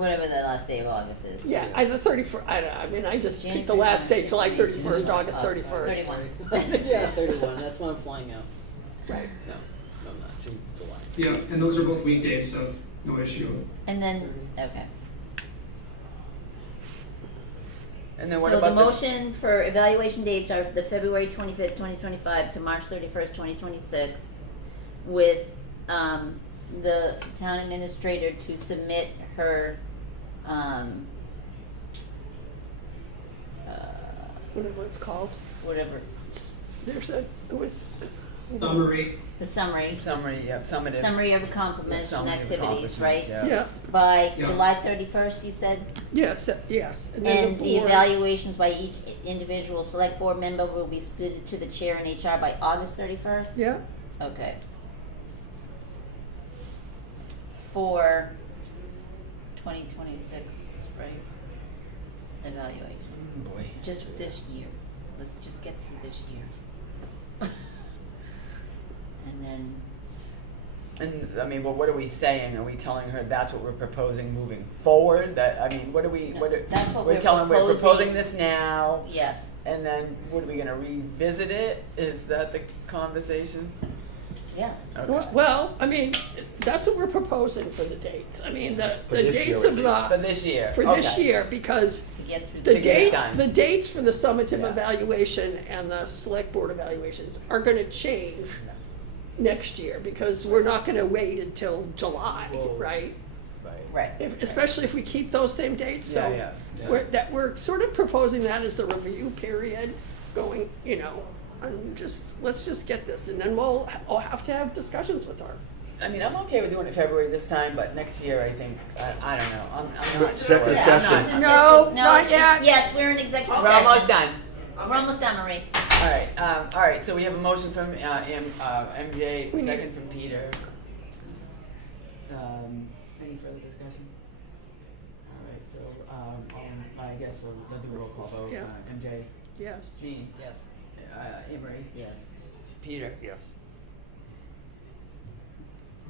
Whatever the last day of August is. Yeah, the 31st, I mean, I just picked the January last day, July 31st. 31st, August 31st. 31. Yeah, 31, that's when I'm flying out. Right. No, not June, July. Yeah, and those are both weekdays, so no issue. And then, okay. And then what So about the motion for evaluation dates are the February 25th, 2025 to March 31st, 2026, with the town administrator to submit her Whatever it's called. whatever, There's a, it was, Summary. the summary Summary, yeah, summative. summary of accomplishments and Summary of activities, right? accomplishments, yeah, By Yeah. July 31st, you said? yes. And then And the board- evaluations by each individual select board member will be submitted to the chair and HR by August 31st? Yeah, Okay. For 2026, right? Evaluation, Boy. just this year. Let's just get through this year. And then, And, I mean, well, what are we saying? Are we telling her that's what we're proposing moving forward? That, I mean, what are we, No, what are, that's what we're we're telling, we're proposing. proposing this now, yes, and then what are we gonna revisit it? Is that the conversation? yeah. Okay. well, I mean, that's what we're proposing for the dates. I mean, the For this dates year, of at For the, this year? for this Okay. year, because To get through the To get it dates, done. the dates for the summative Yeah. evaluation and the select board evaluations are gonna change next year, because we're not gonna wait until July, Well, right? Right. Especially if we keep those same dates, so. Yeah, We're sort of proposing that as the review period, going, and let's just get this, and then I'll have to have discussions with her. I mean, I'm okay with doing it February this time, but next year, I think, I don't know, I'm not sure. Executive Yeah, session. this is No, just not yet. Yes, we're in executive We're session. almost done. We're almost done, Marie. All right, so we have a motion from MJ, We need- second from Peter. Any further discussion? All right, so, I guess we'll do a roll call vote. Yeah. MJ, Yes. me, Yes. Emery, Yes. Peter. Yes.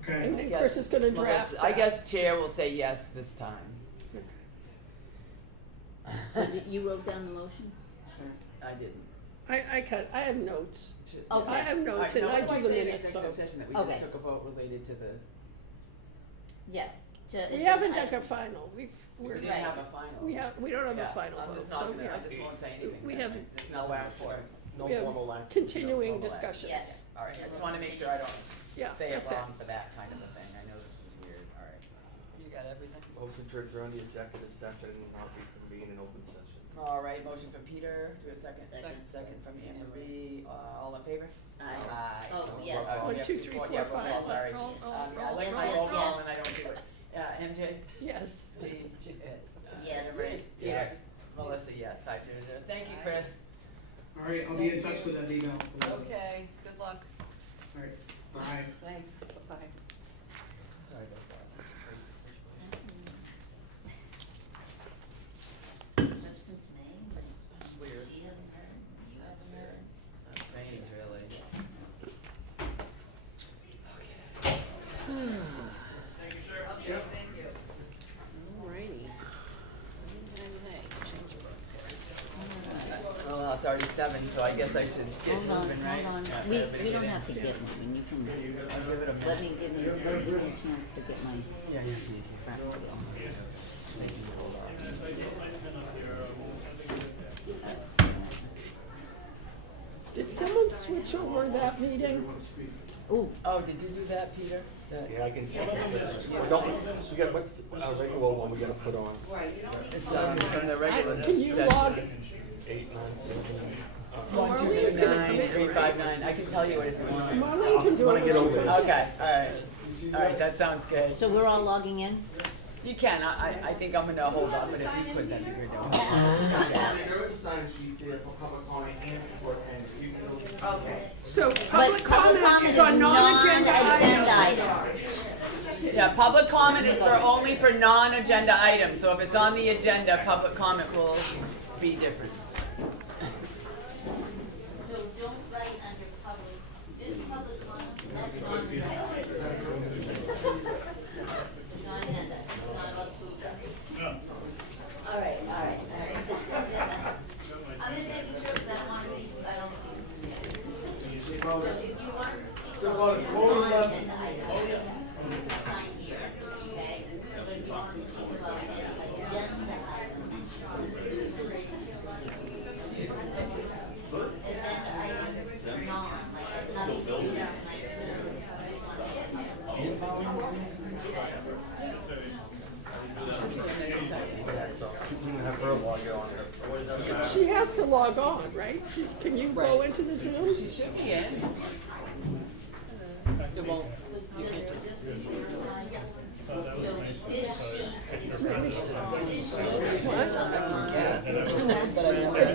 Okay. And then Yes. Chris is gonna Well, draft I that. guess Chair will say yes this time. So you wrote down the motion? I didn't. I have notes. Okay. I have All notes, right, and now I what do do the say in minutes, so. executive session that we Okay. just took a vote related to the, Yeah. We haven't done a final, we we're, didn't Right. have a final. we don't have a Yeah, final I'm vote, just so, not gonna, yeah. I just won't say anything. We then. have- There's no way for it. No We have formal action. continuing formal action. discussions. Yes. All right, I just wanna make sure I don't Yeah, say it that's it. wrong for that kind of a thing. I know this is weird, all right. You got everything? Motion to adjourn the executive session and not reconvene in open session. All right, motion from Peter, do a second. Second. Second from Anne Marie, all in favor? Aye. Oh, Roll yes. call. One, Yeah, two, before- three, yeah, four, roll call, five. sorry. Roll, I like yes, my yes, roll call yes. and I don't do it. MJ? Yes. Jean? Yes. Emery? Yes. Yes. Melissa, yes, 5-0. Thank you, Chris. All right, I'll be in touch with that email. Okay, good luck. All right, bye. Thanks, bye-bye. Sorry about that, that's a crazy situation. But since May, like, Weird. she hasn't heard, you haven't heard. That's strange, really. Thank you, sir. Yep. Thank you. Alrighty. Well, it's already 7, so I guess I should get Hold on, moving, right? hold on. Yeah, We everybody don't get in. have to get moving, you can, I'll give it a minute. let me give me a chance to get my Yeah, yeah, thank you. practical. Thank you, hold on. Did someone switch over that meeting? Ooh, Oh, did you do that, Peter? Yeah, I can check it. We don't, we got, what's our regular one we gotta put on? It's from the regular Can you session. log, 8, 9, 7. 1, 2, 2, 9, 3, 5, 9. I can tell you what if you want. Marlene can do Wanna it get when over she this. comes. Okay, alright. Alright, that sounds good. so we're all logging in? You can, I think I'm gonna hold up, but if you could, that'd be great. There is a sign sheet there for public comment and for, and you can. Okay. So But public comment is on non-agenda non-agenda items. items. Yeah, public comment is for only for non-agenda items, so if it's on the agenda, public comment will be different. So don't write under public, this public comment, that's non-agenda. It's on agenda, it's not about food. Have her log on. She has to log on, right? Can you go Right. into the Zoom? She should be in. It won't.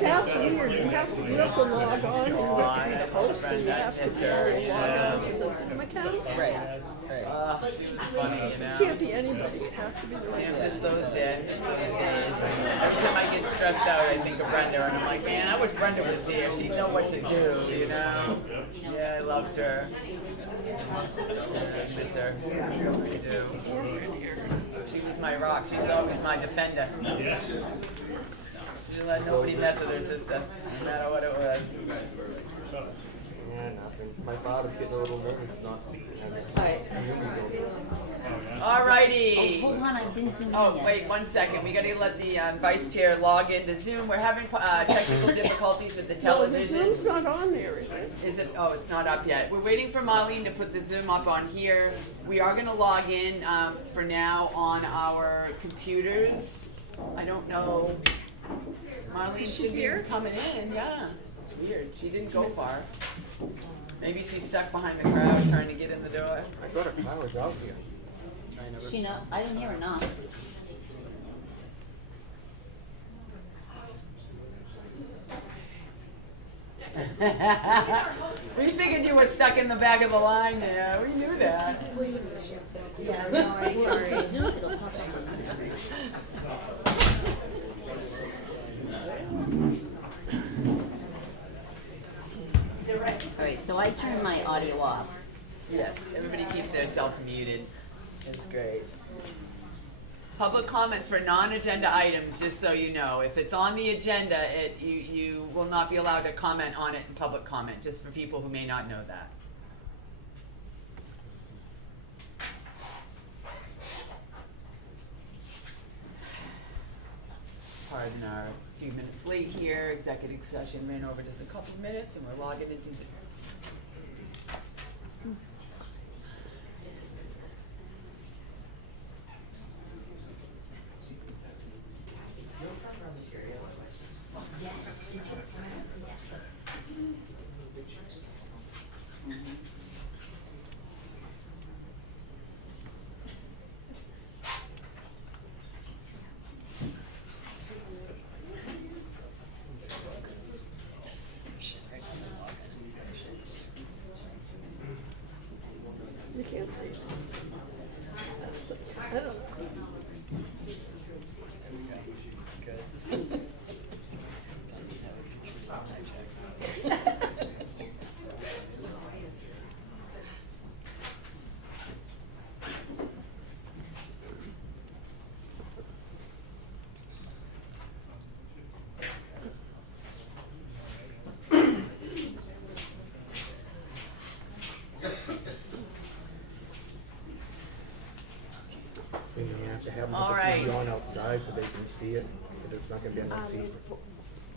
That's weird. You have to log on, and you have to be the host, and you have to be able to log on to the Zoom account. Right. It's funny, you It know. can't be anybody. It has to be the right Yeah, person. miss those days. Every time I get stressed out, I think of Brenda, and I'm like, man, I wish Brenda was here. She'd know what to do, you know? Yeah, I loved her. I miss her. I do. She was my rock. She was always my defender. She let nobody mess with her sister, no matter what it was. Yeah, nothing. My father's getting a little nervous not Alrighty. Hold on, I didn't zoom in yet. Oh, wait 1 second. We gotta let the vice chair log into Zoom. We're having technical difficulties with the No, the television. Zoom's not on there, is it? Is it? Oh, it's not up yet. We're waiting for Marlene to put the Zoom up on here. We are gonna log in for now on our computers. I don't know. Marlene should be coming in, yeah. It's weird. She didn't go far. Maybe she's stuck behind the crowd trying to get in the door. I thought her car was out here. She know, I didn't hear her knock. We figured you were stuck in the back of the line there. We knew that. Yeah, no, I sorry. Zoom, it'll pop up on there. Alright, so I turned my audio off. Yes, everybody keeps their self muted. That's great. Public comments for non-agenda items, just so you know. If it's on the agenda, you will not be allowed to comment on it in public comment, just for people who may not know that. Pardon our few minutes late here. Executive session ran over just a couple of minutes, and we're logging into Zoom. You can't see. I don't know. We may have to have them All put the right. TV on outside so they can see it, because it's not gonna be on the seat.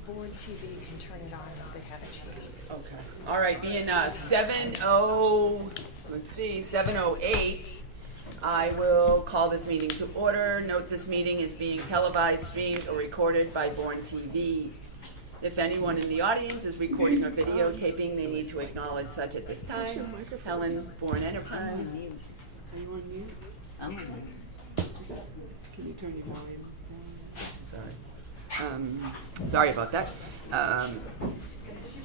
Board TV, you can turn it on, they haven't changed. Okay. All right, being 7:08, I will call this meeting to order. Note this meeting is being televised, streamed, or recorded by Bourne TV. If anyone in the audience is recording or videotaping, they need to acknowledge such at this time. Helen, Bourne Enterprise. Are you on mute? I'm on mute. Can you turn your volume? Sorry. Sorry about that.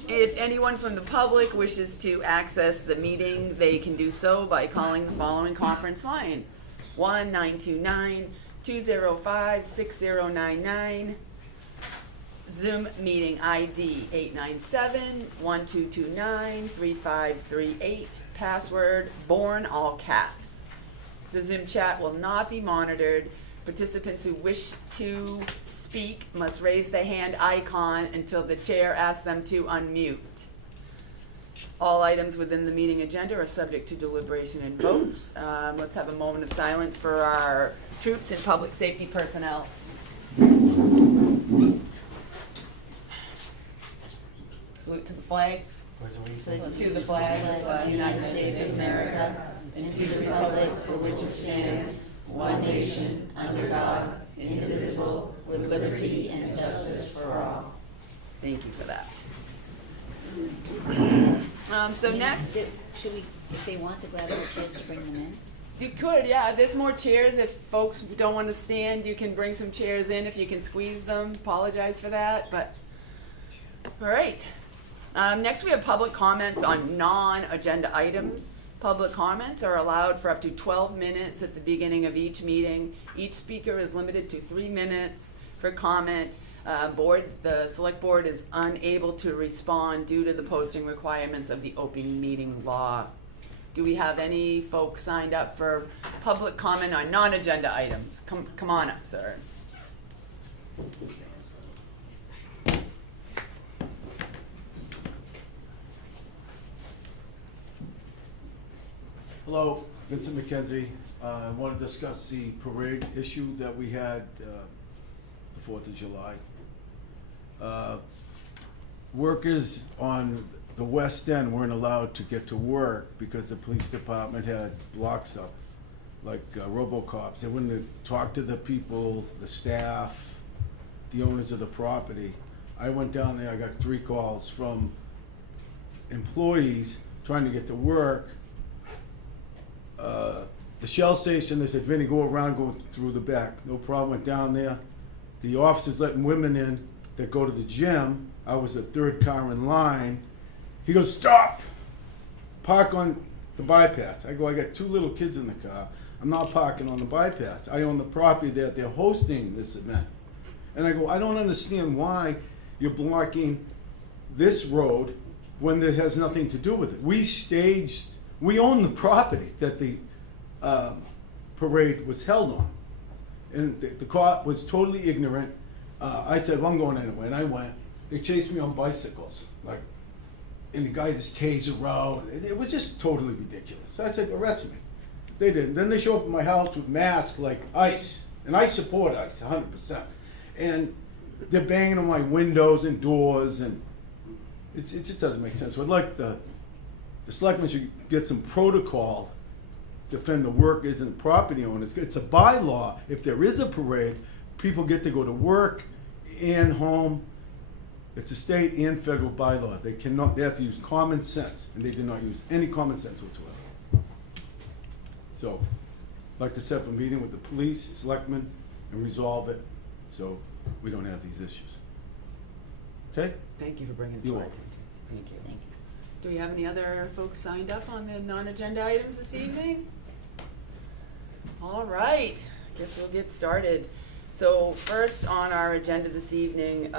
If anyone from the public wishes to access the meeting, they can do so by calling the following conference line: 1-929-205-6099. Zoom meeting ID 897-1229-3538. Password Bourne, all caps. The Zoom chat will not be monitored. Participants who wish to speak must raise the hand icon until the chair asks them to unmute. All items within the meeting agenda are subject to deliberation and votes. Let's have a moment of silence for our troops and public safety personnel. Salute to the flag. To the flag of the United States of America, and to the republic for which it stands, one nation, under God, indivisible, liberty, and justice for all. Thank you for that. So next, Should we, if they want to grab the chairs to bring them in? you could, yeah, there's more chairs. If folks don't want to stand, you can bring some chairs in if you can squeeze them. Apologize for that, but, all right. Next, we have public comments on non-agenda items. Public comments are allowed for up to 12 minutes at the beginning of each meeting. Each speaker is limited to 3 minutes for comment. The select board is unable to respond due to the posting requirements of the open meeting law. Do we have any folks signed up for public comment on non-agenda items? Come on up, sir. Hello, Vincent McKenzie. I want to discuss the parade issue that we had the 4th of July. Workers on the West End weren't allowed to get to work because the police department had blocks up, like RoboCops. They wouldn't talk to the people, the staff, the owners of the property. I went down there, I got 3 calls from employees trying to get to work. The Shell station, they said, Vinny, go around, go through the back. No problem, went down there. The officers letting women in that go to the gym. I was the 3rd car in line. He goes, stop! Park on the bypass. I go, I got 2 little kids in the car. I'm not parking on the bypass. I own the property that they're hosting this event. And I go, I don't understand why you're blocking this road when it has nothing to do with it. We own the property that the parade was held on. And the cop was totally ignorant. I said, well, I'm going anyway, and I went. They chased me on bicycles, and the guy just tased around. It was just totally ridiculous. So I said, arrest me. They didn't. Then they show up at my house with masks like ICE, and I support ICE 100%. And they're banging on my windows and doors, and it just doesn't make sense. So I'd like the selectmen should get some protocol to defend the workers and the property owners. It's a bylaw. If there is a parade, people get to go to work and home. It's a state and federal bylaw. They have to use common sense, and they did not use any common sense whatsoever. So, I'd like to set up a meeting with the police, selectmen, and resolve it so we don't have these issues. Okay? Thank you for bringing it to You're our welcome. attention. Thank you. Thank you. Do we have any other folks signed up on the non-agenda items this evening? All right, guess we'll get started. So first on our agenda this evening,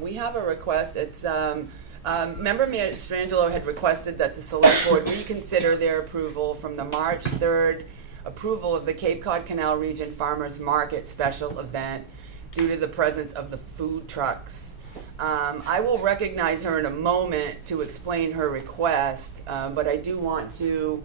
we have a request. It's Member Mastrangelo had requested that the Select Board reconsider their approval from the March 3rd approval of the Cape Cod Canal Region Farmers Market special event due to the presence of the food trucks. I will recognize her in a moment to explain her request, but I do want to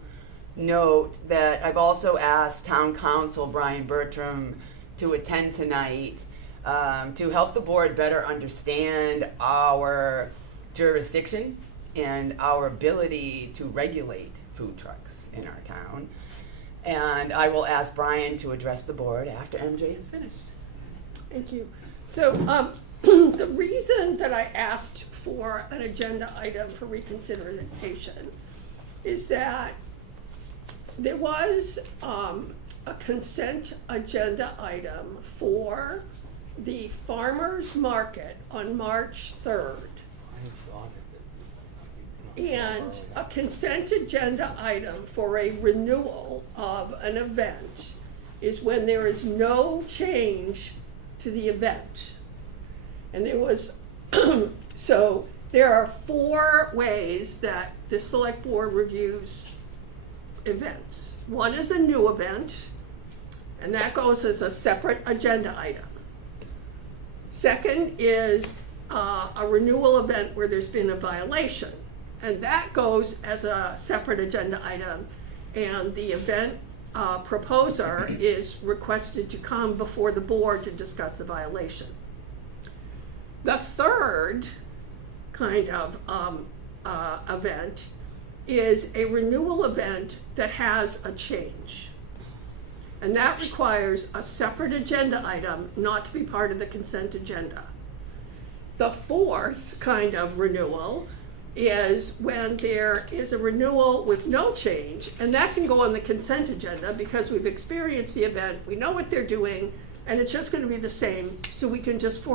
note that I've also asked Town Council Brian Bertram to attend tonight to help the board better understand our jurisdiction and our ability to regulate food trucks in our town. And I will ask Brian to address the board after MJ is finished. Thank you. So the reason that I asked for an agenda item for reconsideration is that there was a consent agenda item for the farmers market on March 3rd. And a consent agenda item for a renewal of an event is when there is no change to the event. And there was, so there are 4 ways that the select board reviews events. One is a new event, and that goes as a separate agenda item. Second is a renewal event where there's been a violation, and that goes as a separate agenda item, and the event proposer is requested to come before the board to discuss the violation. The third kind of event is a renewal event that has a change. And that requires a separate agenda item, not to be part of the consent agenda. The fourth kind of renewal is when there is a renewal with no change, and that can go on the consent agenda because we've experienced the event, we know what they're doing, and it's just gonna be the same, so we can just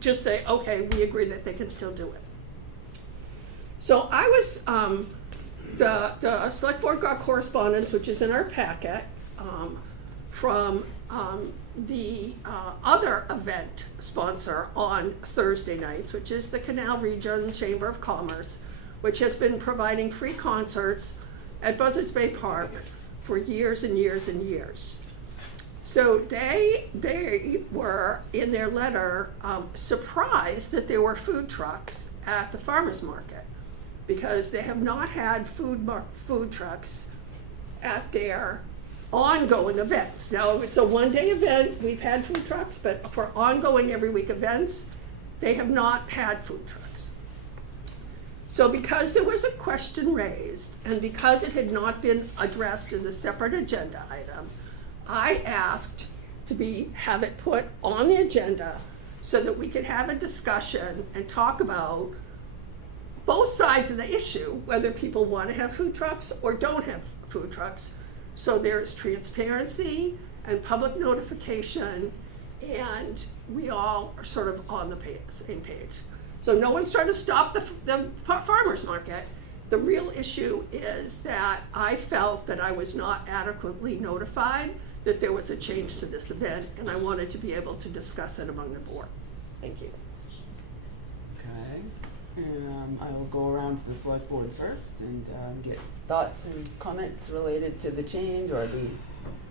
just say, okay, we agree that they can still do it. So I was, the select board got correspondence, which is in our packet, from the other event sponsor on Thursday nights, which is the Canal Region Chamber of Commerce, which has been providing free concerts at Buzzards Bay Park for years and years and years. So they were, in their letter, surprised that there were food trucks at the farmers market, because they have not had food trucks at their ongoing events. Now, it's a one-day event, we've had food trucks, but for ongoing every week events, they have not had food trucks. So because there was a question raised, and because it had not been addressed as a separate agenda item, I asked to have it put on the agenda so that we could have a discussion and talk about both sides of the issue, whether people want to have food trucks or don't have food trucks. So there's transparency and public notification, and we all are sort of on the same page. So no one's trying to stop the farmers market. The real issue is that I felt that I was not adequately notified that there was a change to this event, and I wanted to be able to discuss it among the board. Thank you. Okay. I will go around to the select board first and get thoughts and comments related to the change or the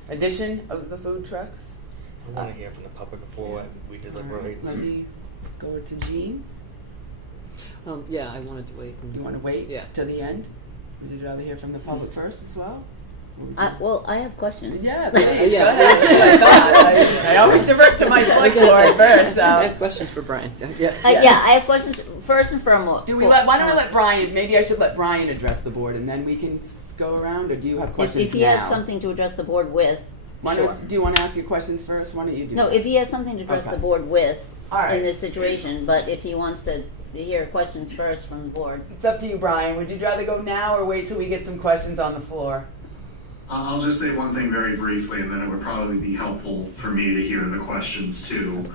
addition of the food trucks. I want to hear from the public before we deliberate. Let me go to Jean. Yeah, I wanted to wait. You want to wait Yeah. till the end? Would you rather hear from the public first as well? Well, I have questions. Yeah, please, Yeah. go ahead. That's what I thought. I always divert to my select board first, I have so. questions for Brian. Yeah. Yeah, I have questions first and foremost. Why don't I let Brian, maybe I should let Brian address the board and then we can go around, or do you have questions now? If he has something to address the board with, sure. Do you want to ask your questions first? Why don't you do No, that? if he has something to address Okay. the board with All right. in this situation, but if he wants to hear questions first from the board. It's up to you, Brian. Would you rather go now or wait till we get some questions on the floor? I'll just say one thing very briefly, and then it would probably be helpful for me to hear the questions too.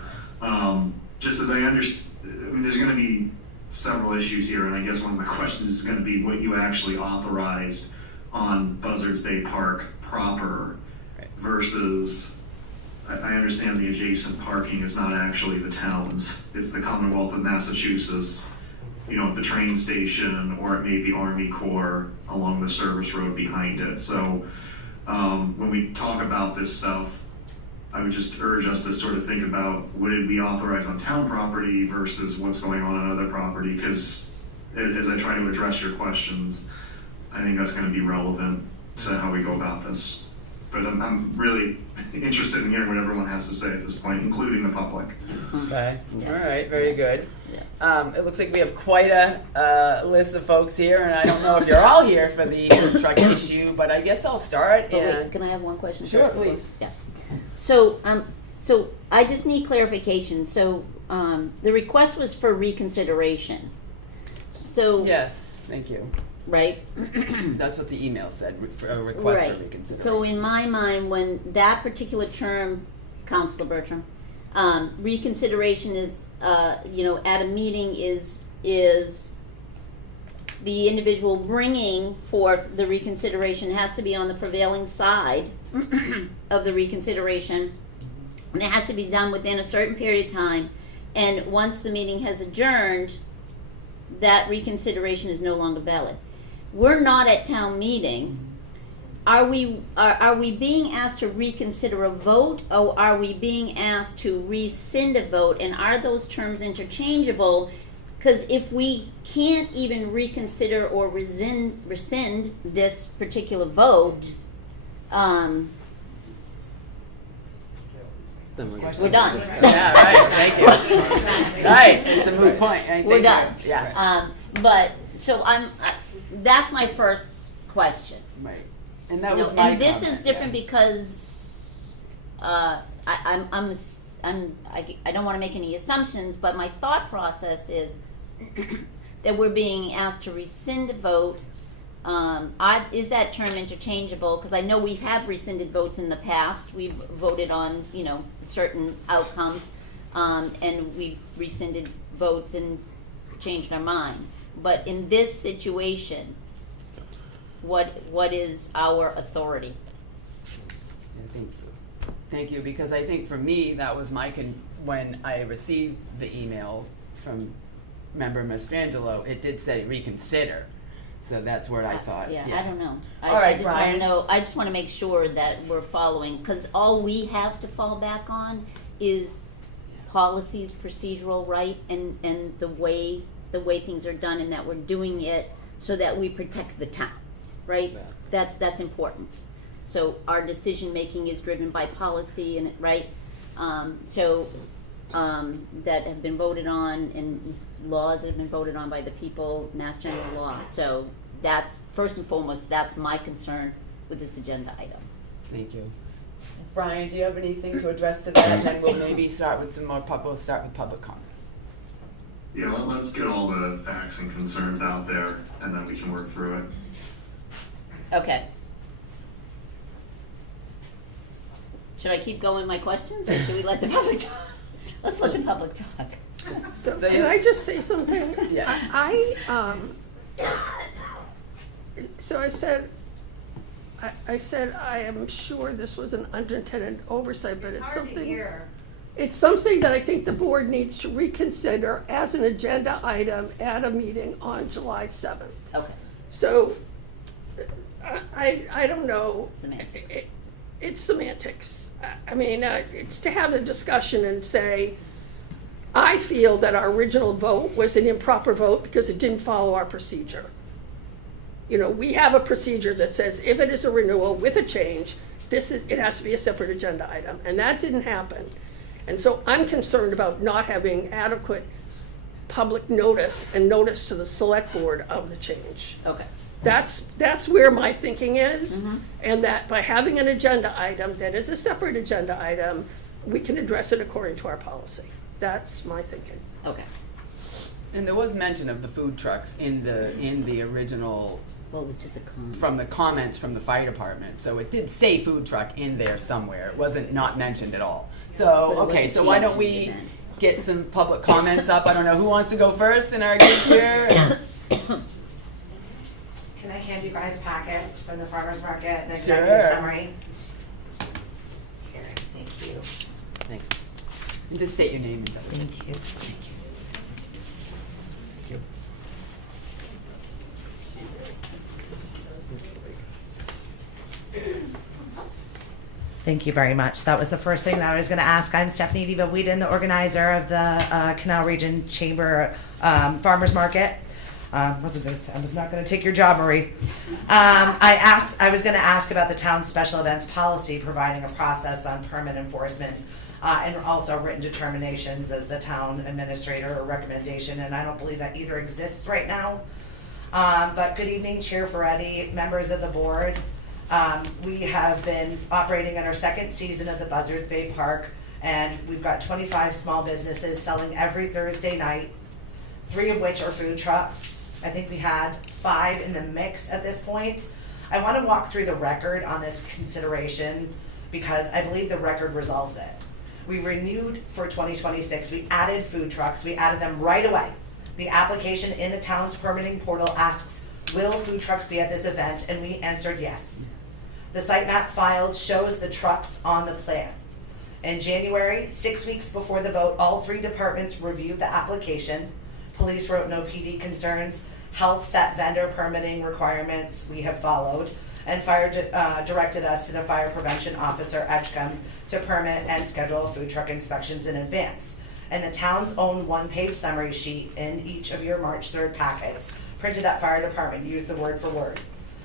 Just as I understand, I mean, there's going to be several issues here, and I guess one of the questions is going to be what you actually authorized on Buzzards Bay Park proper versus, I understand the adjacent parking is not actually the town's, it's the Commonwealth of Massachusetts, the train station, or it may be Army Corps along the service road behind it. So when we talk about this stuff, I would just urge us to sort of think about what did we authorize on town property versus what's going on other property, because as I try to address your questions, I think that's going to be relevant to how we go about this. But I'm really interested in hearing what everyone has to say at this point, including the public. Okay. All right. Very good. Yeah. It looks like we have quite a list of folks here, and I don't know if you're all here for the food truck issue, but I guess I'll start. But And wait, can I have one question? Sure, first before- please. Yeah. So I just need clarification. So the request was for reconsideration. So yes, thank you. right. That's what the email said. A request Right. for reconsideration. So in my mind, when that particular term, Councilor Bertram, reconsideration is, at a meeting is the individual bringing forth the reconsideration has to be on the prevailing side of the reconsideration, and it has to be done within a certain period of time. And once the meeting has adjourned, that reconsideration is no longer valid. We're not at town meeting. Are we being asked to reconsider a vote, or are we being asked to rescind a vote? And are those terms interchangeable? Because if we can't even reconsider or rescind this particular vote, Then we're done. Yeah, right. Thank you. Right. It's a moot point. Right? We're Thank done. you. Yeah. But so that's my first question. Right. And that You was know, my and this comment, is different yeah. because I don't want to make any assumptions, but my thought process is that we're being asked to rescind a vote. Is that term interchangeable? Because I know we have rescinded votes in the past. We've voted on, you know, certain outcomes, and we've rescinded votes and changed our mind. But in this situation, what is our authority? Thank you, because I think for me, that was when I received the email from Member Mastrangelo, it did say reconsider. So that's what I thought. Yeah, I don't know. All right, I just want to Brian. know. I just want to make sure that we're following, because all we have to fall back on is policies, procedural right, and the way things are done, and that we're doing it so that we protect the town, right? Yeah. That's important. So our decision making is driven by policy, and right. That have been voted on, and laws that have been voted on by the people, Mass General law. So that's, first and foremost, that's my concern with this agenda item. Thank you. Brian, do you have anything to address to that? And then we'll maybe start with we'll start with public comments. Yeah, let's get all the facts and concerns out there, and then we can work through it. Okay. Should I keep going with my questions, or should we let the public talk? Let's let the public talk. So So can you- I just say something? Yeah. So I said I am sure this was an unintended oversight, but it's something. It's something that I think the board needs to reconsider as an agenda item at a meeting on July 7th. Okay. So I don't know. Semantics. It's semantics. I mean, it's to have a discussion and say, I feel that our original vote was an improper vote because it didn't follow our procedure. You know, we have a procedure that says if it is a renewal with a change, it has to be a separate agenda item, and that didn't happen. And so I'm concerned about not having adequate public notice and notice to the select board of the change. Okay. That's where my thinking is, and that by having an agenda item that is a separate agenda item, we can address it according to our policy. That's my thinking. Okay. And there was mention of the food trucks in the original, Well, it was just a comment. from the comments from the fire department. So it did say food truck in there somewhere. It wasn't not mentioned at all. So, But it okay, wasn't so why don't changed in the we event. get some public comments up? I don't know, who wants to go first in our group here? Can I hand you guys packets from the farmer's market and Sure. executive summary? Here, thank you. Thanks. And just state your name. Thank you. Thank you very much. That was the first thing that I was going to ask. I'm Stephanie Viva Whedon, the organizer of the Canal Region Chamber Farmers Market. I was not going to take your job, Marie. I was going to ask about the town's special events policy, providing a process on permit enforcement and also written determinations as the town administrator or recommendation. And I don't believe that either exists right now. But good evening, Chair Ferretti, members of the board. We have been operating in our second season of the Buzzards Bay Park, and we've got 25 small businesses selling every Thursday night, 3 of which are food trucks. I think we had 5 in the mix at this point. I want to walk through the record on this consideration because I believe the record resolves it. We renewed for 2026. We added food trucks. We added them right away. The application in the town's permitting portal asks, will food trucks be at this event? And we answered yes. The site map filed shows the trucks on the plan. In January, 6 weeks before the vote, all 3 departments reviewed the application. Police wrote no PD concerns. Health set vendor permitting requirements we have followed. And fire directed us to the fire prevention officer, Edgecombe, to permit and schedule food truck inspections in advance. And the town's own 1-page summary sheet in each of your March 3rd packets printed at fire department used the word for word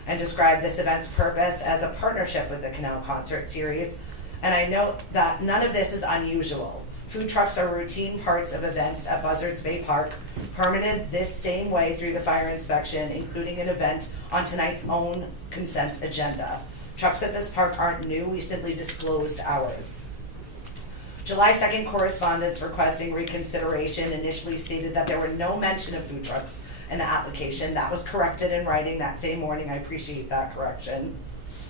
and described this event's purpose as a partnership with the Canal Concert Series. And I note that none of this is unusual. Food trucks are routine parts of events at Buzzards Bay Park, permitted this same way through the fire inspection, including an event on tonight's own consent agenda. Trucks at this park aren't new, we simply disclosed ours. July 2nd correspondence requesting reconsideration initially stated that there were no mention of food trucks in the application. That was corrected in writing that same morning. I appreciate that correction.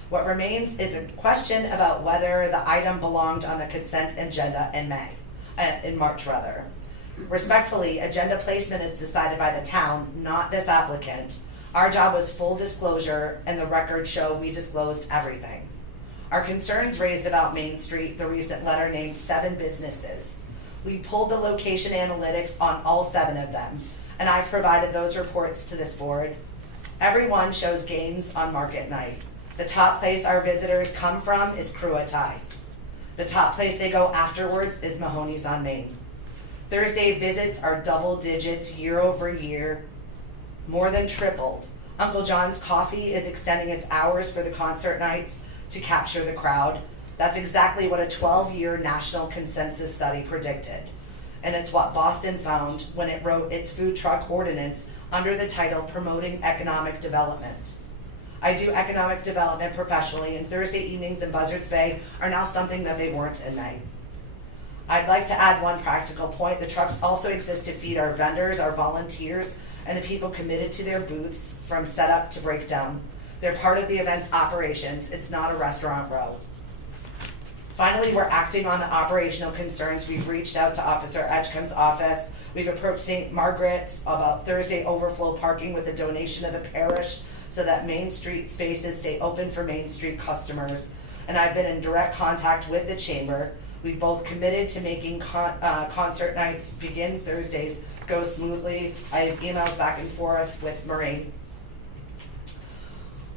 What remains is a question about whether the item belonged on the consent agenda in March rather. Respectfully, agenda placement is decided by the town, not this applicant. Our job was full disclosure, and the records show we disclosed everything. Our concerns raised about Main Street, the recent letter named 7 businesses. We pulled the location analytics on all 7 of them, and I've provided those reports to this board. Everyone shows games on market night. The top place our visitors come from is Cruatai. The top place they go afterwards is Mahoney's on Main. Thursday visits are double digits year over year, more than tripled. Uncle John's Coffee is extending its hours for the concert nights to capture the crowd. That's exactly what a 12-year national consensus study predicted. And it's what Boston found when it wrote its food truck ordinance under the title Promoting Economic Development. I do economic development professionally, and Thursday evenings in Buzzards Bay are now something that they weren't in May. I'd like to add one practical point. The trucks also exist to feed our vendors, our volunteers, and the people committed to their booths from setup to breakdown. They're part of the event's operations. It's not a restaurant row. Finally, we're acting on the operational concerns. We've reached out to Officer Edgecombe's office. We've approached St. Margaret's about Thursday overflow parking with a donation of the parish so that Main Street spaces stay open for Main Street customers. And I've been in direct contact with the chamber. We've both committed to making concert nights begin Thursdays go smoothly. I have emails back and forth with Marie.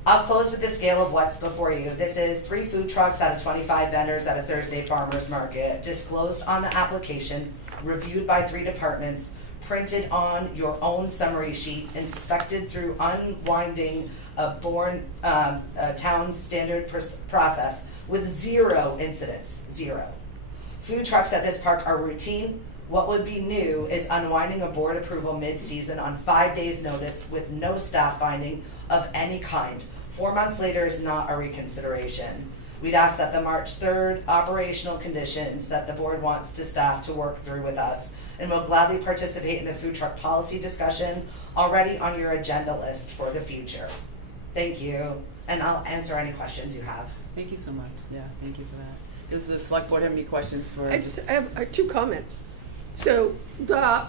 I'll close with the scale of what's before you. This is 3 food trucks out of 25 vendors at a Thursday farmers market, disclosed on the application, reviewed by 3 departments, printed on your own summary sheet, inspected through unwinding a Bourne town standard process with 0 incidents, 0. Food trucks at this park are routine. What would be new is unwinding a board approval mid-season on 5 days' notice with no staff finding of any kind. 4 months later is not a reconsideration. We'd ask that the March 3rd operational conditions that the board wants to staff to work through with us, and will gladly participate in the food truck policy discussion already on your agenda list for the future. Thank you, and I'll answer any questions you have. Thank you so much. Yeah, thank you for that. Does the select board have any questions for? I have 2 comments. So the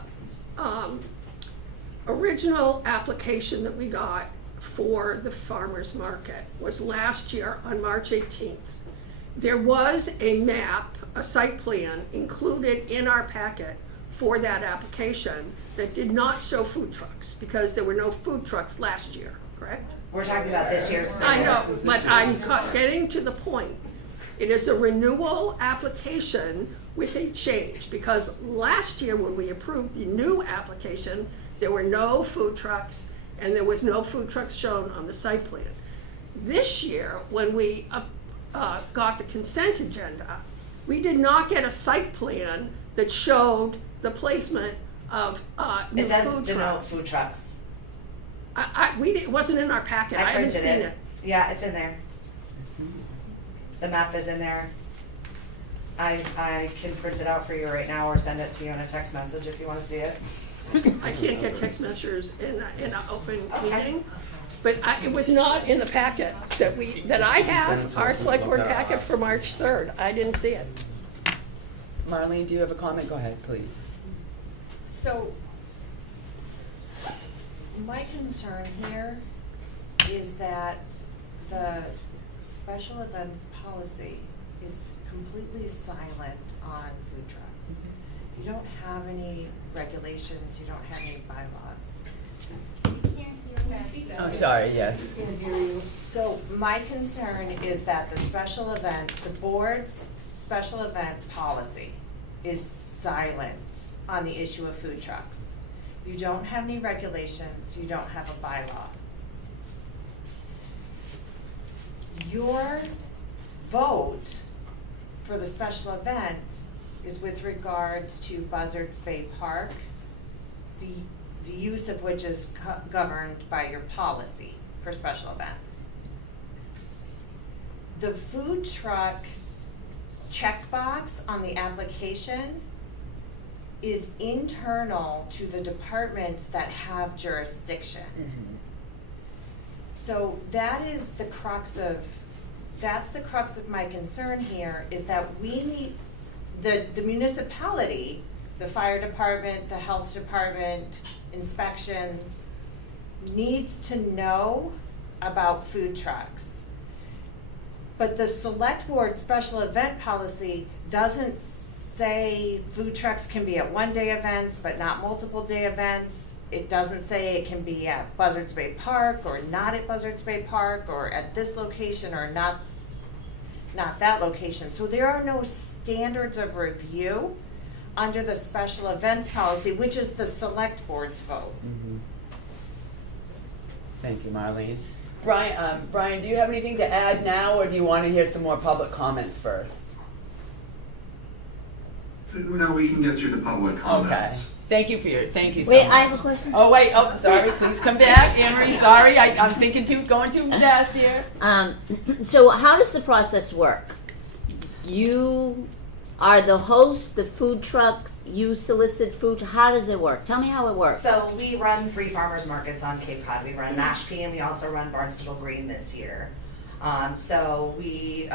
original application that we got for the farmers market was last year on March 18th. There was a map, a site plan included in our packet for that application that did not show food trucks because there were no food trucks last year, correct? We're talking about this year's. I know, but I'm getting to the point. It is a renewal application with a change, because last year when we approved the new application, there were no food trucks and there was no food trucks shown on the site plan. This year, when we got the consent agenda, we did not get a site plan that showed the placement of new It does food denote trucks. food trucks. It wasn't in our packet. I haven't printed seen it. Yeah, it's in there. The map is in there. I can print it out for you right now or send it to you in a text message if you want to see it. I can't get text messages in an open Okay. meeting, but it was not in the packet that I have, our select board packet for March 3rd. I didn't see it. Marlene, do you have a comment? Go ahead, please. So, my concern here is that the special events policy is completely silent on food trucks. You don't have any regulations, you don't have any bylaws. I'm sorry, yes. So my concern is that the special event, the board's special event policy is silent on the issue of food trucks. You don't have any regulations, you don't have a bylaw. Your vote for the special event is with regards to Buzzards Bay Park, the use of which is governed by your policy for special events. the food truck checkbox on the application is internal to the departments that have jurisdiction. So that's the crux of my concern here, is that we need, the municipality, the fire department, the health department, inspections, needs to know about food trucks. But the select board special event policy doesn't say food trucks can be at one-day events, but not multiple-day events. It doesn't say it can be at Buzzards Bay Park, or not at Buzzards Bay Park, or at this location, or not that location. So there are no standards of review under the special events policy, which is the select board's vote. Thank you, Marlene. Brian, do you have anything to add now, or do you want to hear some more public comments first? No, we can get through the public comments. Thank you so Wait, much. I have a question. Oh, wait, sorry, please come back, Anne-Marie, sorry, I'm going too fast here. So how does the process work? You are the host, the food trucks, you solicit food, how does it work? Tell me how it works. So we run 3 farmers markets on Cape Cod. We run Mashpee, and we also run Barnstable Green this year. So we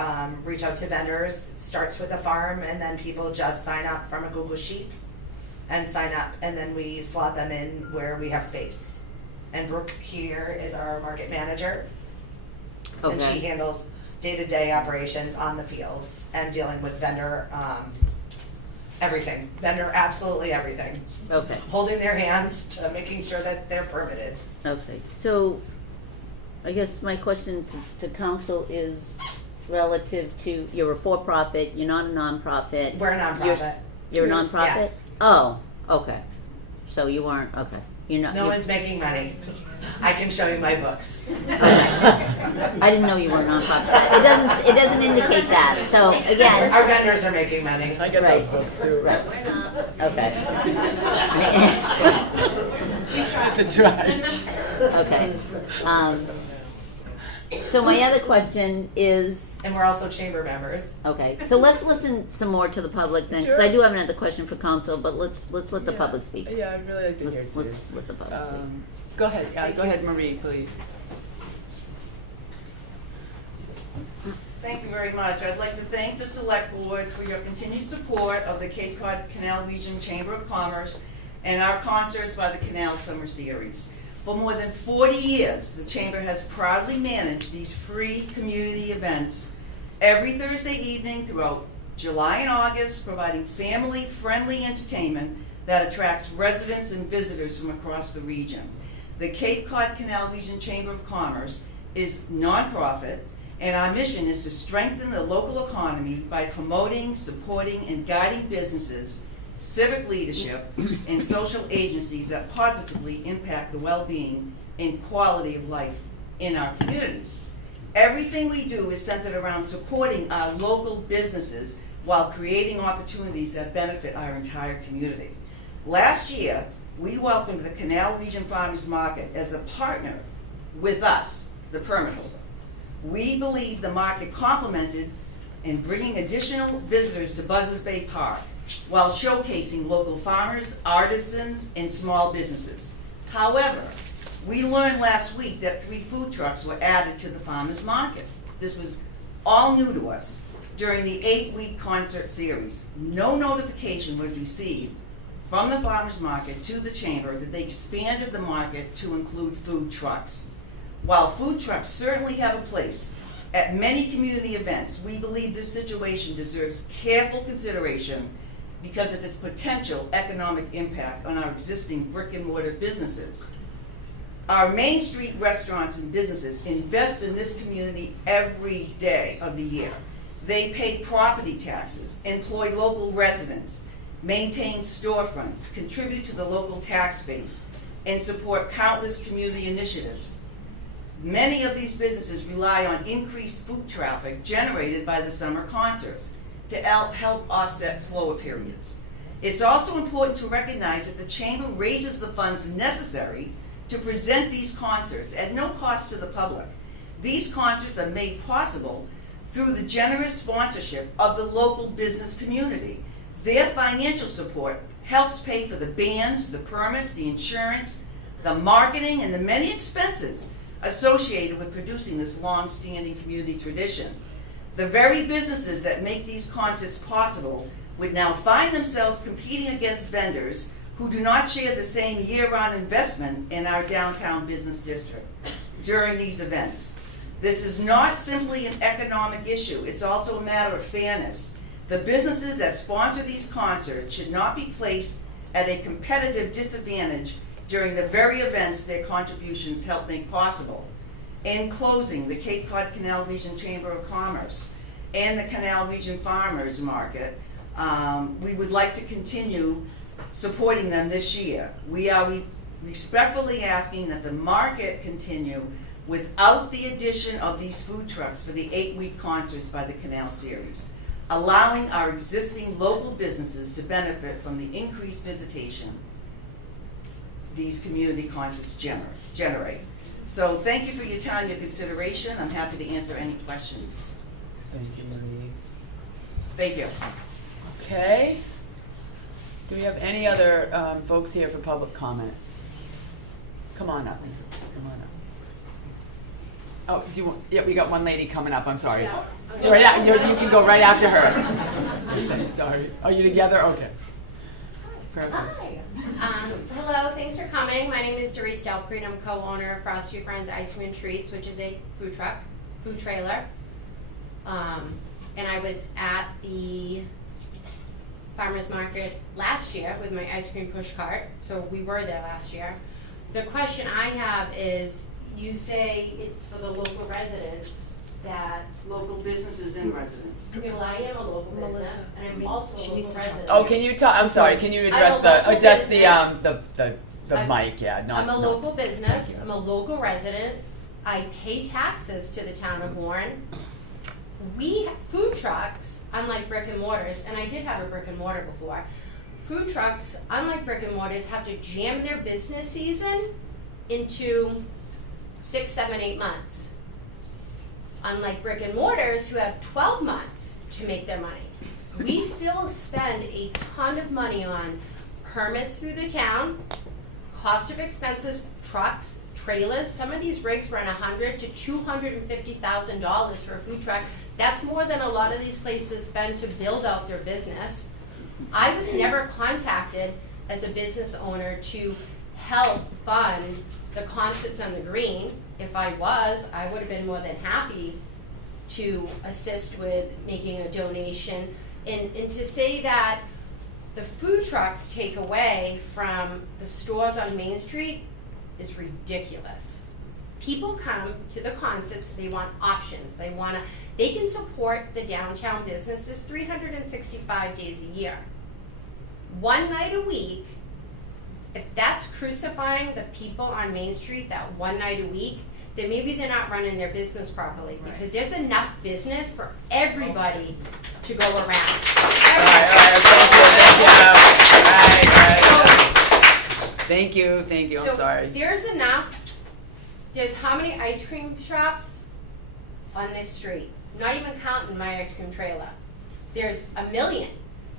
reach out to vendors. It starts with a farm, and then people just sign up from a Google Sheet and sign up, and then we slot them in where we have space. And Brooke here is our market manager, and she handles day-to-day operations on the fields and dealing with vendor everything. Vendor absolutely everything. Okay. Holding their hands to making sure that they're permitted. Okay, so I guess my question to council is relative to, you're a for-profit, you're not a nonprofit. We're a nonprofit. You're a nonprofit? Yes. Oh, okay. So you aren't, okay. You're not. No one's making money. I can show you my books. I didn't know you were a nonprofit. It doesn't indicate that. So again. Our vendors are making money. I get those books too. Right. Okay. We tried to drive. Okay. So my other question is. And we're also chamber members. Okay, so let's listen some more to the public then, because I do have another question for council, but let's let the public speak. Yeah, I'd really like to hear too. Let's let the public speak. Go ahead, go ahead, Marie, please. Thank you very much. I'd like to thank the Select Board for your continued support of the Cape Cod Canal Region Chamber of Commerce and our concerts by the Canal Summer Series. For more than 40 years, the Chamber has proudly managed these free community events every Thursday evening throughout July and August, providing family-friendly entertainment that attracts residents and visitors from across the region. The Cape Cod Canal Region Chamber of Commerce is nonprofit, and our mission is to strengthen the local economy by promoting, supporting, and guiding businesses, civic leadership, and social agencies that positively impact the well-being and quality of life in our communities. Everything we do is centered around supporting our local businesses while creating opportunities that benefit our entire community. Last year, we welcomed the Canal Region Farmers Market as a partner with us, the permit holder. We believe the market complemented in bringing additional visitors to Buzzards Bay Park while showcasing local farmers, artisans, and small businesses. However, we learned last week that 3 food trucks were added to the farmers market. This was all new to us during the 8-week concert series. No notification was received from the farmers market to the chamber that they expanded the market to include food trucks. While food trucks certainly have a place at many community events, we believe this situation deserves careful consideration because of its potential economic impact on our existing brick and mortar businesses. Our Main Street restaurants and businesses invest in this community every day of the year. They pay property taxes, employ local residents, maintain storefronts, contribute to the local tax base, and support countless community initiatives. Many of these businesses rely on increased foot traffic generated by the summer concerts to help offset slower periods. It's also important to recognize that the Chamber raises the funds necessary to present these concerts at no cost to the public. These concerts are made possible through the generous sponsorship of the local business community. Their financial support helps pay for the bands, the permits, the insurance, the marketing, and the many expenses associated with producing this long-standing community tradition. The very businesses that make these concerts possible would now find themselves competing against vendors who do not share the same year-round investment in our downtown business district during these events. This is not simply an economic issue, it's also a matter of fairness. The businesses that sponsor these concerts should not be placed at a competitive disadvantage during the very events their contributions help make possible. In closing, the Cape Cod Canal Region Chamber of Commerce and the Canal Region Farmers Market, we would like to continue supporting them this year. We are respectfully asking that the market continue without the addition of these food trucks for the 8-week concerts by the Canal Series, allowing our existing local businesses to benefit from the increased visitation these community concerts generate. So thank you for your time, your consideration. I'm happy to answer any questions. Thank you, Marie. Thank you. Okay. Do we have any other folks here for public comment? Come on up. Come on up. Oh, do you want, yeah, we got one lady coming up. I'm sorry. So right you can go right after her. Sorry. Are you together? Okay. Perfect. Hi. Hello, thanks for coming. My name is Doris Delpreet. I'm co-owner of Frosty Friends Ice Cream Treats, which is a food trailer. And I was at the farmers market last year with my ice cream push cart, so we were there last year. The question I have is, you say it's for the local residents that... Local businesses and residents. Well, I am a local business, and I'm also a local resident. Oh, can you talk? I'm sorry. Can you address the mic? Yeah, not. I'm a local business. I'm a local resident. I pay taxes to the town of Bourne. Food trucks, unlike brick and mortars, and I did have a brick and mortar before. Food trucks, unlike brick and mortars, have to jam their business season into 6, 7, 8 months. Unlike brick and mortars, who have 12 months to make their money. We still spend a ton of money on permits through the town, cost of expenses, trucks, trailers. Some of these rigs run $100,000 to $250,000 for a food truck. That's more than a lot of these places spend to build out their business. I was never contacted as a business owner to help fund the concerts on the green. If I was, I would have been more than happy to assist with making a donation. And to say that the food trucks take away from the stores on Main Street is ridiculous. People come to the concerts, they want options. They can support the downtown businesses 365 days a year. One night a week, if that's crucifying the people on Main Street that one night a week, then maybe they're not running their business properly, because there's enough business for everybody to go around. Thank you. I'm sorry. There's enough. There's how many ice cream shops on this street? Not even counting my ice cream trailer. There's a million.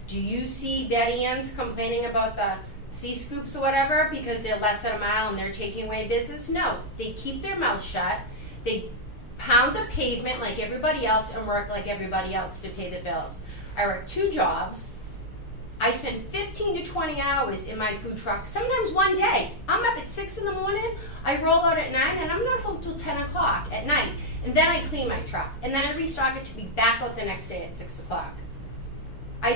Do you see Betty Ann's complaining about the C-scoops or whatever because they're less than a mile and they're taking away business? No, they keep their mouth shut. They pound the pavement like everybody else and work like everybody else to pay the bills. I work 2 jobs. I spend 15 to 20 hours in my food truck, sometimes one day. I'm up at 6 in the morning, I roll out at 9, and I'm not home till 10 o'clock at night. And then I clean my truck, and then I restock it to be back out the next day at 6 o'clock. I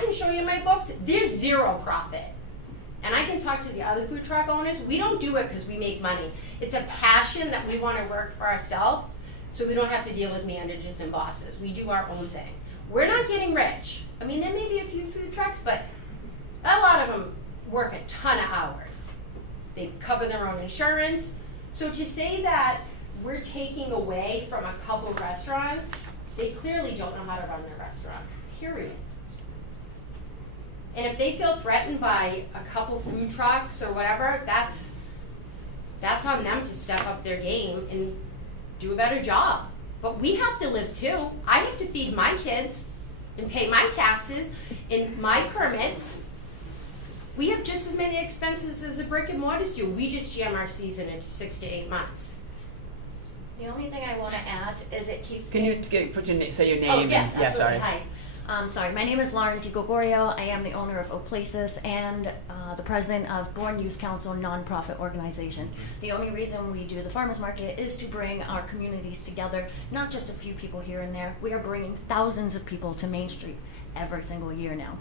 can show you my books, there's zero profit. And I can talk to the other food truck owners. We don't do it because we make money. It's a passion that we want to work for ourselves, so we don't have to deal with managers and bosses. We do our own thing. We're not getting rich. I mean, there may be a few food trucks, but a lot of them work a ton of hours. They cover their own insurance. So to say that we're taking away from a couple restaurants, they clearly don't know how to run their restaurant, period. And if they feel threatened by a couple food trucks or whatever, that's on them to step up their game and do a better job. but we have to live too. I have to feed my kids and pay my taxes and my permits. We have just as many expenses as the brick and mortars do. We just jam our season into 6 to 8 months. The only thing I want to add is it keeps. Can you say your name? Oh, yes, and, yeah, absolutely. sorry. Hi. Sorry, my name is Lauren DiGregorio. I am the owner of Oplasis and the president of Bourne Youth Council nonprofit organization. The only reason we do the farmers market is to bring our communities together, not just a few people here and there. We are bringing thousands of people to Main Street every single year now.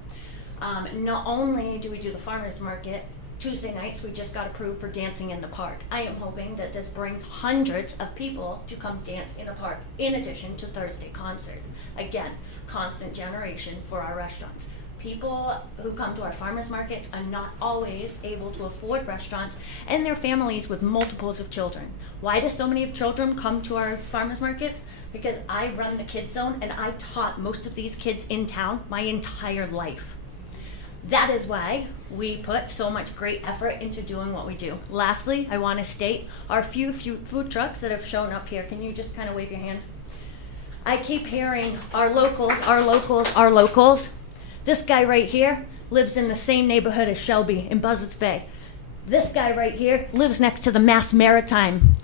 Not only do we do the farmers market, Tuesday nights we just got approved for dancing in the park. I am hoping that this brings hundreds of people to come dance in a park in addition to Thursday concerts. Again, constant generation for our restaurants. People who come to our farmers markets are not always able to afford restaurants, and their families with multiples of children. Why do so many of children come to our farmers markets? Because I run the kids zone and I taught most of these kids in town my entire life. That is why we put so much great effort into doing what we do. Lastly, I want to state our few food trucks that have shown up here. Can you just kind of wave your hand? I keep hearing our locals, our locals, our locals. This guy right here lives in the same neighborhood as Shelby in Buzzards Bay. This guy right here lives next to the Mass Maritime,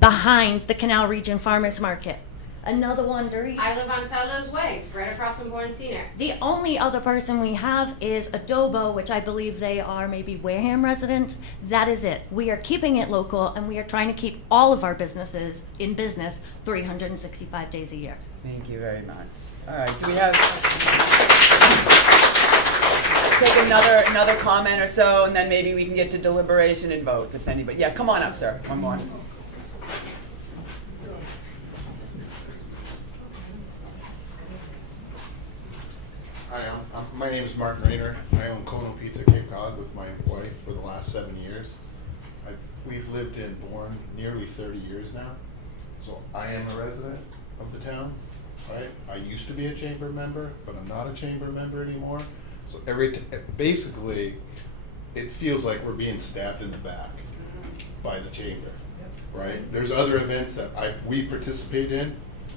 behind the Canal Region Farmers Market. Another one, Doris. I live on Saldo's Way, right across from Bourne Senior. The only other person we have is Adobo, which I believe they are maybe Wareham residents. That is it. We are keeping it local, and we are trying to keep all of our businesses in business 365 days a year. Thank you very much. All right, do we have, take another comment or so, and then maybe we can get to deliberation and vote, if anybody, yeah, come on up, sir, one more. Hi, my name is Martin Rayner. I own Kono Pizza Cape Cod with my wife for the last 7 years. We've lived in Bourne nearly 30 years now, so I am a resident of the town. Right? I used to be a chamber member, but I'm not a chamber member anymore. So basically, it feels like we're being stabbed in the back by the chamber. Right? There's other events that we participate in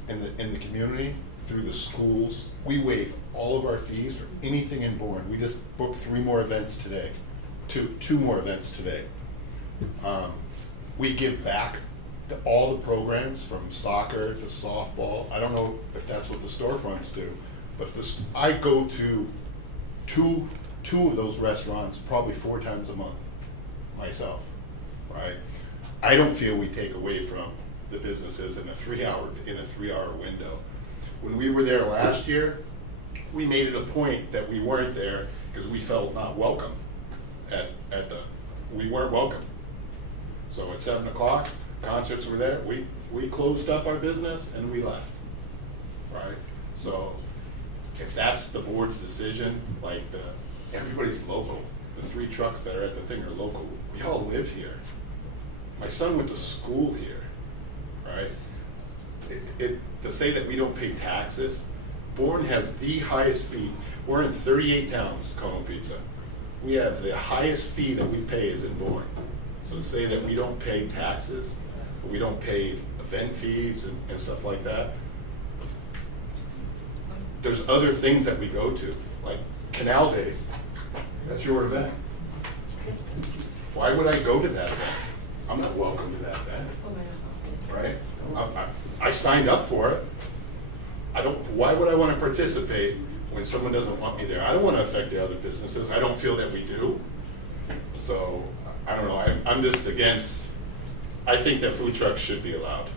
the community. Through the schools. We waive all of our fees for anything in Bourne. We just booked 3 more events today, two more events today. We give back to all the programs from soccer to softball. I don't know if that's what the storefronts do, but I go to two of those restaurants probably 4 times a month myself, right? I don't feel we take away from the businesses in a 3-hour window. When we were there last year, we made it a point that we weren't there because we felt not welcome we weren't welcome. So at 7 o'clock, concerts were there, we closed up our business and we left, right? So if that's the board's decision, like everybody's local, the 3 trucks that are at the thing are local, we all live here. My son went to school here, right? To say that we don't pay taxes, Bourne has the highest fee. We're in 38 towns, Kono Pizza. We have the highest fee that we pay is in Bourne. So to say that we don't pay taxes, or we don't pay event fees and stuff like that, there's other things that we go to, like Canal Days. That's your event. Why would I go to that event? I'm not welcome to that event, right? I signed up for it. Why would I want to participate when someone doesn't want me there? I don't want to affect the other businesses. I don't feel that we do. So, I don't know, I'm just against, I think that food trucks should be allowed.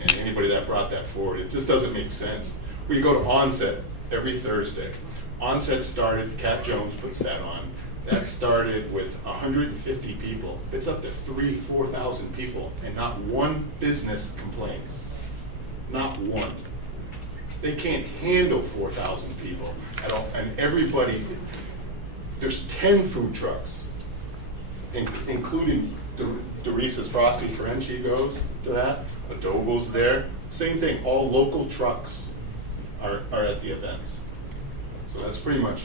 And anybody that brought that forward, it just doesn't make sense. We go to Onset every Thursday. Onset started, Cat Jones puts that on. That started with 150 people. It's up to 4,000 people, and not one business complains. Not one. They can't handle 4,000 people at all. And everybody, there's 10 food trucks, including Doris's Frosty Friend, she goes to that. Adobo's there. Same thing, all local trucks are at the events. So that's pretty much,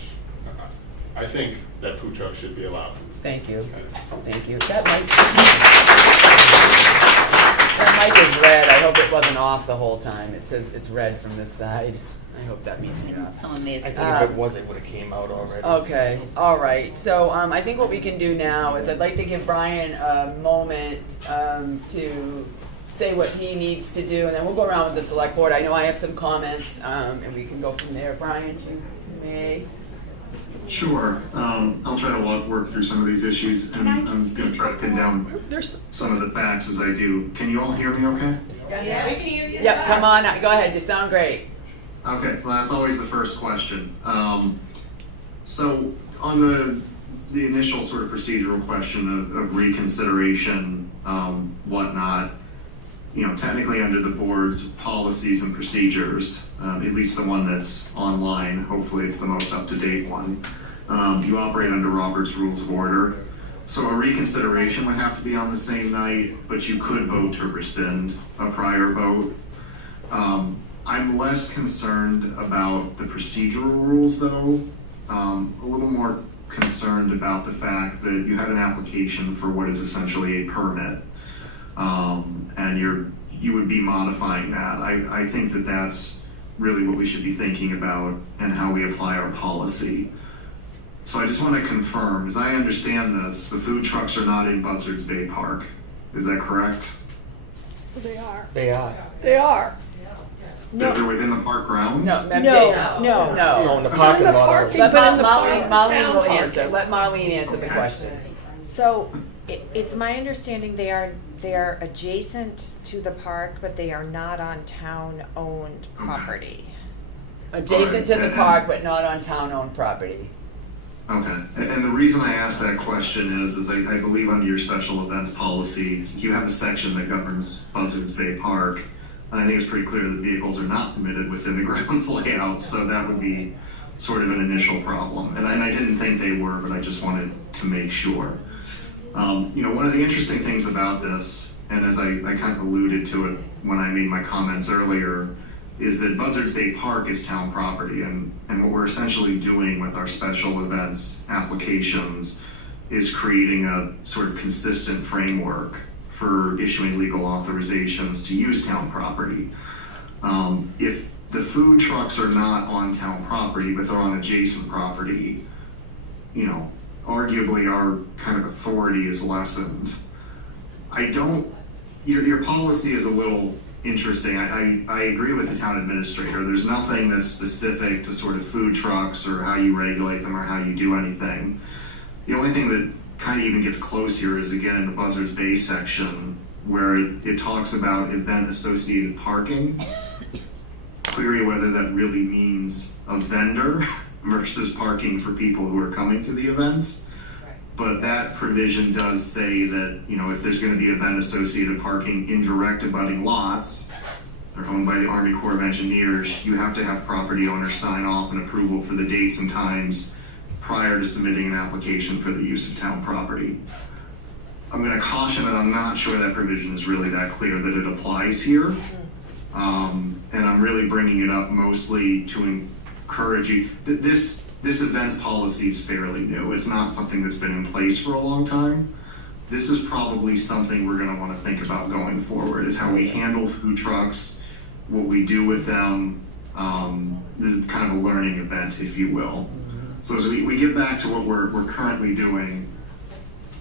I think that food trucks should be allowed. Thank you. Okay. Thank you. That might That mic is red, I hope it wasn't off the whole time, it says it's red from this side, I hope that means it's off. Someone may I have. think if it was, it would have came out already. Okay, all right. So I think what we can do now is I'd like to give Brian a moment to say what he needs to do, and then we'll go around with the select board. I know I have some comments, and we can go from there. Brian, you may. Sure. I'll try to work through some of these issues, and I'm going to try to pin down some of the facts as I do. Can you all hear me okay? Yeah, we can hear you. Yep, come on, go ahead, you sound great. Okay, well, that's always the first question. So on the initial sort of procedural question of reconsideration, whatnot, technically under the board's policies and procedures, at least the one that's online, hopefully it's the most up-to-date one, you operate under Robert's Rules of Order. So a reconsideration would have to be on the same night, but you could vote to rescind a prior vote. I'm less concerned about the procedural rules though, a little more concerned about the fact that you have an application for what is essentially a permit, and you would be modifying that. I think that that's really what we should be thinking about and how we apply our policy. So I just want to confirm, as I understand this, the food trucks are not in Buzzards Bay Park. Is that correct? They are. They are. They are. They're within the park grounds? No, No. No, in the parking lot. parking, Let but in the Marlene town will parking. answer, let Marlene answer the question. So it's my understanding they are adjacent to the park, but they are not on town-owned property. Adjacent to the park, but not on town-owned property. Okay, and the reason I asked that question is I believe under your special events policy, you have a section that governs Buzzards Bay Park, and I think it's pretty clear that vehicles are not permitted within the grounds layout, so that would be sort of an initial problem. And I didn't think they were, but I just wanted to make sure. One of the interesting things about this, and as I kind of alluded to it when I made my comments earlier, is that Buzzards Bay Park is town property, and what we're essentially doing with our special events applications is creating a sort of consistent framework for issuing legal authorizations to use town property. If the food trucks are not on town property, but they're on adjacent property, arguably our kind of authority is lessened. Your policy is a little interesting. I agree with the town administrator. There's nothing that's specific to sort of food trucks or how you regulate them or how you do anything. The only thing that kind of even gets close here is again in the Buzzards Bay section where it talks about event associated parking. Query whether that really means a vendor versus parking for people who are coming to the event. But that provision does say that, if there's going to be event associated parking in direct abutting lots, they're owned by the Army Corps of Engineers, you have to have property owners sign off and approval for the dates and times prior to submitting an application for the use of town property. I'm going to caution that I'm not sure that provision is really that clear that it applies here. And I'm really bringing it up mostly to encourage you. This events policy is fairly new. It's not something that's been in place for a long time. This is probably something we're going to want to think about going forward, is how we handle food trucks, what we do with them. This is kind of a learning event, if you will. So as we get back to what we're currently doing,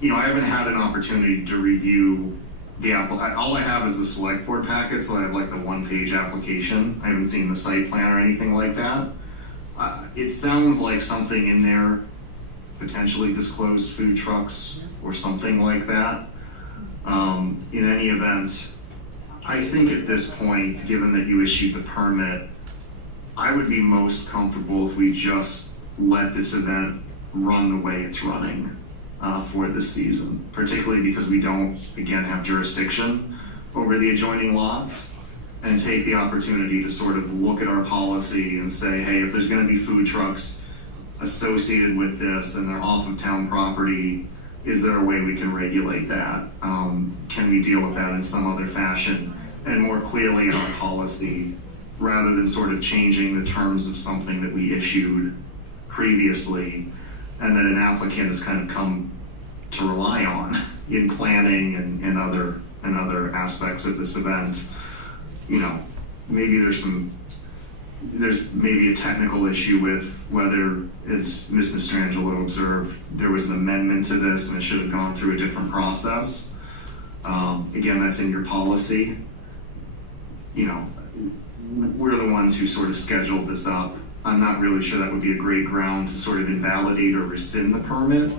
I haven't had an opportunity to review all I have is the select board packet, so I have like the one-page application. I haven't seen the site plan or anything like that. It sounds like something in there potentially disclosed food trucks or something like that. In any event, I think at this point, given that you issued the permit, I would be most comfortable if we just let this event run the way it's running for this season, particularly because we don't, again, have jurisdiction over the adjoining lots, and take the opportunity to sort of look at our policy and say, hey, if there's going to be food trucks associated with this and they're off of town property, is there a way we can regulate that? Can we deal with that in some other fashion and more clearly in our policy, rather than sort of changing the terms of something that we issued previously and that an applicant has kind of come to rely on in planning and other and other aspects of this event, you know, maybe there's maybe a technical issue with whether, as Ms. Nostrangelo observed, there was an amendment to this and it should have gone through a different process. Again, that's in your policy. You know, we're the ones who sort of scheduled this up. I'm not really sure that would be a great ground to sort of invalidate or rescind the permit.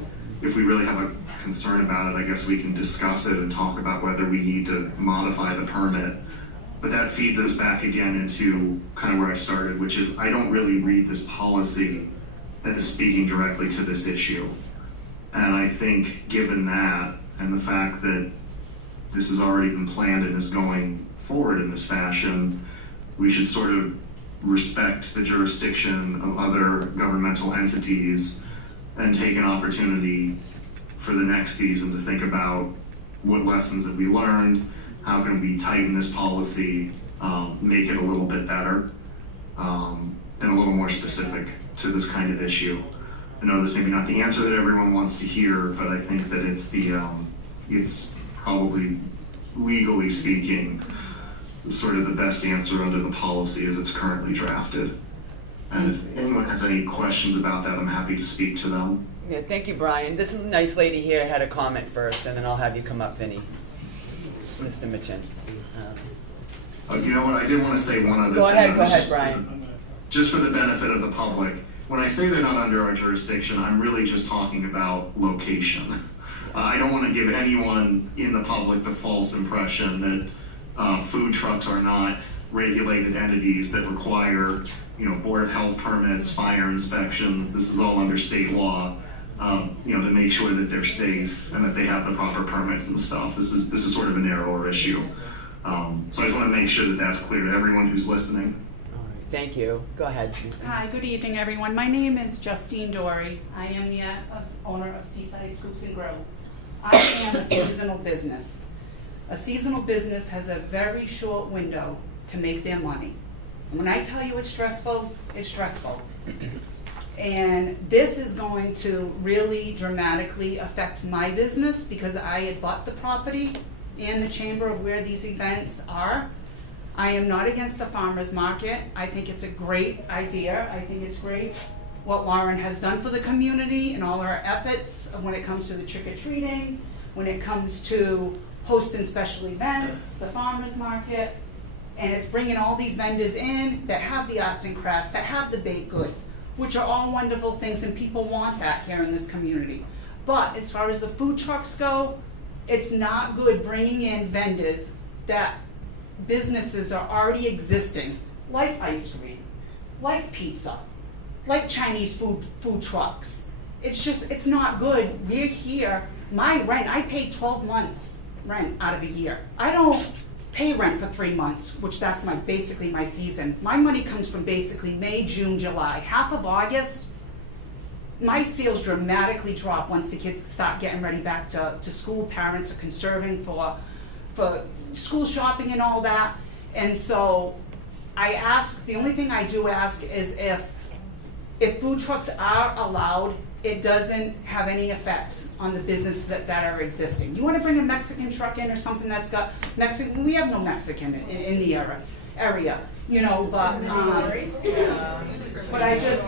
If we really have a concern about it, I guess we can discuss it and talk about whether we need to modify the permit. But that feeds us back again into kind of where I started, which is I don't really read this policy as speaking directly to this issue. And I think given that and the fact that this has already been planned and is going forward in this fashion, we should sort of respect the jurisdiction of other governmental entities and take an opportunity for the next season to think about what lessons have we learned, how can we tighten this policy, make it a little bit better, and a little more specific to this kind of issue. I know that's maybe not the answer that everyone wants to hear, but I think that it's probably, legally speaking, sort of the best answer under the policy as it's currently drafted. And if anyone has any questions about that, I'm happy to speak to them. Yeah, thank you, Brian. This nice lady here had a comment first, and then I'll have you come up, Vinny. Mr. Mitchin. You know what, I did want to say one other thing. Go ahead, Brian. Just for the benefit of the public, when I say they're not under our jurisdiction, I'm really just talking about location. I don't want to give anyone in the public the false impression that food trucks are not regulated entities that require, you know, Board of Health permits, fire inspections. This is all under state law, you know, to make sure that they're safe and that they have the proper permits and stuff. This is sort of a narrower issue. So I just want to make sure that that's clear to everyone who's listening. Thank you. Go ahead. Hi, good evening, everyone. My name is Justine Dory. I am the owner of Seaside Scoops and Grill. I am a seasonal business. A seasonal business has a very short window to make their money. And when I tell you it's stressful, it's stressful. And this is going to really dramatically affect my business because I had bought the property and the chamber of where these events are. I am not against the farmer's market. I think it's a great idea. I think it's great what Lauren has done for the community and all her efforts when it comes to the trick-or-treating, when it comes to hosting special events, the farmer's market, and it's bringing all these vendors in that have the arts and crafts, that have the baked goods, which are all wonderful things, and people want that here in this community. But as far as the food trucks go, it's not good bringing in vendors that businesses are already existing, like ice cream, like pizza, like Chinese food trucks. It's not good. We're here. My rent, I pay 12 months rent out of a year. I don't pay rent for 3 months, which that's basically my season. My money comes from basically May, June, July. Half of August, my sales dramatically drop once the kids start getting ready back to school. Parents are conserving for school shopping and all that. And so I ask, the only thing I do ask is if food trucks are allowed, it doesn't have any effects on the business that are existing. You want to bring a Mexican truck in or something that's got Mexican, we have no Mexican in the area, you know, but I just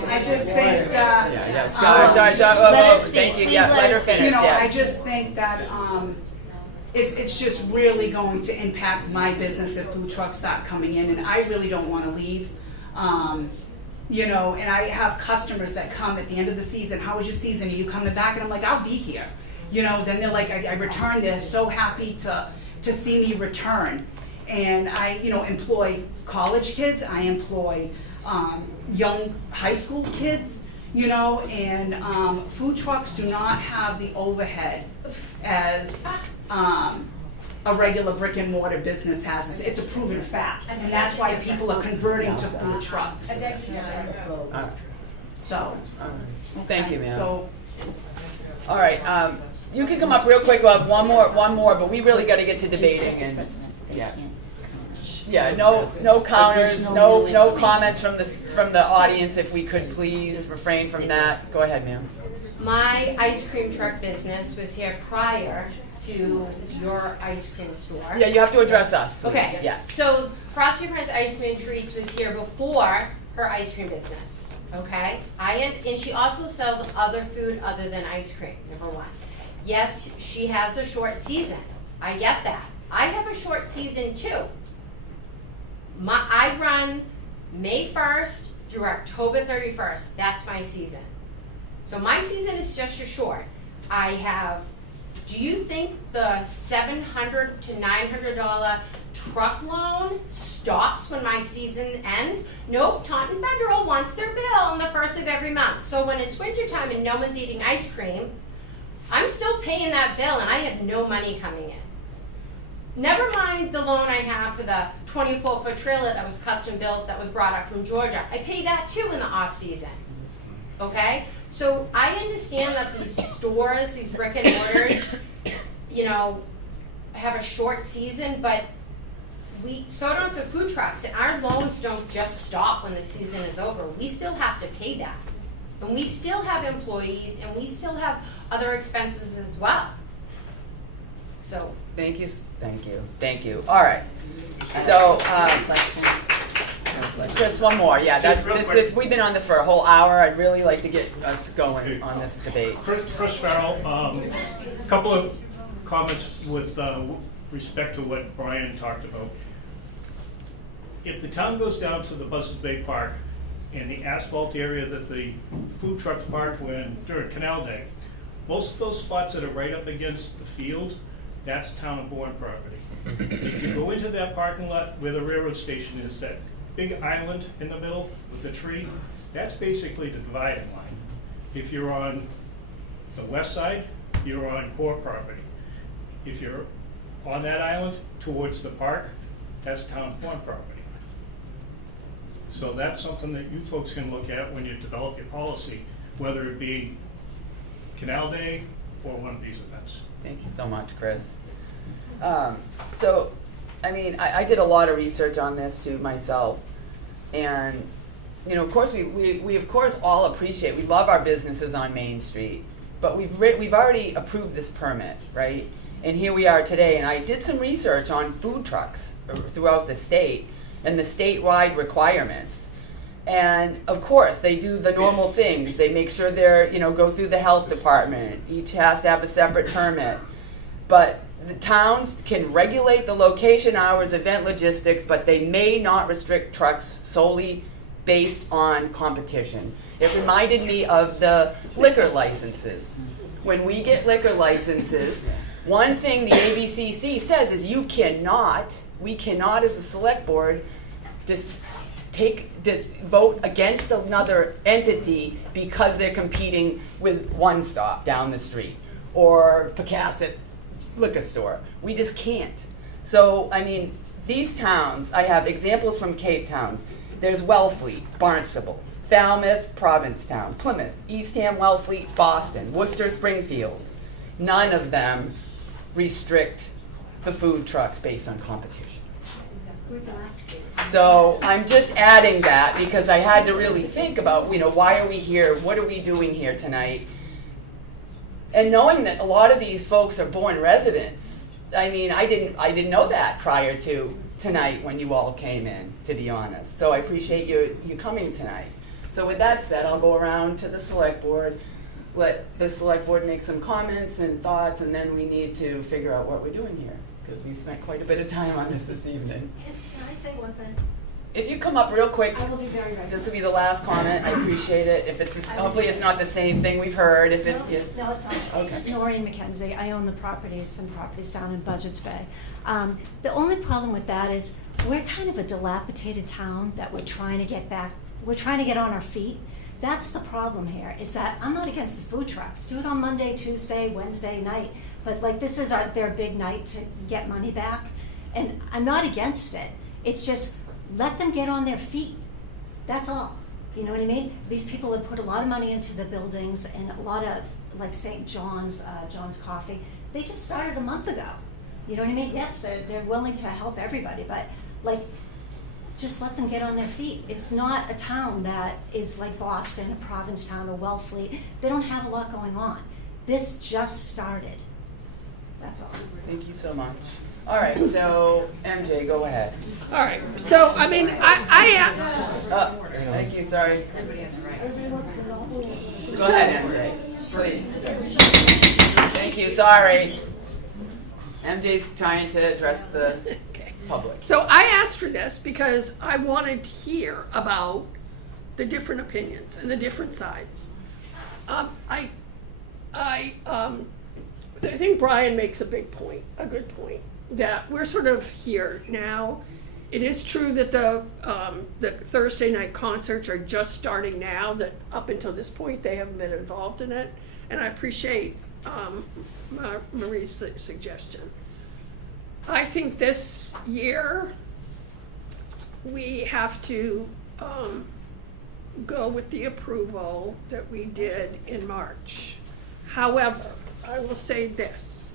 think that, thank you, yeah, let her finish, you know, yes. I just think that, it's just really going to impact my business if food trucks start coming in, and I really don't want to leave. You know, and I have customers that come at the end of the season, how was your season? Are you coming back? And I'm like, I'll be here. You know, then they're like, I return, they're so happy to see me return. And I, you know, employ college kids, I employ young high school kids, you know, and food trucks do not have the overhead as a regular brick and mortar business has. It's a proven fact, and that's why people are converting to food trucks. So, well, thank you, ma'am. So, all right, you can come up real quick. We'll have one more, but we really got to get to debating. And yeah, no counters, no comments from the audience. If we could please refrain from that. Go ahead, ma'am. My ice cream truck business was here prior to your ice cream store. Yeah, you have to address us, please. Okay. Yeah. So Frosty Prince Ice Cream and Treats was here before her ice cream business. Okay. And she also sells other food other than ice cream. Number one. Yes, she has a short season. I get that. I have a short season too. I run May 1st through October 31st. That's my season. So my season is just as short. Do you think the $700 to $900 truck loan stops when my season ends? Nope, Taunton Federal wants their bill on the 1st of every month. So when it's wintertime and no one's eating ice cream, I'm still paying that bill and I have no money coming in. Never mind the loan I have for the 24-foot trailer that was custom built that was brought up from Georgia. I pay that too in the off season. Okay? So I understand that these stores, these brick and mortars, have a short season, but so don't the food trucks, and our loans don't just stop when the season is over. We still have to pay that. And we still have employees, and we still have other expenses as well. So. Thank you. All right. So, Chris, one more. Yeah, we've been on this for a whole hour. I'd really like to get us going on this debate. Chris Farrell, a couple of comments with respect to what Brian talked about. If the town goes down to the Buzzards Bay Park and the asphalt area that the food trucks parked in during Canal Day, most of those spots that are right up against the field, that's town of Bourne property. If you go into that parking lot where the railroad station is, that big island in the middle with the tree, that's basically the dividing line. If you're on the west side, you're on core property. If you're on that island towards the park, that's town of Bourne property. So that's something that you folks can look at when you develop your policy, whether it be Canal Day or one of these events. Thank you so much, Chris. So, I mean, I did a lot of research on this too myself, and of course we of course all appreciate, we love our businesses on Main Street, but we've already approved this permit, right? And here we are today, and I did some research on food trucks throughout the state and the statewide requirements. And of course, they do the normal things. They make sure they're, go through the health department. Each has to have a separate permit. But the towns can regulate the location, hours, event logistics, but they may not restrict trucks solely based on competition. It reminded me of the liquor licenses. When we get liquor licenses, one thing the ABCC says is we cannot as a select board vote against another entity because they're competing with One Stop down the street or Pecasset liquor store. We just can't. So, I mean, these towns, I have examples from Cape Towns. There's Wellfleet, Barnstable, Falmouth, Provincetown, Plymouth, Eastham, Wellfleet, Boston, Worcester, Springfield. None of them restrict the food trucks based on competition. So I'm just adding that because I had to really think about, why are we here? What are we doing here tonight? And knowing that a lot of these folks are Bourne residents, I mean, I didn't know that prior to tonight when you all came in, to be honest. So I appreciate you coming tonight. So with that said, I'll go around to the select board, let the select board make some comments and thoughts, and then we need to figure out what we're doing here, because we spent quite a bit of time on this evening. Can I say one thing? If you come up real quick, I will be very right. this will be the last comment. I appreciate it. If it's hopefully it's not the same thing we've heard. If it, No, it's not. Okay. Noreen McKenzie. I own some properties down in Buzzards Bay. The only problem with that is we're kind of a dilapidated town that we're trying to get back. We're trying to get on our feet. That's the problem here, is that I'm not against the food trucks. Do it on Monday, Tuesday, Wednesday night. But like this is their big night to get money back. And I'm not against it. It's just let them get on their feet. That's all. You know what I mean? These people have put a lot of money into the buildings, and a lot of, like St. John's, John's Coffee, they just started a month ago. You know what I mean? Yes, they're willing to help everybody, but like, just let them get on their feet. It's not a town that is like Boston, a Provincetown, or Wellfleet. They don't have a lot going on. This just started. That's all. Thank you so much. All right, so MJ, go ahead. All right, so, I mean, Thank you, sorry. Go ahead, MJ, please. Thank you, sorry. MJ's trying to address the public. So I asked for this because I wanted to hear about the different opinions and the different sides. I think Brian makes a good point, that we're sort of here now. It is true that the Thursday night concerts are just starting now, that up until this point they haven't been involved in it, and I appreciate Marie's suggestion. I think this year we have to go with the approval that we did in March. However, I will say this,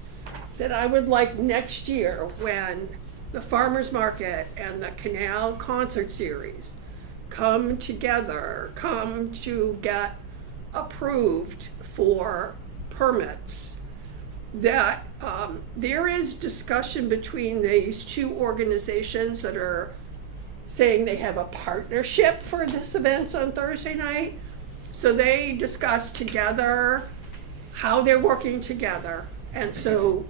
that I would like next year, when the farmers market and the canal concert series come together, come to get approved for permits, that there is discussion between these two organizations that are saying they have a partnership for this event on Thursday night. So they discuss together how they're working together, and so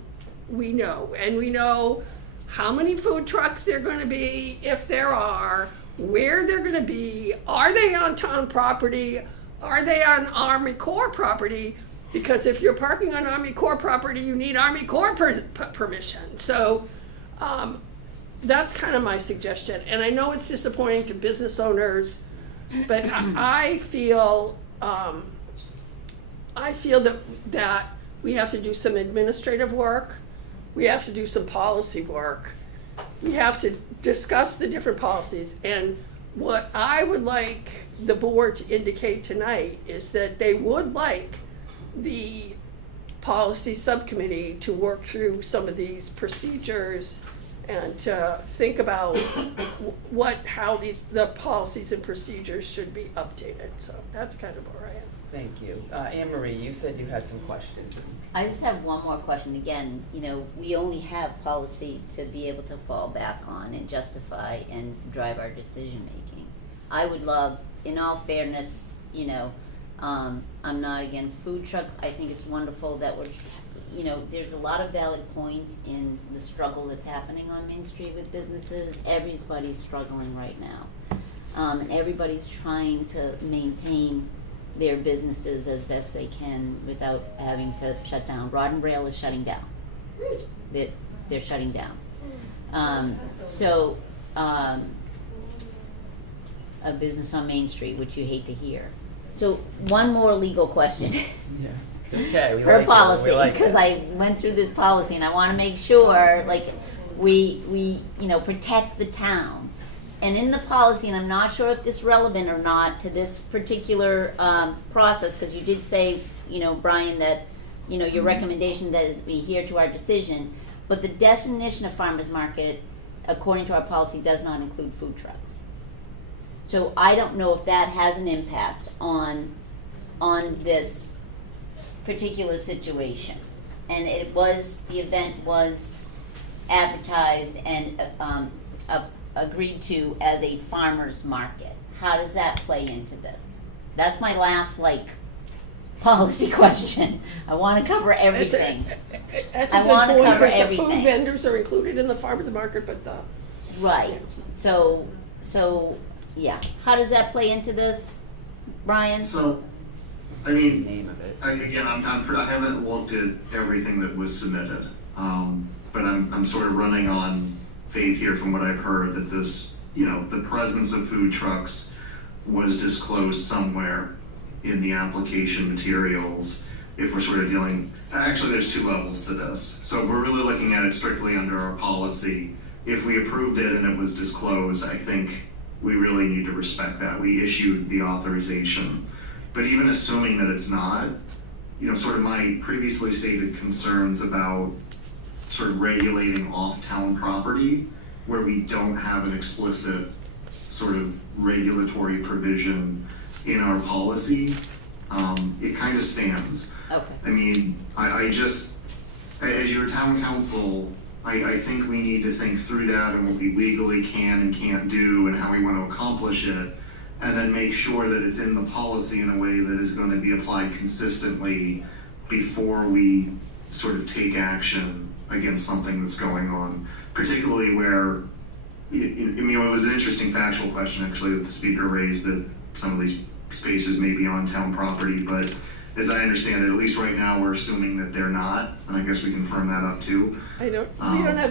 we know how many food trucks there are going to be, if there are, where they're going to be, are they on town property, are they on Army Corps property? Because if you're parking on Army Corps property, you need Army Corps permission. So that's kind of my suggestion. And I know it's disappointing to business owners, but I feel that we have to do some administrative work. We have to do some policy work. We have to discuss the different policies. And what I would like the board to indicate tonight is that they would like the policy subcommittee to work through some of these procedures and to think about how the policies and procedures should be updated. So that's kind of where I am. Thank you. Anne Marie, you said you had some questions. I just have one more question. Again, we only have policy to be able to fall back on and justify and drive our decision making. I would love, in all fairness, I'm not against food trucks. I think it's wonderful that there's a lot of valid points in the struggle that's happening on Main Street with businesses. Everybody's struggling right now. And everybody's trying to maintain their businesses as best they can without having to shut down. Rod and Braille is shutting down. They're shutting down. A business on Main Street, which you hate to hear. So one more legal question. Yeah. Okay, we Per like policy, it. because I went through this policy and I want to make sure, we protect the town. And in the policy, and I'm not sure if this is relevant or not to this particular process, because you did say, Brian, that, your recommendation that is we adhere to our decision, but the definition of farmers market, according to our policy, does not include food trucks. So I don't know if that has an impact on this particular situation. And the event was advertised and agreed to as a farmer's market. How does that play into this? That's my last policy question. I want to cover everything. That's I want to point, cover because the everything. food vendors are included in the farmers market, but right. So yeah. How does that play into this, Brian? So, I mean, again, I haven't looked at everything that was submitted, but I'm sort of running on faith here from what I've heard that this, the presence of food trucks was disclosed somewhere in the application materials. If we're sort of actually there's two levels to this. So if we're really looking at it strictly under our policy, if we approved it and it was disclosed, I think we really need to respect that. We issued the authorization. But even assuming that it's not, sort of my previously stated concerns about sort of regulating off-town property where we don't have an explicit sort of regulatory provision in our policy, it kind of stands. Okay. I mean, I just, as your town council, I think we need to think through that and what we legally can and can't do and how we want to accomplish it, and then make sure that it's in the policy in a way that is going to be applied consistently before we sort of take action against something that's going on, particularly where, I mean, it was an interesting factual question actually that the speaker raised, that some of these spaces may be on town property, but as I understand it, at least right now, we're assuming that they're not, and I guess we can firm that up too. We haven't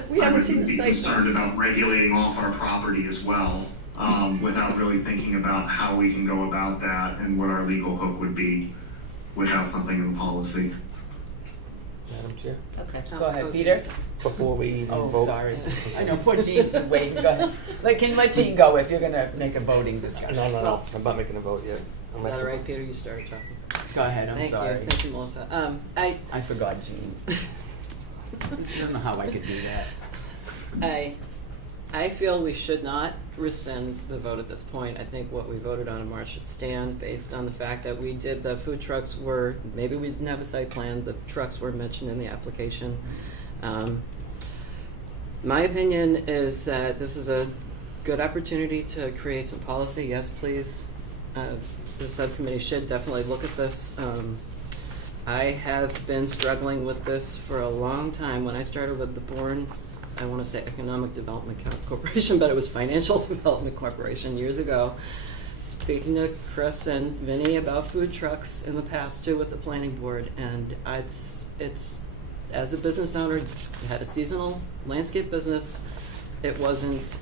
seen the I would be site. concerned about regulating off our property as well, without really thinking about how we can go about that and what our legal hook would be without something in the policy. Madam Chair, Okay. Go ahead, Peter. before we even Oh, vote. sorry. I know, poor Jean's been waiting, go ahead. Can let Jean go if you're gonna make a voting discussion. No, I'm not making a vote yet. Is that all right, Peter? You started talking. Go ahead, I'm sorry. Thank you, Melissa. I forgot Jean. I don't know how I could do that. I feel we should not rescind the vote at this point. I think what we voted on in March should stand based on the fact that we did, the food trucks were, maybe we didn't have a site plan, the trucks were mentioned in the application. My opinion is that this is a good opportunity to create some policy. Yes, please. The subcommittee should definitely look at this. I have been struggling with this for a long time. When I started with the Bourne, I want to say Economic Development Corporation, but it was Financial Development Corporation years ago, speaking to Chris and Vinny about food trucks in the past too with the planning board, and it's as a business owner, had a seasonal landscape business. It wasn't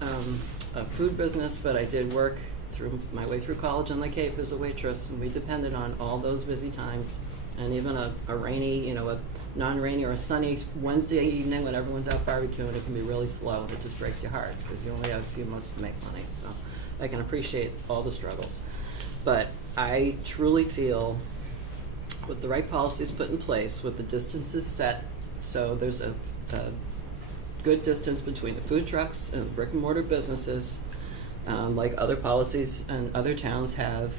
a food business, but I did work through my way through college on the Cape as a waitress, and we depended on all those busy times, and even a rainy, a non-rainy or a sunny Wednesday evening when everyone's out barbecuing, it can be really slow. It just breaks your heart because you only have a few months to make money. So I can appreciate all the struggles, but I truly feel with the right policies put in place, with the distances set, so there's a good distance between the food trucks and the brick and mortar businesses, like other policies and other towns have,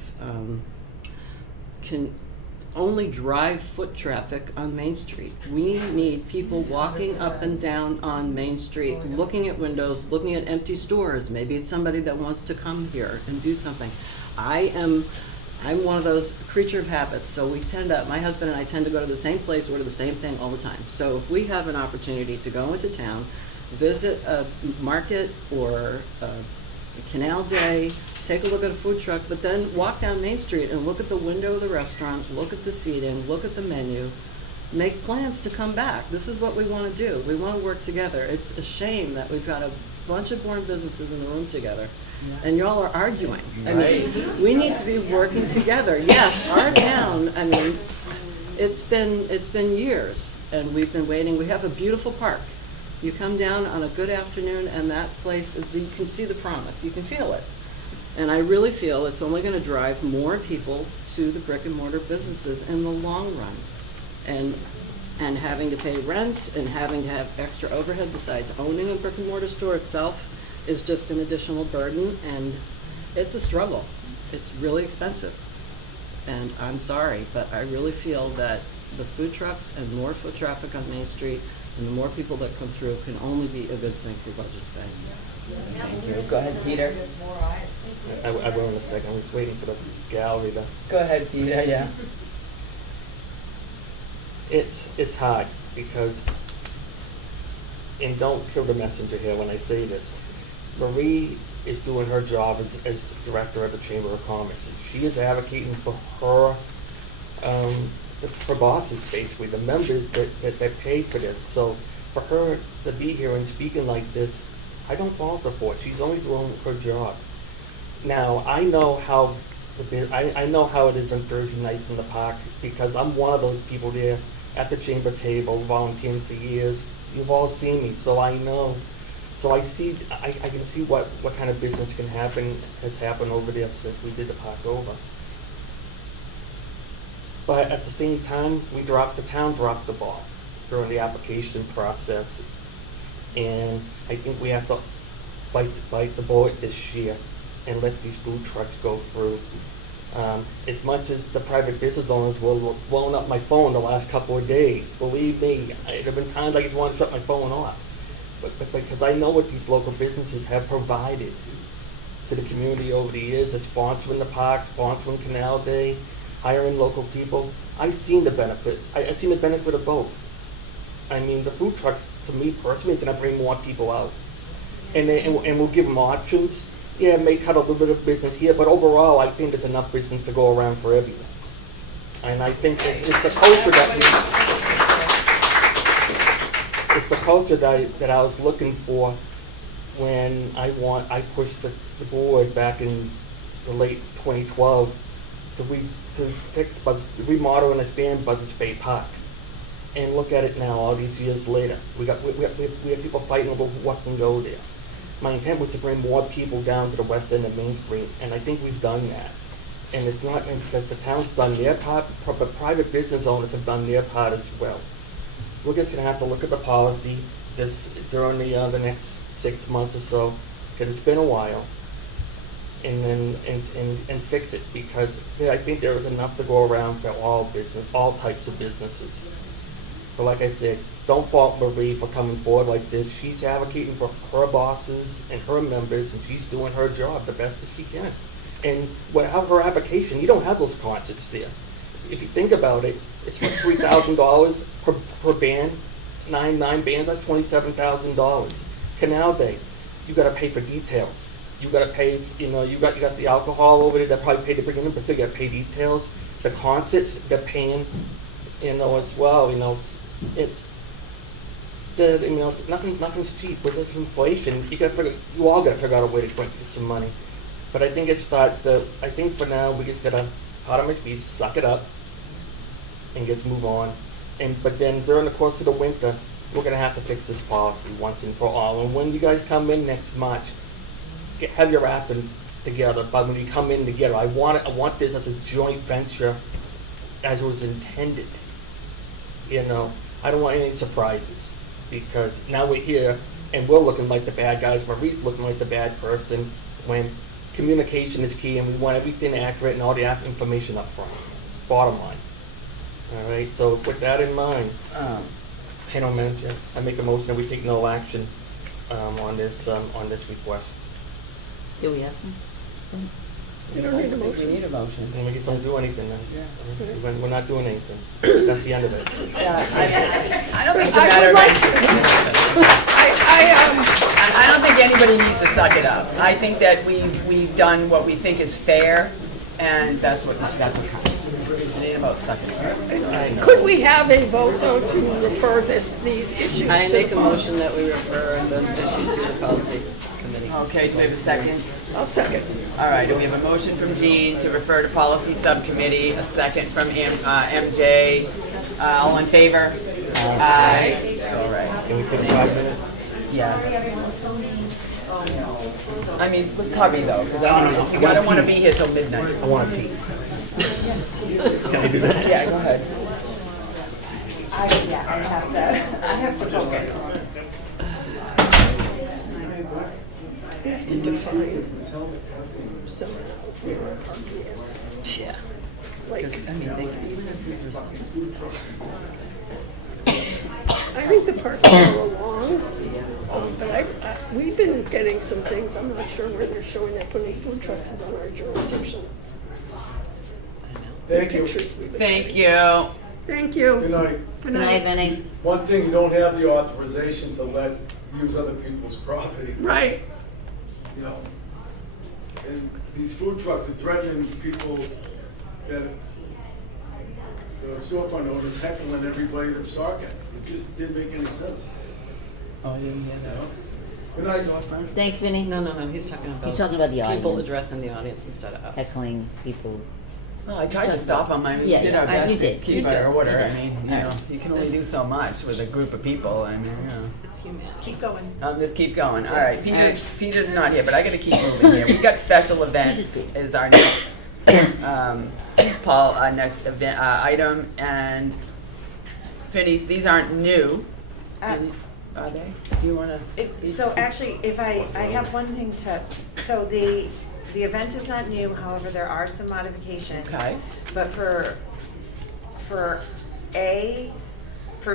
can only drive foot traffic on Main Street. We need people walking up and down on Main Street, looking at windows, looking at empty stores. Maybe it's somebody that wants to come here and do something. I'm one of those creature of habits, so my husband and I tend to go to the same place, order the same thing all the time. So if we have an opportunity to go into town, visit a market or a canal day, take a look at a food truck, but then walk down Main Street and look at the window of the restaurant, look at the seating, look at the menu, make plans to come back. This is what we want to do. We want to work together. It's a shame that we've got a bunch of Bourne businesses in the room together, and y'all are arguing. I mean, we need to be working together. Yes, our town, I mean, it's been years, and we've been waiting. We have a beautiful park. You come down on a good afternoon, and that place, you can see the promise. You can feel it. And I really feel it's only going to drive more people to the brick and mortar businesses in the long run. And having to pay rent and having to have extra overhead besides owning a brick and mortar store itself is just an additional burden, and it's a struggle. It's really expensive. And I'm sorry, but I really feel that the food trucks and more foot traffic on Main Street and the more people that come through can only be a good thing for Buzzards Bay. Thank you. Go ahead, Peter. I will in a second. I was waiting for the gallery to. Go ahead, Peter, yeah. It's hard because, and don't kill the messenger here when I say this, Marie is doing her job as director of the Chamber of Commerce. And she is advocating for her bosses, basically, the members that pay for this. So for her to be here and speaking like this, I don't fault her for it. She's only doing her job. Now, I know how it is on Thursday nights in the park because I'm one of those people there at the chamber table, volunteering for years. You've all seen me, so I know. So I can see what kind of business has happened over there since we did the park over. But at the same time, the town dropped the ball during the application process. And I think we have to bite the bullet this year and let these food trucks go through. As much as the private business owners will blowing up my phone the last couple of days, believe me, there have been times I just want to shut my phone off. But because I know what these local businesses have provided to the community over the years, of sponsoring the park, sponsoring Canal Day, hiring local people, I've seen the benefit. I've seen the benefit of both. I mean, the food trucks, to me personally, it's going to bring more people out. And we'll give them options. Yeah, it may cut a little bit of business here, but overall, I think there's enough business to go around for everyone. And I think it's the culture that I was looking for when I pushed the board back in the late 2012 to remodel and expand Buzzards Bay Park. And look at it now, all these years later. We have people fighting over what can go there. My intent was to bring more people down to the west end of Main Street, and I think we've done that. And it's not because the town's done their part, but private business owners have done their part as well. We're just going to have to look at the policy during the next 6 months or so, because it's been a while, and fix it, because I think there is enough to go around for all types of businesses. But like I said, don't fault Marie for coming forward like this. She's advocating for her bosses and her members, and she's doing her job the best that she can. And without her application, you don't have those concerts there. If you think about it, it's for $3,000 per band, nine bands, that's $27,000. Canal Day, you got to pay for details. You got to pay, you got the alcohol over there that probably paid to bring it in, but still you got to pay details. The concerts, they're paying, as well. Nothing's cheap. With this inflation, you all got to figure out a way to get some money. But I think I think for now we just gotta, pardon my speech, suck it up and just move on. But then during the course of the winter, we're gonna have to fix this policy once and for all. And when you guys come in next March, have your act together. But when you come in together, I want this as a joint venture, as it was intended. I don't want any surprises, because now we're here and we're looking like the bad guys. Marie's looking like the bad person, when communication is key and we want everything accurate and all the information up front. Bottom line. All right. So with that in mind, Madam Chair, I make a motion that we take no action on this request. Do we have? You don't need a motion. We need a motion. And we just don't do anything then. Yeah. We're not doing anything. That's the end of it. I don't think it's a matter I don't think anybody needs to suck it up. I think that we've done what we think is fair, and that's what counts. It ain't about sucking it up. Could we have a vote, though, to refer these issues I to make the a motion that we refer this issue to the policy committee. Okay, do we have a second? I'll second. All right, we have a motion from Jean to refer to policy subcommittee, a second from MJ. All in favor? Aye. All right. Can we put 5 minutes? Yeah. I mean, Tubby though, because I don't want to be here till midnight. I want to pee. Can I do that? Yeah, go ahead. I have to go. We have to define someone where our parking is. Yeah. Like, I I think the parking go along, but we've been getting some things, I'm not sure where they're showing that putting food trucks is on our jurisdiction. Thank you. Thank you. Thank you. Good night. Good night, Vinnie. One thing, you don't have the authorization to use other people's property. Right. And these food trucks are threatening people that the storefront owners heckling everybody that's talking. It just didn't make any sense. Oh, I didn't hear that. Good night. Thanks, Vinnie. No, he's talking about the audience. people addressing the audience instead of us. Heckling people. Well, I tried to stop them. I mean, we did our best to keep our order. I mean, you can only do so much with a group of people. I mean, It's human. Keep going. Just keep going. All right, Peter's not here, but I got to keep moving here. We've got special events is our next next event item, and Finny, these aren't new. Are they? Do you want to? So actually, if I have one thing so the the event is not new, however, there are some modifications. Okay. But for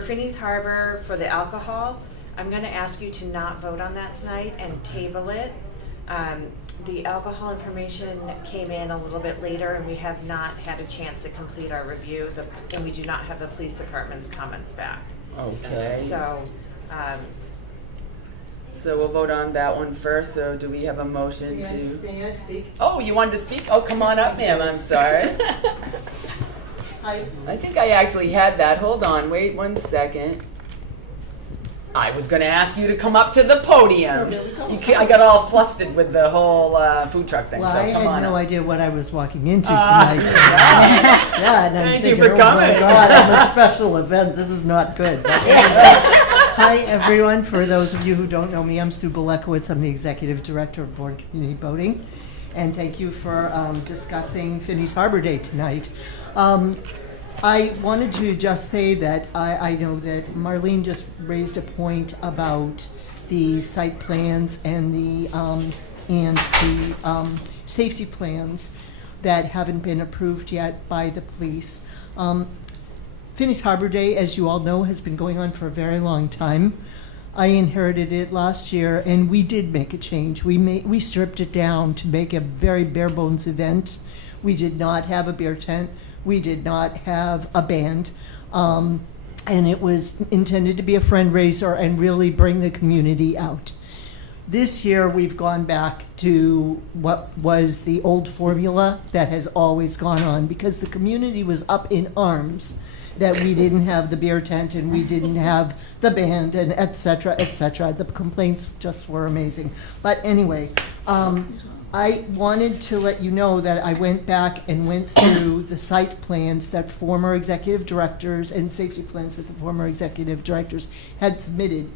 Finney's Harbor, for the alcohol, I'm gonna ask you to not vote on that tonight and table it. The alcohol information came in a little bit later, and we have not had a chance to complete our review, and we do not have the police department's comments back. Okay. So we'll vote on that one first, so do we have a motion to? May I speak? Oh, you wanted to speak? Oh, come on up, ma'am, I'm sorry. I think I actually had that. Hold on, wait 1 second. I was going to ask you to come up to the podium. I got all flustered with the whole food truck thing, Well, so I come on had no up. idea what I was walking into tonight. Yeah, and I'm Thank you thinking, for oh coming. my God, I'm a special event. This is not good. But hi, everyone. For those of you who don't know me, I'm Sue Belekowitz. I'm the Executive Director of Bourne Community Boating. And thank you for discussing Finney's Harbor Day tonight. I wanted to just say that I know that Marlene just raised a point about the site plans and the safety plans that haven't been approved yet by the police. Finney's Harbor Day, as you all know, has been going on for a very long time. I inherited it last year, and we did make a change. We stripped it down to make a very bare bones event. We did not have a beer tent. We did not have a band, and it was intended to be a fundraiser and really bring the community out. This year, we've gone back to what was the old formula that has always gone on, because the community was up in arms that we didn't have the beer tent and we didn't have the band and et cetera, et cetera. The complaints just were amazing. But anyway, I wanted to let you know that I went back and went through the site plans that former executive directors and safety plans that the former executive directors had submitted,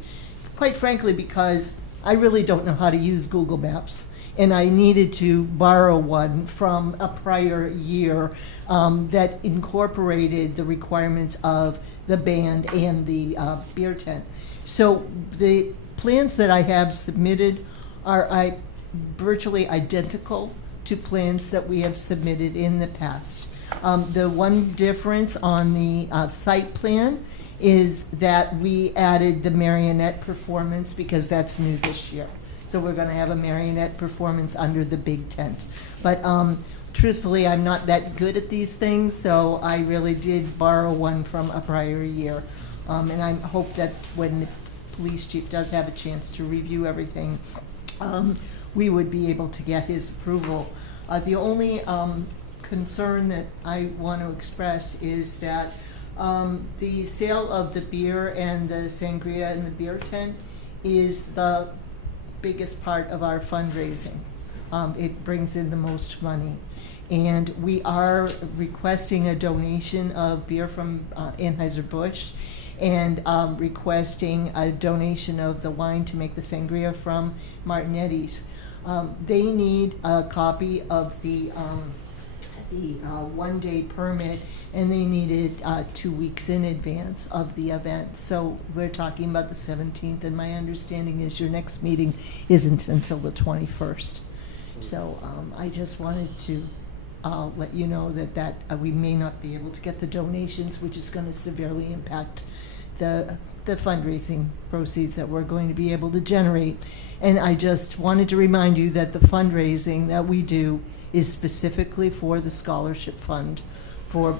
quite frankly, because I really don't know how to use Google Maps. And I needed to borrow one from a prior year that incorporated the requirements of the band and the beer tent. So the plans that I have submitted are virtually identical to plans that we have submitted in the past. The one difference on the site plan is that we added the marionette performance because that's new this year. So we're gonna have a marionette performance under the big tent. But truthfully, I'm not that good at these things, so I really did borrow one from a prior year. And I hope that when the police chief does have a chance to review everything, we would be able to get his approval. The only concern that I want to express is that the sale of the beer and the sangria and the beer tent is the biggest part of our fundraising. It brings in the most money. And we are requesting a donation of beer from Anheuser-Busch and requesting a donation of the wine to make the sangria from Martinetti's. They need a copy of the one-day permit, and they need it 2 weeks in advance of the event. So we're talking about the 17th, and my understanding is your next meeting isn't until the 21st. So I just wanted to let you know that we may not be able to get the donations, which is going to severely impact the fundraising proceeds that we're going to be able to generate. And I just wanted to remind you that the fundraising that we do is specifically for the scholarship fund for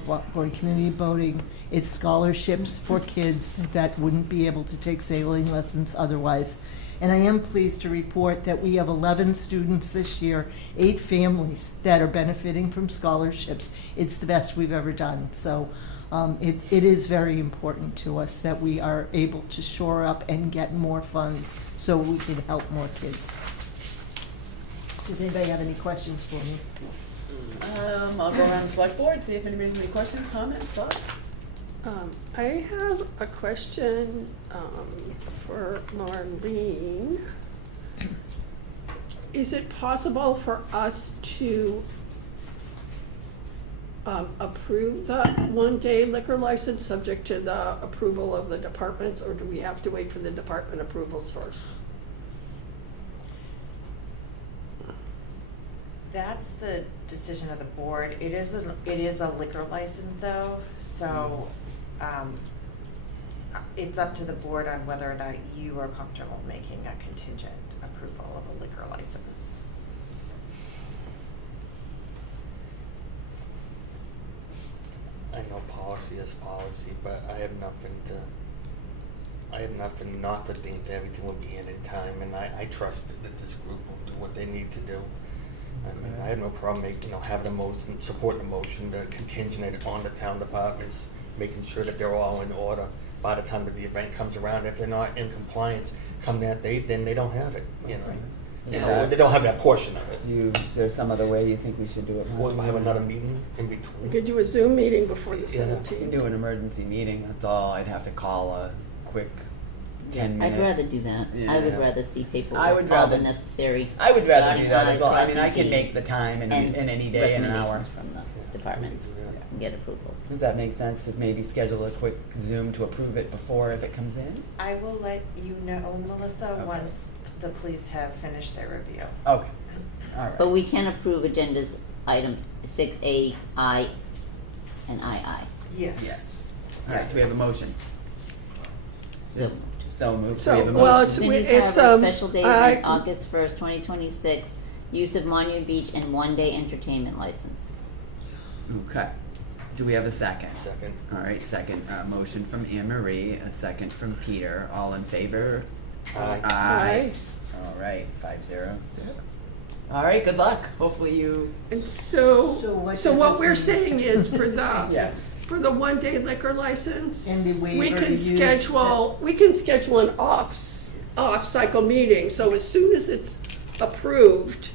community boating. It's scholarships for kids that wouldn't be able to take sailing lessons otherwise. And I am pleased to report that we have 11 students this year, 8 families that are benefiting from scholarships. It's the best we've ever done. So it is very important to us that we are able to shore up and get more funds so we can help more kids. Does anybody have any questions for me? I'll go around the select board, see if anybody has any questions, comments, thoughts. I have a question for Marlene. Is it possible for us to approve the one-day liquor license subject to the approval of the departments, or do we have to wait for the department approvals first? That's the decision of the board. It is a liquor license though, so, it's up to the board on whether or not you are comfortable making a contingent approval of a liquor license. I know policy is policy, but I have nothing not to think that everything will be in time, and I trust that this group will do what they need to do. I mean, I have no problem having a motion, supporting a motion to contingent it on the town departments, making sure that they're all in order by the time that the event comes around. If they're not in compliance come that date, then they don't have it, they don't have that portion of it. Is there some other way you think we should do it? Or have another meeting in between. We could do a Zoom meeting before the We can 17th. do an emergency meeting, that's all. I'd have to call a quick 10-minute. I'd rather do that. Yeah. I would rather see paperwork, I would all the rather- necessary. I would rather dotting do that as I's, well. I mean, crossing I can make T's, the time in and any day in an hour. recommendations from the departments and get approvals. Does that make sense to maybe schedule a quick Zoom to approve it before if it comes in? I will let you know, Melissa, Okay. once the police have finished their review. Okay, all right. But we can approve agendas item 6A, I, and II. Yes. All right, so we have a motion. So- So moved. So, We have a well, motion. Then you have a special date on August 1st, 2026, use of Monument Beach and one-day entertainment license. Okay. Do we have a second? Second. All right, second. Motion from Anne Marie, a second from Peter. All in favor? Aye. Aye. All right, 5-0. All right, good luck. Hopefully you. And so what what does we're this mean? saying is for the, Yes. for the one-day liquor license, And the we waiver to can use. schedule an off-cycle meeting, so as soon as it's approved,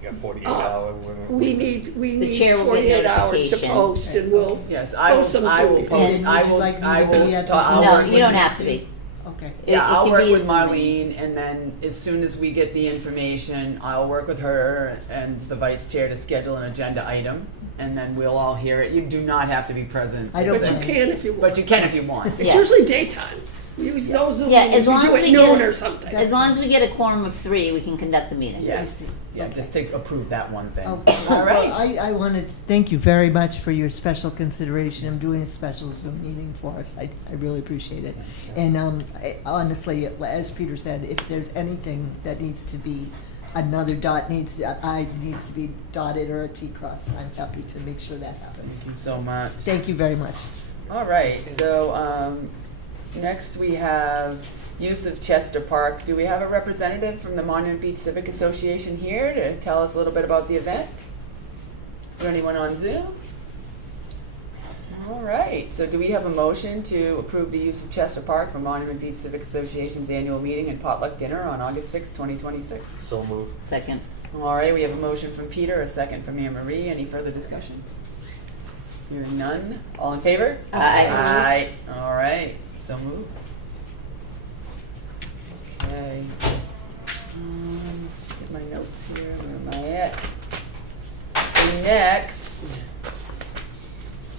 We got 48 hour. we need chair will get 48 hours to notification. post, and we'll Yes, post some I will Zoom post, meetings. I Would you will, like me I to will, be at the I'll Zoom? No, work you with- don't have to be. Okay. Yeah, It I'll can work be a with Zoom meeting. Marlene, and then as soon as we get the information, I'll work with her and the vice chair to schedule an agenda item, and then we'll all hear it. You do not have to be present. I don't But you mind. can if you want. But you can if you want. It's Yeah. usually daytime. We use those Zoom Yeah, meetings, as long we do as it we noon get or it, something. as long as we get a quorum of 3, we can conduct the meeting. Yes, yeah, just to approve that one thing. Oh, All right. well, I wanted to thank you very much for your special consideration of doing a special Zoom meeting for us. I really appreciate it. And honestly, as Peter said, if there's anything that needs to be, another I needs to be dotted or a T crossed, I'm happy to make sure that happens. Thank you so much. Thank you very much. All right, so next we have use of Chester Park. Do we have a representative from the Monument Beach Civic Association here to tell us a little bit about the event? Is there anyone on Zoom? All right, so do we have a motion to approve the use of Chester Park for Monument Beach Civic Association's annual meeting and potluck dinner on August 6, 2026? So moved. Second. All right, we have a motion from Peter, a second from Anne Marie. Any further discussion? Hearing none. All in favor? Aye. Aye. All right, so moved. Okay. Get my notes here. Where am I at? So next,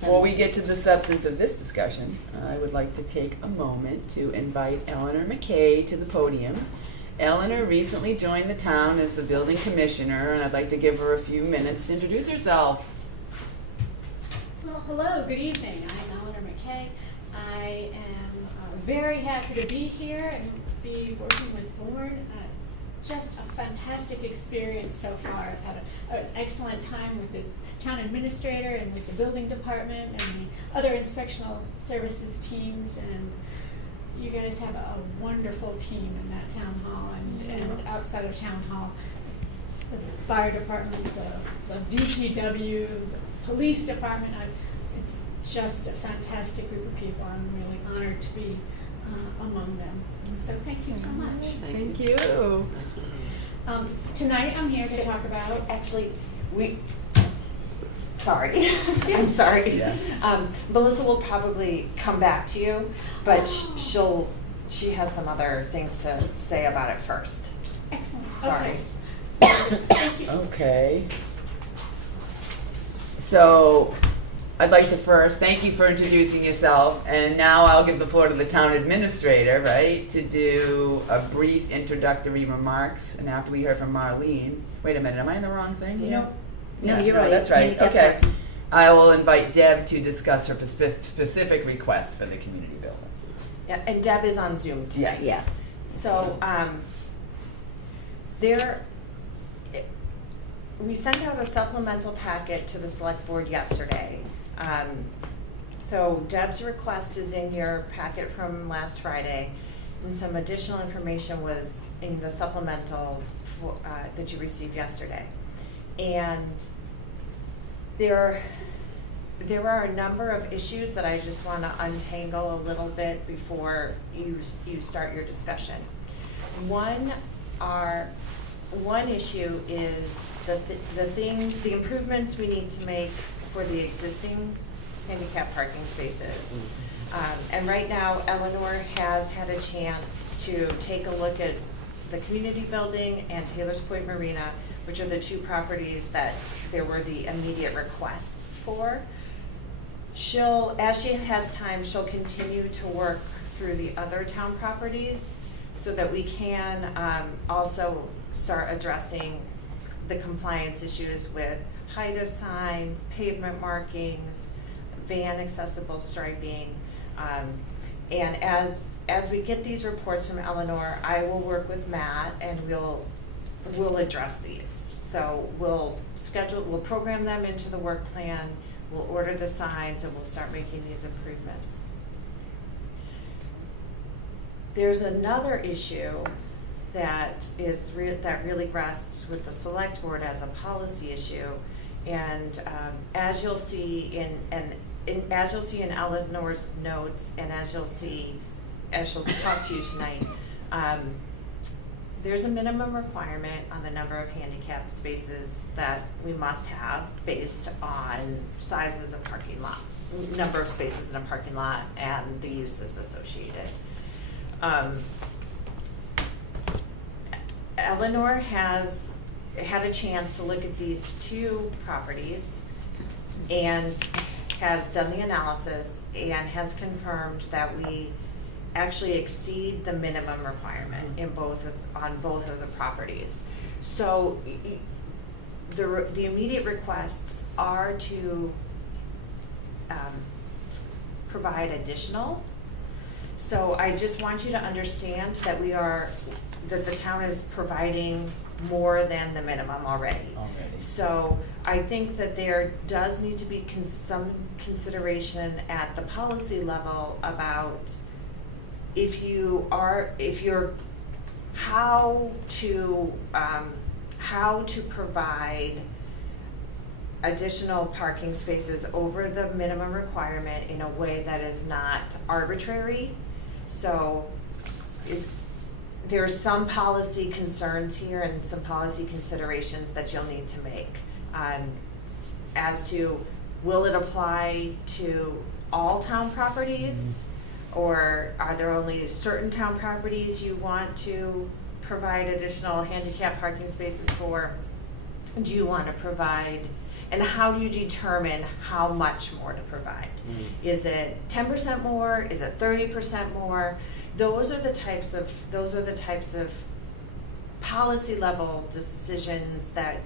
before we get to the substance of this discussion, I would like to take a moment to invite Eleanor McKay to the podium. Eleanor recently joined the town as the building commissioner, and I'd like to give her a few minutes to introduce herself. Well, hello, good evening. I'm Eleanor McKay. I am very happy to be here and be working with Bourne. It's just a fantastic experience so far. I've had an excellent time with the town administrator and with the building department and the other inspectional services teams, and you guys have a wonderful team in that town hall and outside of town hall. The fire department, the DPW, the police department. It's just a fantastic group of people. I'm really honored to be among them. So thank you so much. Thank you. Tonight I'm here to talk about. Actually, sorry. I'm sorry. Yeah. Melissa will probably come back to you, but she has some other things to say about it first. Excellent. Sorry. Okay. Thank you. Okay. So, I'd like to first thank you for introducing yourself, and now I'll give the floor to the town administrator, right, to do a brief introductory remarks, and after we hear from Marlene, wait a minute, am I in the wrong thing here? No. Yeah, No, you're right. That's right, Handicap okay. parking. I will invite Deb to discuss her specific requests for the community building. Yeah, and Deb is on Zoom today. Yeah. So, we sent out a supplemental packet to the select board yesterday. So Deb's request is in your packet from last Friday, and some additional information was in the supplemental that you received yesterday. And there are a number of issues that I just want to untangle a little bit before you start your discussion. One issue is the improvements we need to make for the existing handicap parking spaces. And right now, Eleanor has had a chance to take a look at the community building and Taylor's Point Marina, which are the two properties that there were the immediate requests for. As she has time, she'll continue to work through the other town properties so that we can also start addressing the compliance issues with height of signs, pavement markings, van accessible striping. And as we get these reports from Eleanor, I will work with Matt and we'll address these. So we'll program them into the work plan, we'll order the signs, and we'll start making these improvements. There's another issue that really rests with the select board as a policy issue, and as you'll see in Eleanor's notes, and as she'll talk to you tonight, there's a minimum requirement on the number of handicap spaces that we must have based on sizes of parking lots, number of spaces in a parking lot, and the uses associated. Eleanor has had a chance to look at these two properties and has done the analysis and has confirmed that we actually exceed the minimum requirement on both of the properties. So the immediate requests are to provide additional. So I just want you to understand that that the town is providing more than the minimum already. So I think that there does need to be some consideration at the policy level about how to provide additional parking spaces over the minimum requirement in a way that is not arbitrary. So there's some policy concerns here and some policy considerations that you'll need to make as to, will it apply to all town properties, or are there only certain town properties you want to provide additional handicap parking spaces for? Do you want to provide, and how do you determine how much more to provide? Is it 10% more? Is it 30% more? Those are the types of policy level decisions that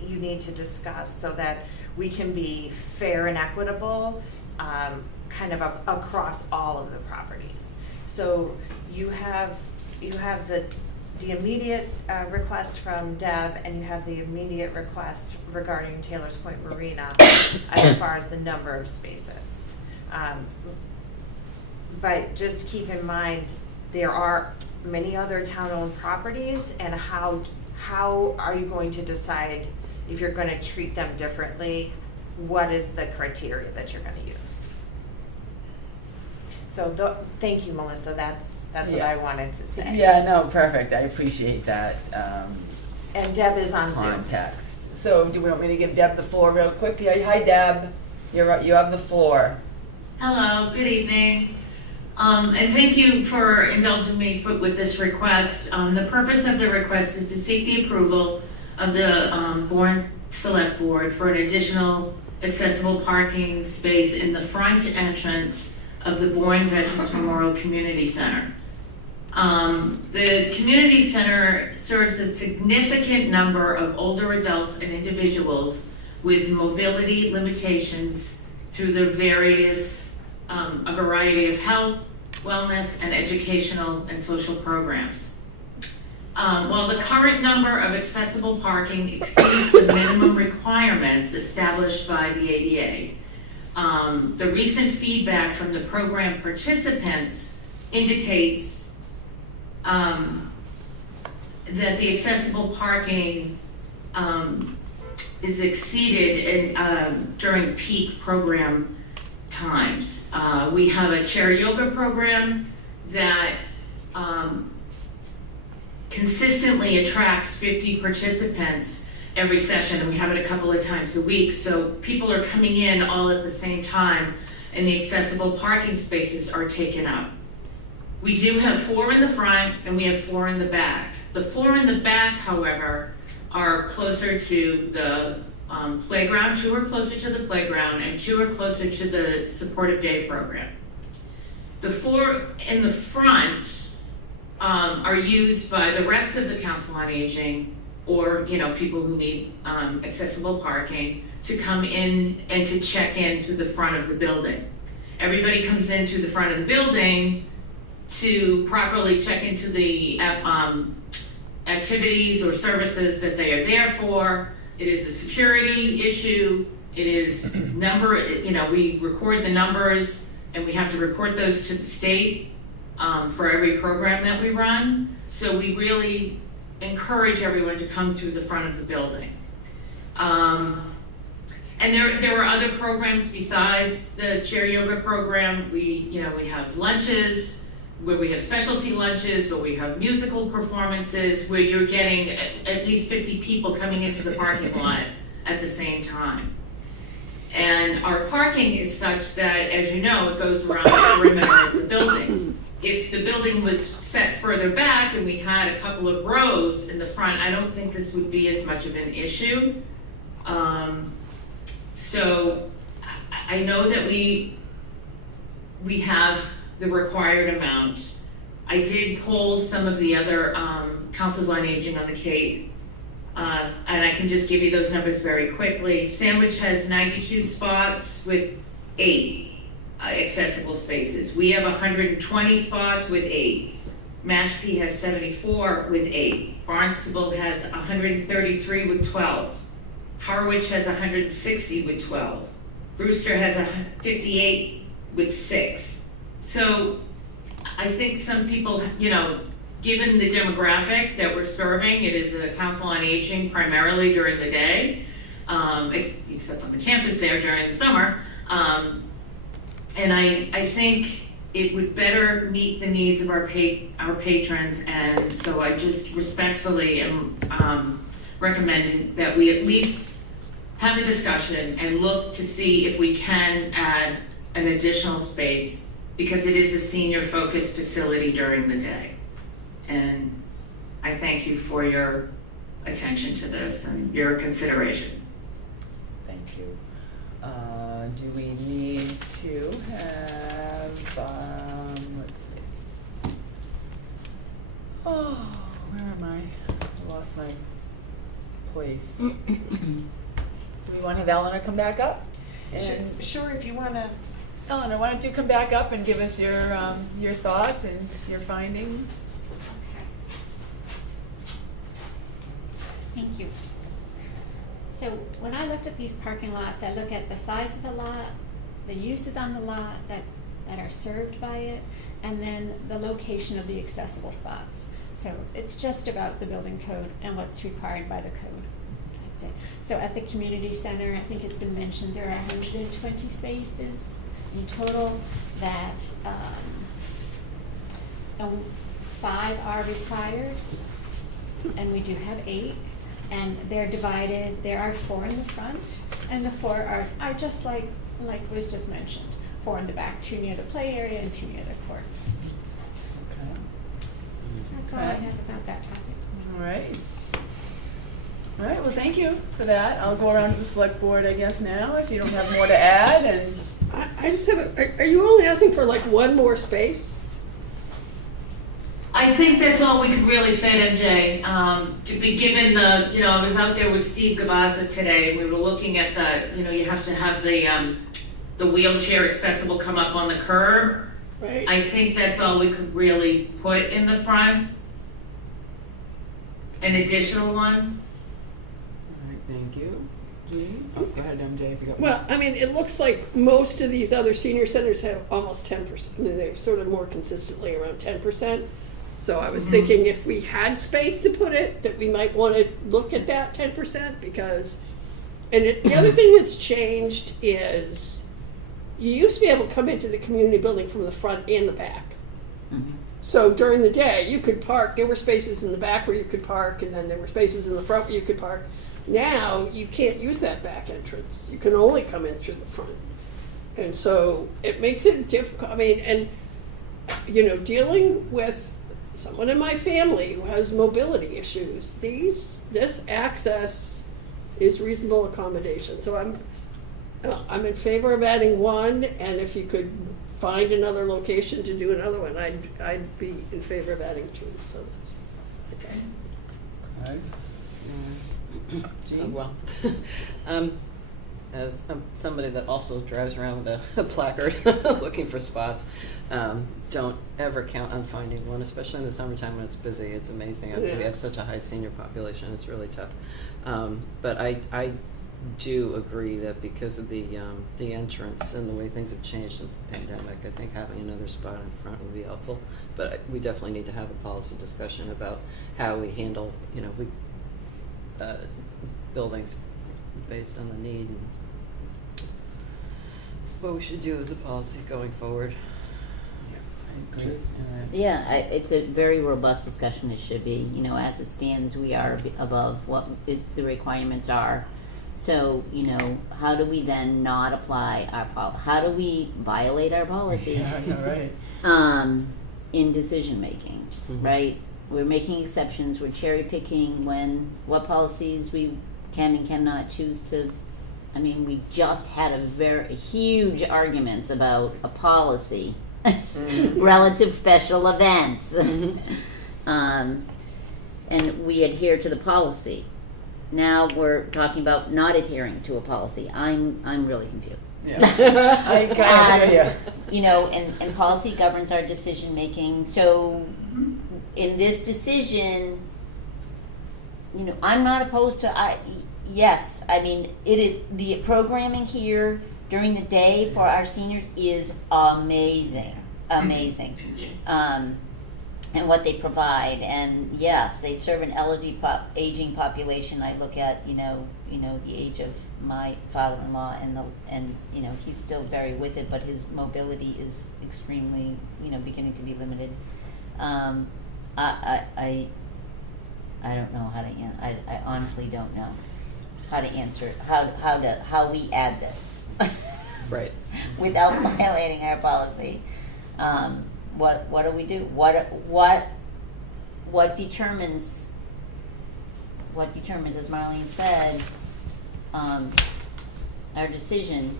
you need to discuss so that we can be fair and equitable kind of across all of the properties. So you have the immediate request from Deb, and you have the immediate request regarding Taylor's Point Marina as far as the number of spaces. But just keep in mind, there are many other town-owned properties, and how are you going to decide if you're going to treat them differently? What is the criteria that you're going to use? So thank you, Melissa. That's what I wanted to say. Yeah, no, perfect. I appreciate that. And Deb is on Zoom. Context. So do we want me to give Deb the floor real quick? Hi, Deb. You have the floor. Hello, good evening. And thank you for indulging me with this request. The purpose of the request is to seek the approval of the Bourne Select Board for an additional accessible parking space in the front entrance of the Bourne Veterans Memorial Community Center. The community center serves a significant number of older adults and individuals with mobility limitations through the various, a variety of health, wellness, and educational and social programs. While the current number of accessible parking exceeds the minimum requirements established by the ADA, the recent feedback from the program participants indicates that the accessible parking is exceeded during peak program times. We have a chair yoga program that consistently attracts 50 participants every session, and we have it a couple of times a week, so people are coming in all at the same time, and the accessible parking spaces are taken up. We do have 4 in the front and we have 4 in the back. The 4 in the back, however, are closer to the playground. 2 are closer to the playground and 2 are closer to the supportive day program. The 4 in the front are used by the rest of the Council on Aging, or people who need accessible parking, to come in and to check in through the front of the building. Everybody comes in through the front of the building to properly check into the activities or services that they are there for. It is a security issue. It is we record the numbers and we have to report those to the state for every program that we run. So we really encourage everyone to come through the front of the building. And there are other programs besides the chair yoga program. We have lunches, where we have specialty lunches, or we have musical performances where you're getting at least 50 people coming into the parking lot at the same time. And our parking is such that, as you know, it goes around the perimeter of the building. If the building was set further back and we had a couple of rows in the front, I don't think this would be as much of an issue. So I know that we have the required amount. I did poll some of the other councils on aging on the Cape, and I can just give you those numbers very quickly. Sandwich has 92 spots with 8 accessible spaces. We have 120 spots with 8. Mashpee has 74 with 8. Barnstable has 133 with 12. Harwich has 160 with 12. Brewster has 58 with 6. So I think some people, given the demographic that we're serving, it is a council on aging primarily during the day, except on the campus there during the summer. And I think it would better meet the needs of our patrons, and so I just respectfully am recommending that we at least have a discussion and look to see if we can add an additional space, because it is a senior-focused facility during the day. And I thank you for your attention to this and your consideration. Thank you. Do we need to have, let's see. Oh, where am I? I lost my place. Do we want to have Eleanor come back up? Sure, if you want to. Eleanor, why don't you come back up and give us your thoughts and your findings? Okay. Thank you. So when I looked at these parking lots, I look at the size of the lot, the uses on the lot that are served by it, and then the location of the accessible spots. So it's just about the building code and what's required by the code. That's it. So at the community center, I think it's been mentioned, there are 120 spaces in total, that 5 are required, and we do have 8, and they're divided. There are 4 in the front, and the 4 are just like was just mentioned, 4 in the back, 2 near the play area and 2 near the courts. Okay. So that's all I have about that topic. All right. All right, well, thank you. you for that. I'll go around to the select board, I guess, now, if you don't have more to add, and. I just have, are you only asking for like one more space? I think that's all we could really fit, MJ. To be given the, I was out there with Steve Gabaza today. We were looking at the, you have to have the wheelchair accessible come up on the curb. Right. I think that's all we could really put in the front. An additional one. All right, thank you. Jean? Oh, go ahead, MJ, if you got. Well, I mean, it looks like most of these other senior centers have almost 10%. I mean, they're sort of more consistently around 10%. So I was thinking if we had space to put it, that we might want to look at that 10% because, the other thing that's changed is you used to be able to come into the community building from the front and the back. So during the day, you could park. There were spaces in the back where you could park, and then there were spaces in the front where you could park. Now, you can't use that back entrance. You can only come in through the front. And so it makes it difficult. I mean, and, dealing with someone in my family who has mobility issues, this access is reasonable accommodation. So I'm in favor of adding one, and if you could find another location to do another one, I'd be in favor of adding two. So that's okay. All right. Well, as somebody that also drives around with a placard looking for spots, don't ever count on finding one, especially in the summertime when it's busy. It's amazing. We have such a high senior population. It's really tough. But I do agree that because of the entrance and the way things have changed since the pandemic, I think having another spot in front would be helpful. But we definitely need to have a policy discussion about how we handle, buildings based on the need and what we should do as a policy going forward. Yeah, it's a very robust discussion. It should be. As it stands, we are above what the requirements are. So, how do we then not apply our how do we violate our policy? Right. In decision making, right? We're making exceptions. We're cherry picking what policies we can and cannot choose to. I mean, we just had a huge arguments about a policy relative special events, and we adhere to the policy. Now we're talking about not adhering to a policy. I'm really confused. Yeah. I kind of hear you. And policy governs our decision making. So in this decision, I'm not opposed to. Yes, I mean it is the programming here during the day for our seniors is amazing, and what they provide. And yes, they serve an elderly aging population. I look at the age of my father-in-law and he's still very with it, but his mobility is extremely beginning to be limited. I don't know how to I honestly don't know how to answer how we add this right without violating our policy. What do we do? What determines, as Marlene said, our decision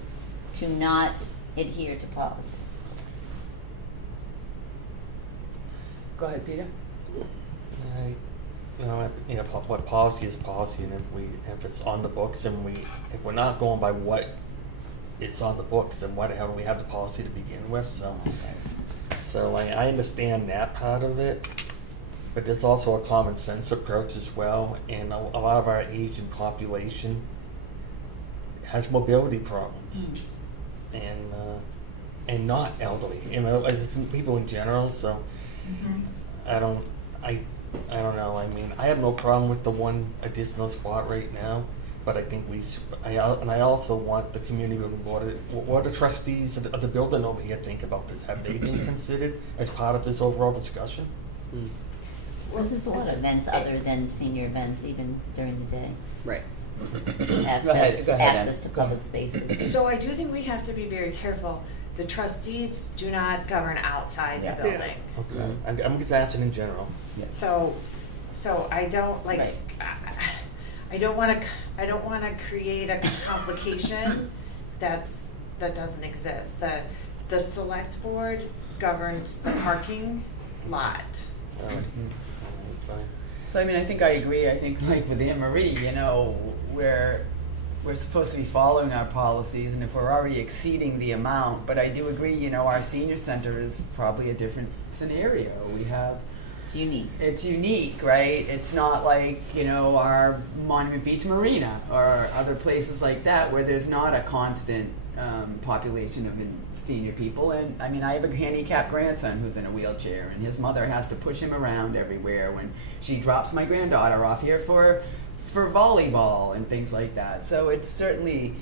to not adhere to policy? Go ahead, Peter. What policy is policy, and if it's on the books, and if we're not going by what it's on the books, then why the hell do we have the policy to begin with? So I understand that part of it, but there's also a common sense approach as well, and a lot of our aging population has mobility problems, and not elderly, it's people in general. So I don't know. I mean, I have no problem with the one additional spot right now, but I think I also want the community building board. What the trustees of the building over here think about this? Have they been considered as part of this overall discussion? This is a lot of events other than senior events, even during the day. Right. Access to public spaces. So I do think we have to be very careful. The trustees do not govern outside the building. Okay. I'm just asking in general. So I don't like. Right. I don't wanna create a complication that doesn't exist. The select board governs the parking lot. So I mean, I think I agree. I think like with Anne Marie, you know, we're supposed to be following our policies, and if we're already exceeding the amount, but I do agree, you know, our senior center is probably a different scenario. We have. It's unique. It's unique, right? It's not like, you know, our Monument Beach Marina or other places like that where there's not a constant population of senior people. And I mean, I have a handicapped grandson who's in a wheelchair, and his mother has to push him around everywhere when she drops my granddaughter off here for volleyball and things like that. So it's certainly,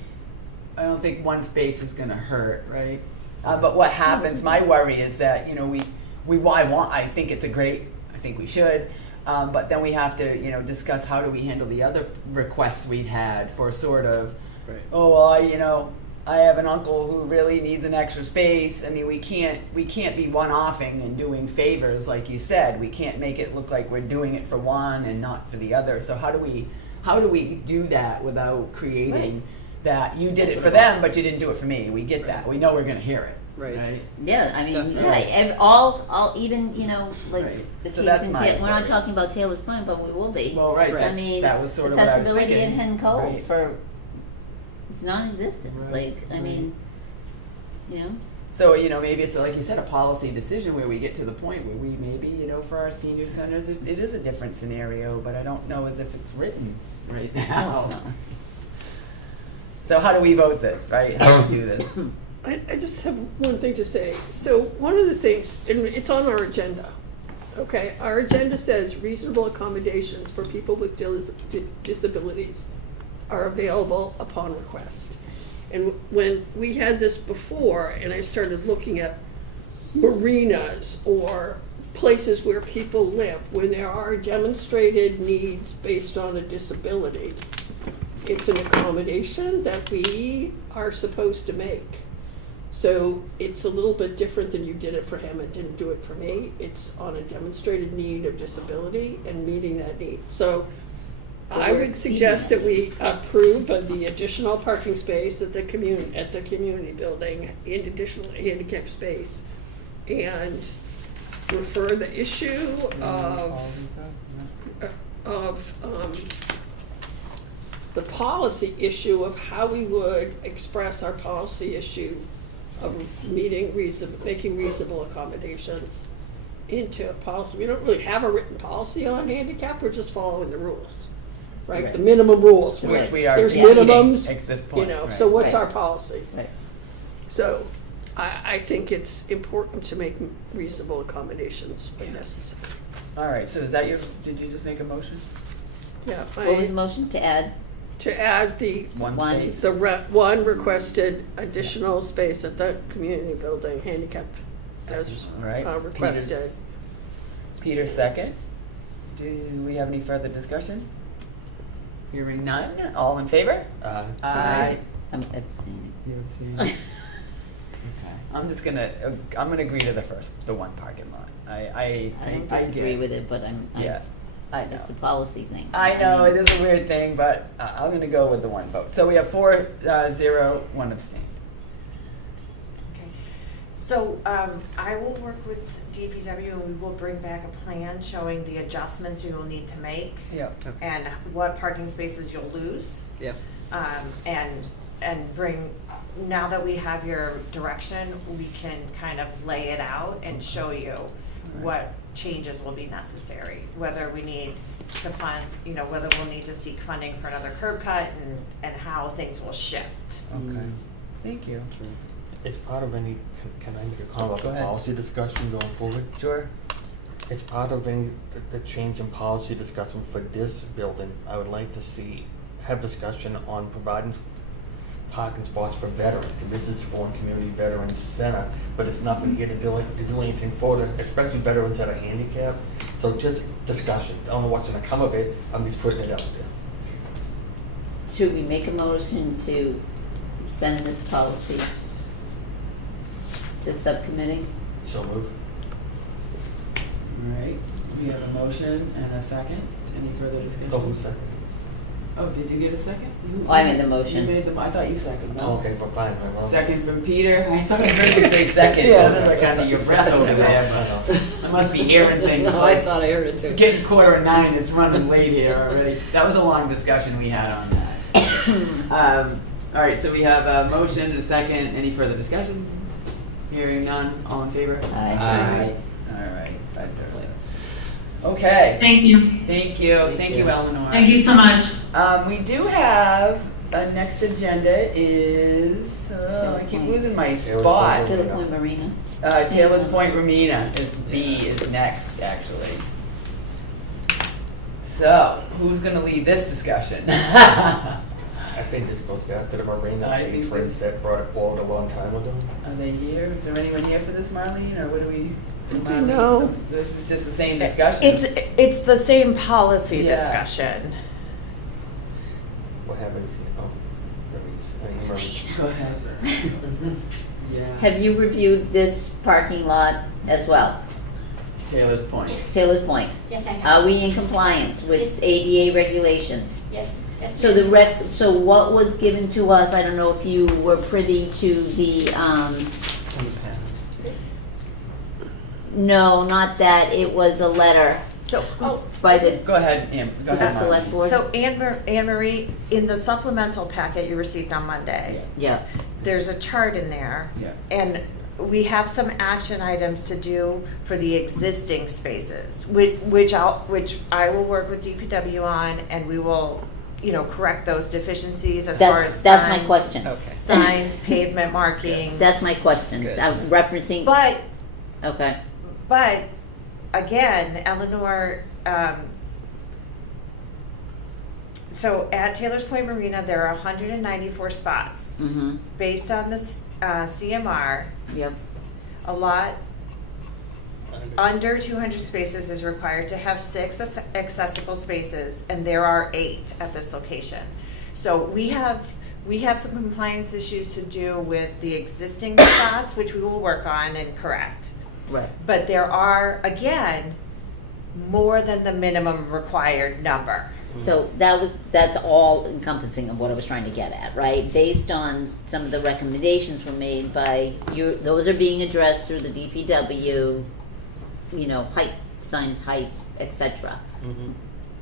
I don't think one space is going to hurt, right? But what happens, my worry is that, you know, I think it's I think we should, but then we have to, you know, discuss how do we handle the other requests we'd had for sort of, oh, well, you know, I have an uncle who really needs an extra space. I mean, we can't be one-offing and doing favors like you said. We can't make it look like we're doing it for one and not for the other. So how do we do that without creating that you did it for them, but you didn't do it for me? We get that. We know we're going to hear it. Right. Yeah, I mean, Definitely. yeah, all even, you know, like the So case that's in my we're not worry. talking about Taylor's Point, but we will be. Well, right, I mean, that was sort of what I was accessibility in thinking. Hen Cove Right. for it's non-existent. Right, Like, I right. mean, you know. So, you know, maybe it's like you said, a policy decision where we get to the point where we maybe, you know, for our senior centers, it is a different scenario, but I don't know as if it's written right now. So how do we vote this, right? How do we do this? I just have one thing to say. So one of the things, and it's on our agenda, okay? Our agenda says reasonable accommodations for people with disabilities are available upon request. And when we had this before, and I started looking at marinas or places where people live, when there are demonstrated needs based on a disability, it's an accommodation that we are supposed to make. So it's a little bit different than you did it for him and didn't do it for me. It's on a demonstrated need of disability and meeting that need. So I would suggest that we approve of the additional parking space at the community building, in additional handicap space, and refer the issue of the policy issue of how we would express our policy issue of making reasonable accommodations into a policy. We don't really have a written policy on handicap, we're just following the rules, right? Right. The minimum rules. Which we are There's exceeding minimums, at this point, you know, right. so what's Right. our policy? Right. So I think it's important to make reasonable accommodations when necessary. All right, so is that did you just make a motion? Yeah. What was the motion to add? To add the One space. one requested additional space at the community building, handicap as All right. requested. Peter second. Do we have any further discussion? Hearing none, all in favor? Aye. I'm abstaining. You're abstaining. Okay. I'm gonna agree to the one parking lot. I don't get disagree it. with it, but Yeah, I know. It's a policy thing. I know, mean, it is a weird thing, but I'm gonna go with the one vote. So we have 4-0, one abstain. Okay. So I will work with DPW and we will bring back a plan showing the adjustments we will need to make. Yeah. And what parking spaces you'll lose. Yeah. And bring, now that we have your direction, we can kind of lay it out and show you what changes will be necessary. Whether we need to fund, you know, whether we'll need to seek funding for another curb cut and how things will shift. Okay. Thank you. It's part of any, can I make a comment about Go the ahead. policy discussion going forward? Sure. It's part of any, the change in policy discussion for this building. I would like to have discussion on providing parking spots for veterans. And this is Bourne Community Veterans Center, but it's nothing here to do anything for them, especially veterans that are handicapped. So just discussion. I don't know what's gonna come of it. I'm just putting it out there. Should we make a motion to send this policy to subcommittee? So move. All right, we have a motion and a second. Any further discussion? Oh, who's second? Oh, did you get a second? Oh, I made the motion. You made the, I thought you seconded. Oh, okay, for fine, well. Second from Peter. I thought I heard you say second. Yeah, That's like under your breath over there. But I must be hearing things. No, like, I thought I heard it too. It's getting 9:15. It's running late here already. That was a long discussion we had on that. All right, so we have a motion and a second. Any further discussion? Hearing none. All in favor? Aye. All right. 5-0. Okay. Thank you. Thank you. Thank you, Eleanor. Thank you so much. We do have a next agenda is I keep losing my spot. Taylor Point Marina. Taylor's Point Marina is B is next actually. So who's gonna lead this discussion? I think this goes back to the Marina patrons that brought it forward a long time ago. Are they here? Is there anyone here for this, Marlene, or what do we? No. This is just the same discussion. It's the same policy Yeah. discussion. What happens, Maurice? Go ahead. Yeah. Have you reviewed this parking lot as well? Taylor's Point. Taylor's Point. Yes, I have. Are we in compliance with Yes. ADA regulations? Yes, yes. So so what was given to us, I don't know if you were privy to the, This. no, not that, it was a letter So, by the, Go ahead, Ann. Go for the ahead, select Marlene. board. so Anne Marie, in the supplemental packet you received on Monday, Yeah, there's a chart in there. Yeah. And we have some action items to do for the existing spaces, which I will work with DPW on, and we will, correct those deficiencies as far as that's my sign- question. Okay. signs, pavement markings. That's my question, Good. I'm referencing, But okay, again, Eleanor, so at Taylor's Point Marina, there are 194 spots. mm-hmm, Based on the CMR, yep, a lot under 200 spaces is required to have 6 accessible spaces, and there are 8 at this location. So we have some compliance issues to do with the existing spots, which we will work on and correct. right. But there are, again, more than the minimum required number. So that's all encompassing of what I was trying to get at, right? Based on some of the recommendations were made by you, those are being addressed through the DPW, height, sign height, etc. Mm-hmm.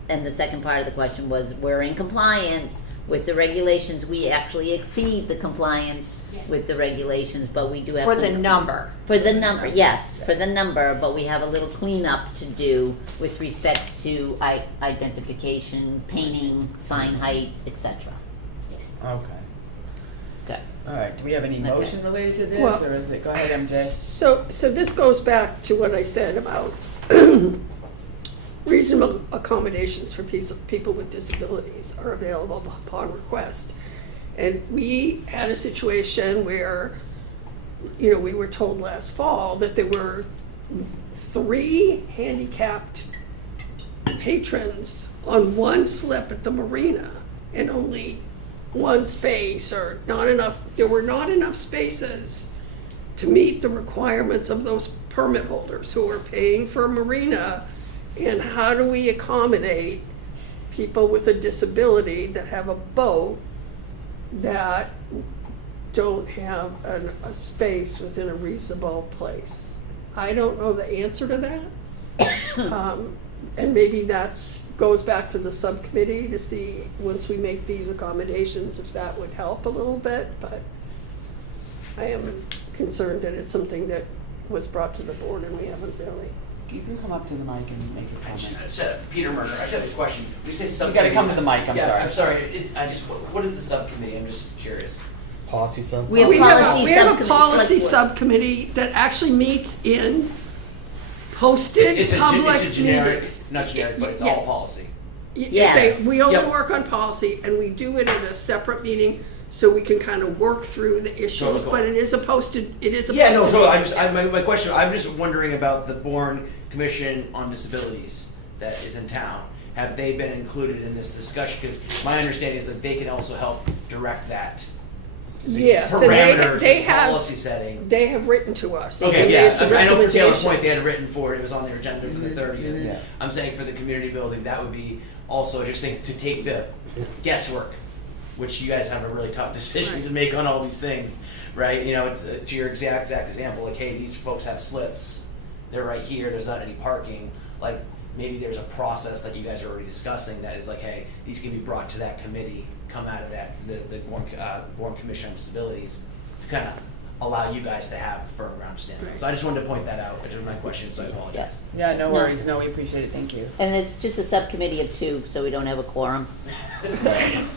And the second part of the question was, we're in compliance with the regulations, we actually exceed the compliance Yes. with the regulations, but we do have For some. the number. For the number, yes, for the number, but we have a little cleanup to do with respect to identification, painting, sign height, etc. Yes. Okay. Okay. All right. Do we have any motion related to this, Well- or is it? Go ahead, MJ. So this goes back to what I said about reasonable accommodations for people with disabilities are available upon request. And we had a situation where, we were told last fall that there were 3 handicapped patrons on one slip at the marina and only one space, or there were not enough spaces to meet the requirements of those permit holders who are paying for a marina. And how do we accommodate people with a disability that have a boat that don't have a space within a reasonable place? I don't know the answer to that. And maybe goes back to the subcommittee to see, once we make these accommodations, if that would help a little bit. But I am concerned that it's something that was brought to the board and we haven't really. You can come up to the mic and make a comment. Peter Murner, I just have a question. When you say You subcommittee. gotta come to the mic, I'm sorry. I'm sorry, what is the subcommittee? I'm just curious. Policy sub? We have We have policy a subcommittee, policy select board. subcommittee that actually meets in posted It's public a generic, meetings. not generic, but it's Yeah. all policy. Yes. We only Yep. work on policy, and we do it at a separate meeting so we can kind of work through the issues, Totally. but it is a posted. Yeah, no, totally. My question, I'm just wondering about the Bourne Commission on Disabilities that is in town. Have they been included in this discussion? Because my understanding is that they can also help direct that, Yes, and parameters, they as have, policy setting. they have written to us. Okay, and yeah, made some I know for Taylor Point, they recommendations. had written for it was on their agenda for the 30th. Yeah. I'm saying for the community building, that would be also just think to take the guesswork, which you guys have a really tough decision to make on all these things, right? You know, it's to your exact example, like, hey, these folks have slips. They're right here. There's not any parking. Like, maybe there's a process that you guys are already discussing that is like, hey, these can be brought to that committee, come out of that, the Bourne Commission on Disabilities, to kind of allow you guys to have a firm understanding. So I just wanted to point that out, which was my question, so I apologize. Yeah, no worries. No, we appreciate it. Thank you. And it's just a subcommittee of 2, so we don't have a quorum.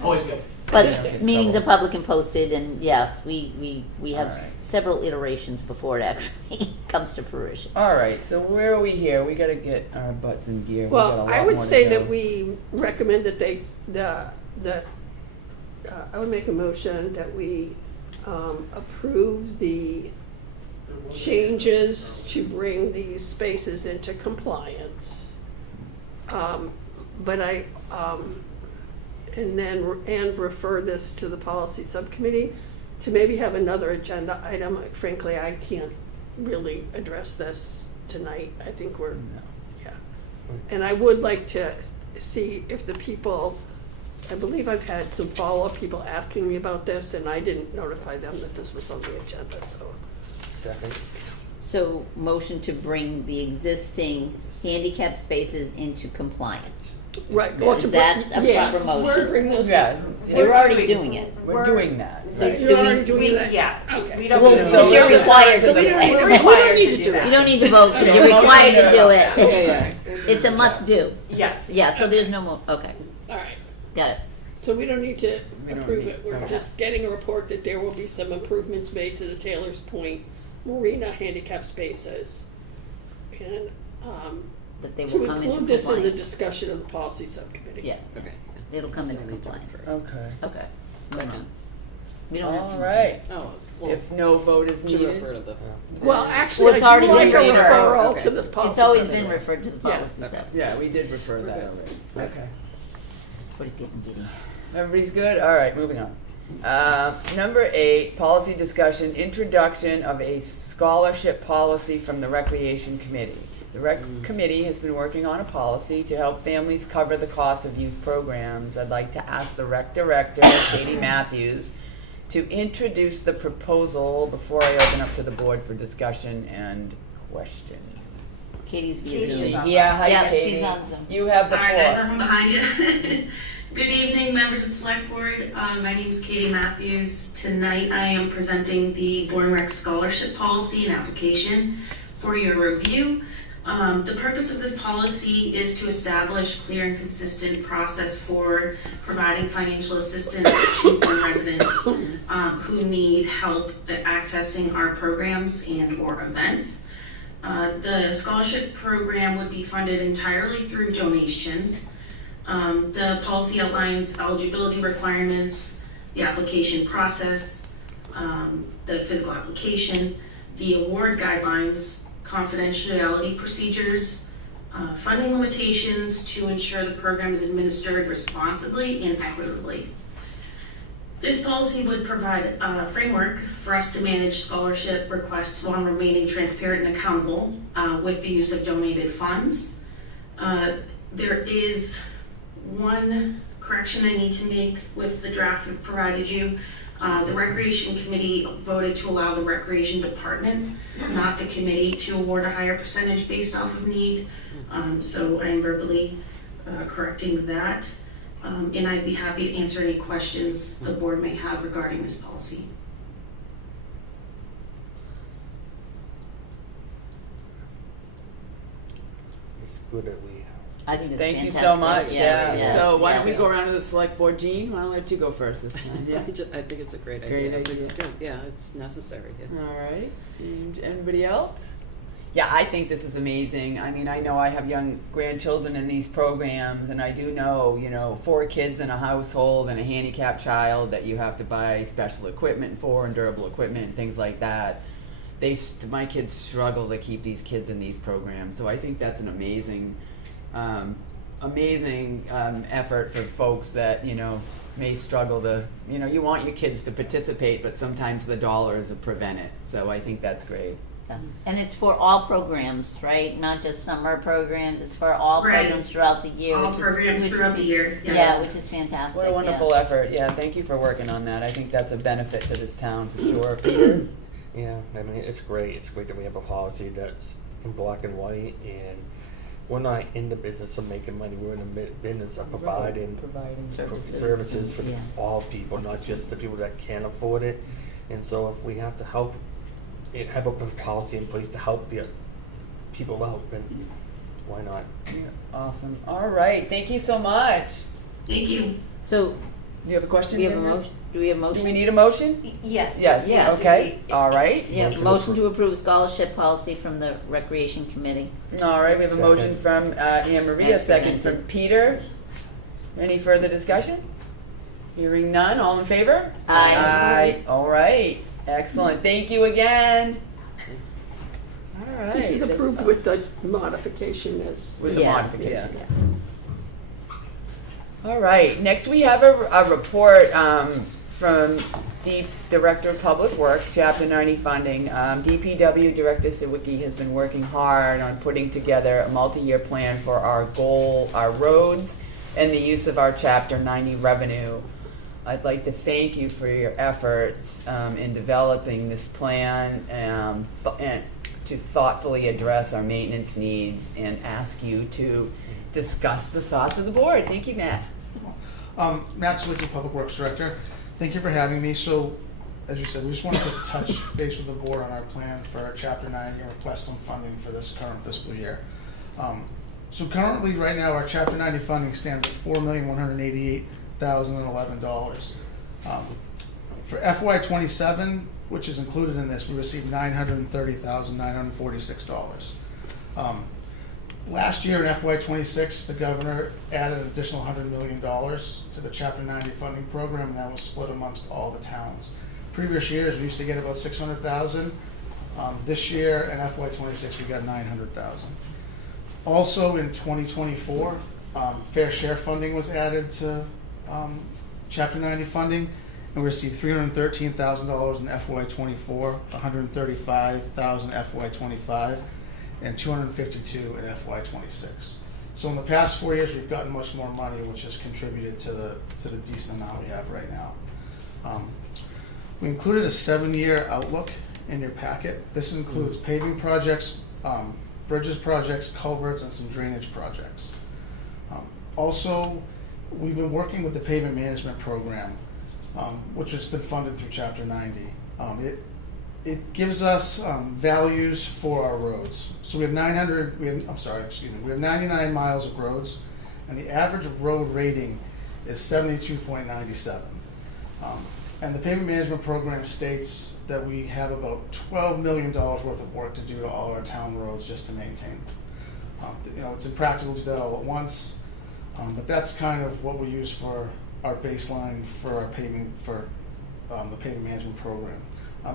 Always good. But Yeah. meetings are public and posted, and yes, we have All right. several iterations before it actually comes to fruition. All right, so where are we here? We gotta get our butts in gear. We got a Well, lot I would more to say go. that we recommend that I would make a motion that we approve the changes to bring these spaces into compliance. But and refer this to the policy subcommittee to maybe have another agenda item. Frankly, I can't really address this tonight. I think we're, yeah. And I would like to see if the people, I believe I've had some follow-up people asking me about this, and I didn't notify them that this was on the agenda, so. Second. So motion to bring the existing handicap spaces into compliance. Right. Well, is that a yes, proper motion? to bring those. Yeah. We're already doing it. We're doing that. So right? do You're we- already doing that? Yeah. Okay. We So don't we'll- need to because vote. you're required to So do we don't it. need- We're we required don't need to to do do that. You don't need to vote, because you're required to do it. It's a must do. Yes. Yeah, so there's no more, okay, All right. got it. So we don't need to We don't approve need- it. We're okay. just getting a report that there will be some improvements made to the Taylor's Point Marina handicap spaces. And, That they to will come into include this in the compliance. discussion of the policy subcommittee. Yeah, Okay. it'll come into compliance. Okay. Okay. Second. We don't have All to. right. Oh, well, If no vote is to needed. refer to the. Well, Well, actually, it's I already do like a been referred. referral Okay. to this policy. It's always subcommittee. been referred to the Yeah. policy sub. Yeah, we did refer that Okay. already. Okay. Everybody's getting giddy. Everybody's good? All right, moving on. Number 8, policy discussion, introduction of a scholarship policy from the Recreation Committee. The Rec Committee has been working on a policy to help families cover the cost of youth programs. I'd like to ask the Rec Director, Katie Matthews, to introduce the proposal before I open up to the board for discussion and questions. Katie's via Katie's Zoom. on. Yeah, hi Yeah, Katie. she's on Zoom. You have the All floor. right, guys, I'm behind you. Good evening, members of the Select Board. My name is Katie Matthews. Tonight, I am presenting the Bourne Rec Scholarship Policy and application for your review. The purpose of this policy is to establish clear and consistent process for providing financial assistance to Bourne residents who need help at accessing our programs and or events. The scholarship program would be funded entirely through donations. The policy outlines eligibility requirements, the application process, the physical application, the award guidelines, confidentiality procedures, funding limitations to ensure the program is administered responsibly and equitably. This policy would provide a framework for us to manage scholarship requests while remaining transparent and accountable with the use of donated funds. There is one correction I need to make with the draft we've provided you. The Recreation Committee voted to allow the Recreation Department, not the committee, to award a higher percentage based off of need. So I am verbally correcting that. And I'd be happy to answer any questions the board may have regarding this policy. It's good that we. I think it's Thank you fantastic. so much. Yeah. So why yeah. don't we go around to the Select Board? Jean, why don't I let you go first this time? Yeah, I think it's a great idea. Great I think idea. it's good. Yeah, it's necessary. Yeah. All right. And anybody else? Yeah, I think this is amazing. I mean, I know I have young grandchildren in these programs, and I do know, 4 kids in a household and a handicapped child that you have to buy special equipment for and durable equipment and things like that. My kids struggle to keep these kids in these programs, so I think that's an amazing effort for folks that may struggle to, you want your kids to participate, but sometimes the dollars prevent it. So I think that's great. And it's for all programs, right? Not just summer programs, it's for all Right. programs throughout the year. All which is- programs which throughout the year, yes. Yeah, which is fantastic. What a wonderful effort. Yeah, thank you for working on that. I think that's a benefit to this town for sure. Peter? Yeah, I mean, it's great. It's great that we have a policy that's in black and white, and we're not in the business of making money. We're in the business of providing services for all people, not just the people that can afford it. And so if we have to have a policy in place to help the people out, then why not? Awesome. All right. Thank you so much. Thank you. So, do you have a question? Do we have a motion? Do we need a motion? Yes. Yes. Okay. All right. Yeah, motion to approve scholarship policy from the Recreation Committee. All right. We have a motion from Anne Marie, a As second presented. from Peter. Any further discussion? Hearing none. All in favor? Aye. Aye. All right. Excellent. Thank you again. All right. This is approved with the modification as. With the modification. All right. Next, we have a report from the Director of Public Works, Chapter 90 funding. DPW Director Sawicki has been working hard on putting together a multi-year plan for our roads, and the use of our Chapter 90 revenue. I'd like to thank you for your efforts in developing this plan and to thoughtfully address our maintenance needs, and ask you to discuss the thoughts of the board. Thank you, Matt. Matt Sawicki, Public Works Director. Thank you for having me. So, as you said, we just wanted to touch base with the board on our plan for our Chapter 90 and request some funding for this current fiscal year. So currently, right now, our Chapter 90 funding stands at $4,188,011. For FY27, which is included in this, we received $930,946. Last year in FY26, the governor added an additional $100 million to the Chapter 90 funding program, and that was split amongst all the towns. Previous years, we used to get about $600,000. This year in FY26, we got $900,000. Also in 2024, fair share funding was added to Chapter 90 funding, and we received $313,000 in FY24, $135,000 FY25, and $252 in FY26. So in the past 4 years, we've gotten much more money, which has contributed to the decent amount we have right now. We included a 7-year outlook in your packet. This includes paving projects, bridges projects, culverts, and some drainage projects. Also, we've been working with the pavement management program, which has been funded through Chapter 90. It gives us values for our roads. So we have 99 miles of roads, and the average road rating is 72.97. And the pavement management program states that we have about $12 million worth of work to do to all our town roads just to maintain them. It's impractical to do that all at once, but that's kind of what we use for our baseline for our paving for the pavement management program.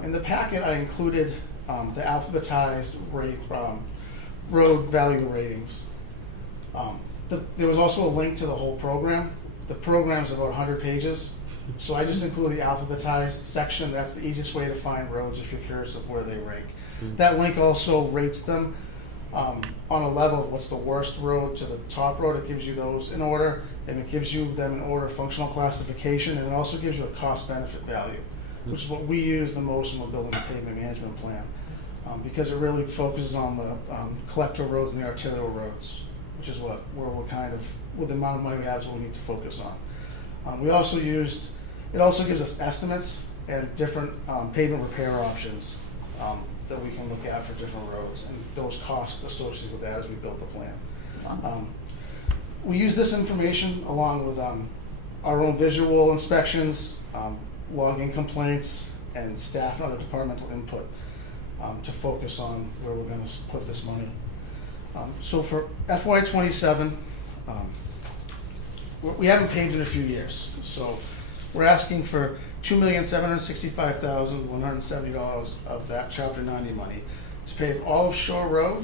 In the packet, I included the alphabetized road value ratings. There was also a link to the whole program. The program is about 100 pages, so I just included the alphabetized section. That's the easiest way to find roads if you're curious of where they rank. That link also rates them on a level of what's the worst road to the top road. It gives you those in order, and it gives you them in order functional classification, and it also gives you a cost-benefit value, which is what we use the most when we're building a pavement management plan, because it really focuses on the collector roads and the arterial roads, which is where we're kind of, with the amount of money we have, is what we need to focus on. It also gives us estimates and different pavement repair options that we can look at for different roads, and those costs associated with that as we build the plan. We use this information along with our own visual inspections, logging complaints, and staff and other departmental input to focus on where we're going to put this money. So for FY27, we haven't paved in a few years, so we're asking for $2,765,170 of that Chapter 90 money to pave all of Shore Road,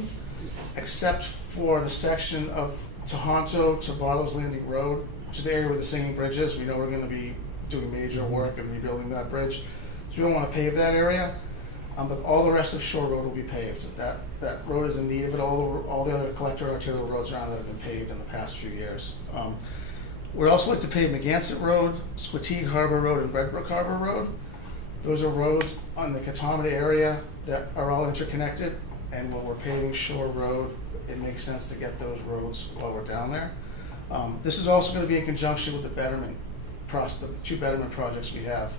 except for the section of Tohoto to Barlow's Landing Road, which is the area where the Singing Bridge is. We know we're gonna be doing major work and rebuilding that bridge. So we don't wanna pave that area, but all the rest of Shore Road will be paved. That road is in need of it. All the other collector arterial roads around that have been paved in the past few years. We'd also like to pave Megansett Road, Squatigue Harbor Road, and Redbrook Harbor Road. Those are roads on the Catamita area that are all interconnected, and when we're paving Shore Road, it makes sense to get those roads while we're down there. This is also going to be in conjunction with the two betterment projects we have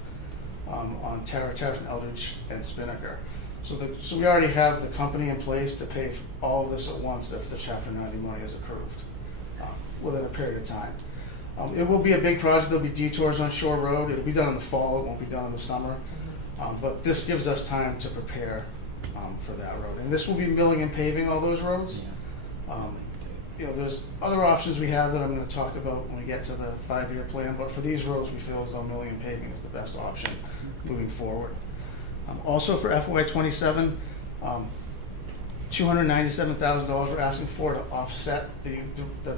on Tara, Eldridge, and Spinnaker. So we already have the company in place to pay for all of this at once if the Chapter 90 money is approved within a period of time. It will be a big project. There'll be detours on Shore Road. It'll be done in the fall. It won't be done in the summer. But this gives us time to prepare for that road. And this will be milling and paving all those roads. There's other options we have that I'm going to talk about when we get to the 5-year plan. But for these roads, we feel as though milling and paving is the best option moving forward. Also for FY27, $297,000 we're asking for to offset the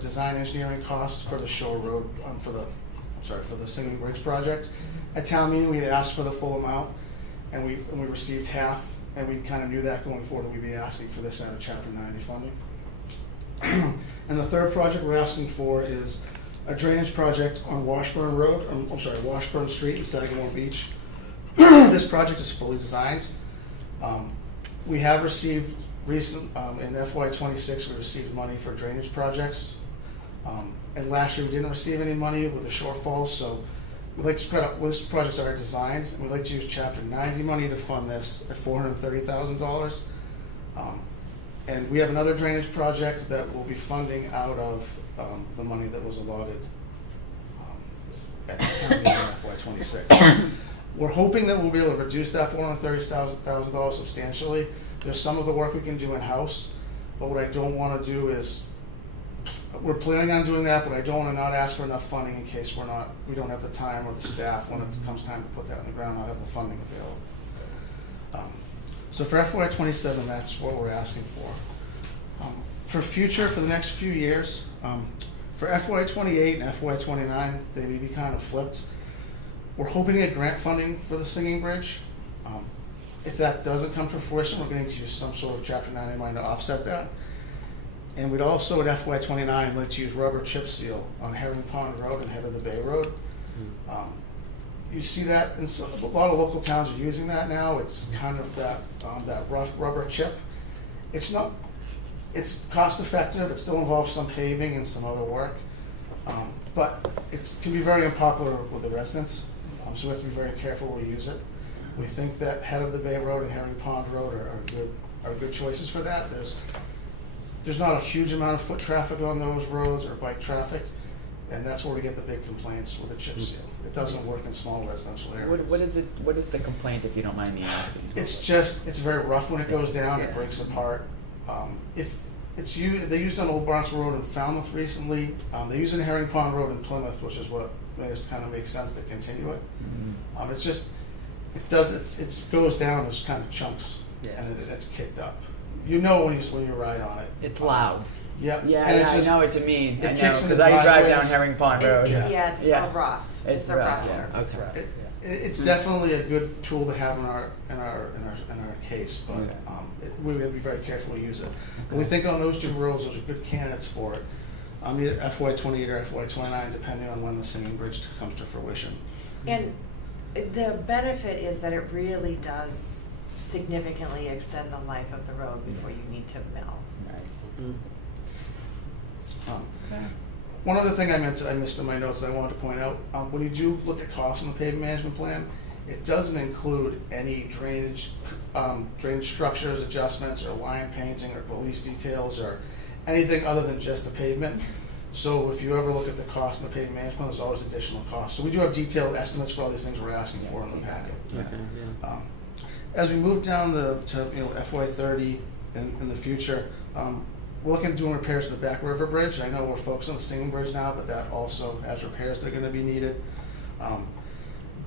design engineering costs for the Shore Road, for the Singing Bridge project. At town meeting, we had asked for the full amount, and we received half, and we kind of knew that going forward that we'd be asking for this out of Chapter 90 funding. And the third project we're asking for is a drainage project on Washburn Road, Washburn Street in Sagamore Beach. This project is fully designed. We have received in FY26, we received money for drainage projects. And last year we didn't receive any money with the shortfalls, so we'd like to spread out, this project's already designed, and we'd like to use Chapter 90 money to fund this at $430,000. And we have another drainage project that we'll be funding out of the money that was allotted at the town meeting in FY26. We're hoping that we'll be able to reduce that $430,000 substantially. There's some of the work we can do in-house, but what I don't want to do is, we're planning on doing that, but I don't want to not ask for enough funding in case we don't have the time or the staff when it comes time to put that on the ground, not have the funding available. So for FY27, that's what we're asking for. For the next few years, for FY28 and FY29, they may be kind of flipped. We're hoping to get grant funding for the Singing Bridge. If that doesn't come to fruition, we're going to use some sort of Chapter 90 money to offset that. And we'd also, at FY29, like to use rubber chip seal on Herring Pond Road and Head of the Bay Road. You see that in a lot of local towns are using that now. It's kind of that rough rubber chip. It's cost effective. It still involves some paving and some other work, but it can be very unpopular with the residents. So we have to be very careful where we use it. We think that Head of the Bay Road and Herring Pond Road are good choices for that. There's not a huge amount of foot traffic on those roads or bike traffic, and that's where we get the big complaints with the chip seal. It doesn't work in small residential areas. What is the complaint, if you don't mind me asking? It's very rough when it goes down. It breaks apart. They used on Old Barnstable Road in Falmouth recently. They use it in Herring Pond Road in Plymouth, which is what kind of makes sense to continue it. It goes down as kind of chunks, and it's kicked up. You know when you ride on it. It's loud. Yep. Yeah, and I know what you mean. I know, because I drive down Herring Pond Road. It's a rough. It's a rough. Yeah. Okay. It's definitely a good tool to have in our case, but we have to be very careful to use it. But we think on those two roads, those are good candidates for it. Either FY28 or FY29, depending on when the Singing Bridge comes to fruition. And the benefit is that it really does significantly extend the life of the road before you need to mill. One other thing I missed in my notes that I wanted to point out, when you do look at costs in the pavement management plan, it doesn't include any drainage structures, adjustments, or line painting, or police details, or anything other than just the pavement. So if you ever look at the cost in the pavement management plan, there's always additional costs. So we do have detailed estimates for all these things we're asking for in the packet. As we move down to FY30 in the future, we're looking at doing repairs to the Back River Bridge. I know we're focused on the Singing Bridge now, but that also has repairs that are going to be needed.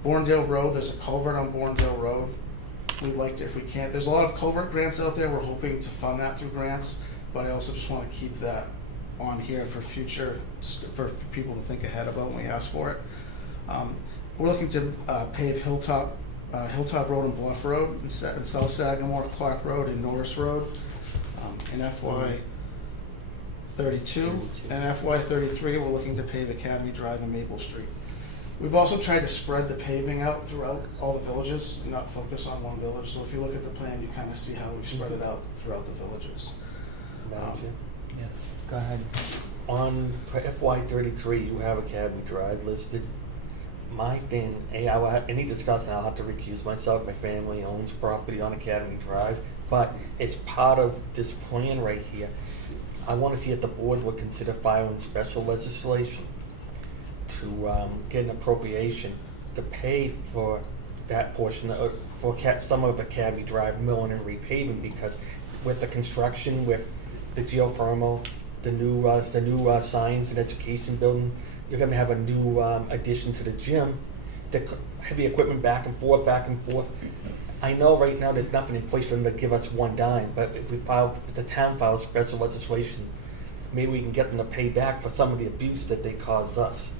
Bourndale Road, there's a culvert on Bourndale Road. We'd like to, if we can, there's a lot of culvert grants out there. We're hoping to fund that through grants, but I also just want to keep that on here for future, just for people to think ahead about when we ask for it. We're looking to pave Hilltop Road and Bluff Road, and South Sagamore, Clark Road, and Norris Road in FY 32. And FY 33, we're looking to pave Academy Drive and Maple Street. We've also tried to spread the paving out throughout all the villages and not focus on one village. So if you look at the plan, you kind of see how we've spread it out throughout the villages. Yes. Go ahead. On for FY 33, you have Academy Drive listed. My thing, any discussion, I'll have to recuse myself. My family owns property on Academy Drive, but as part of this plan right here, I want to see if the board would consider filing special legislation to get an appropriation to pay for that portion, for some of Academy Drive milling and repaving, because with the construction, with the geothermal, the new science and education building, you're going to have a new addition to the gym, the heavy equipment back and forth. I know right now there's nothing in place for them to give us one dime, but if the town files special legislation, maybe we can get them to pay back for some of the abuse that they caused us.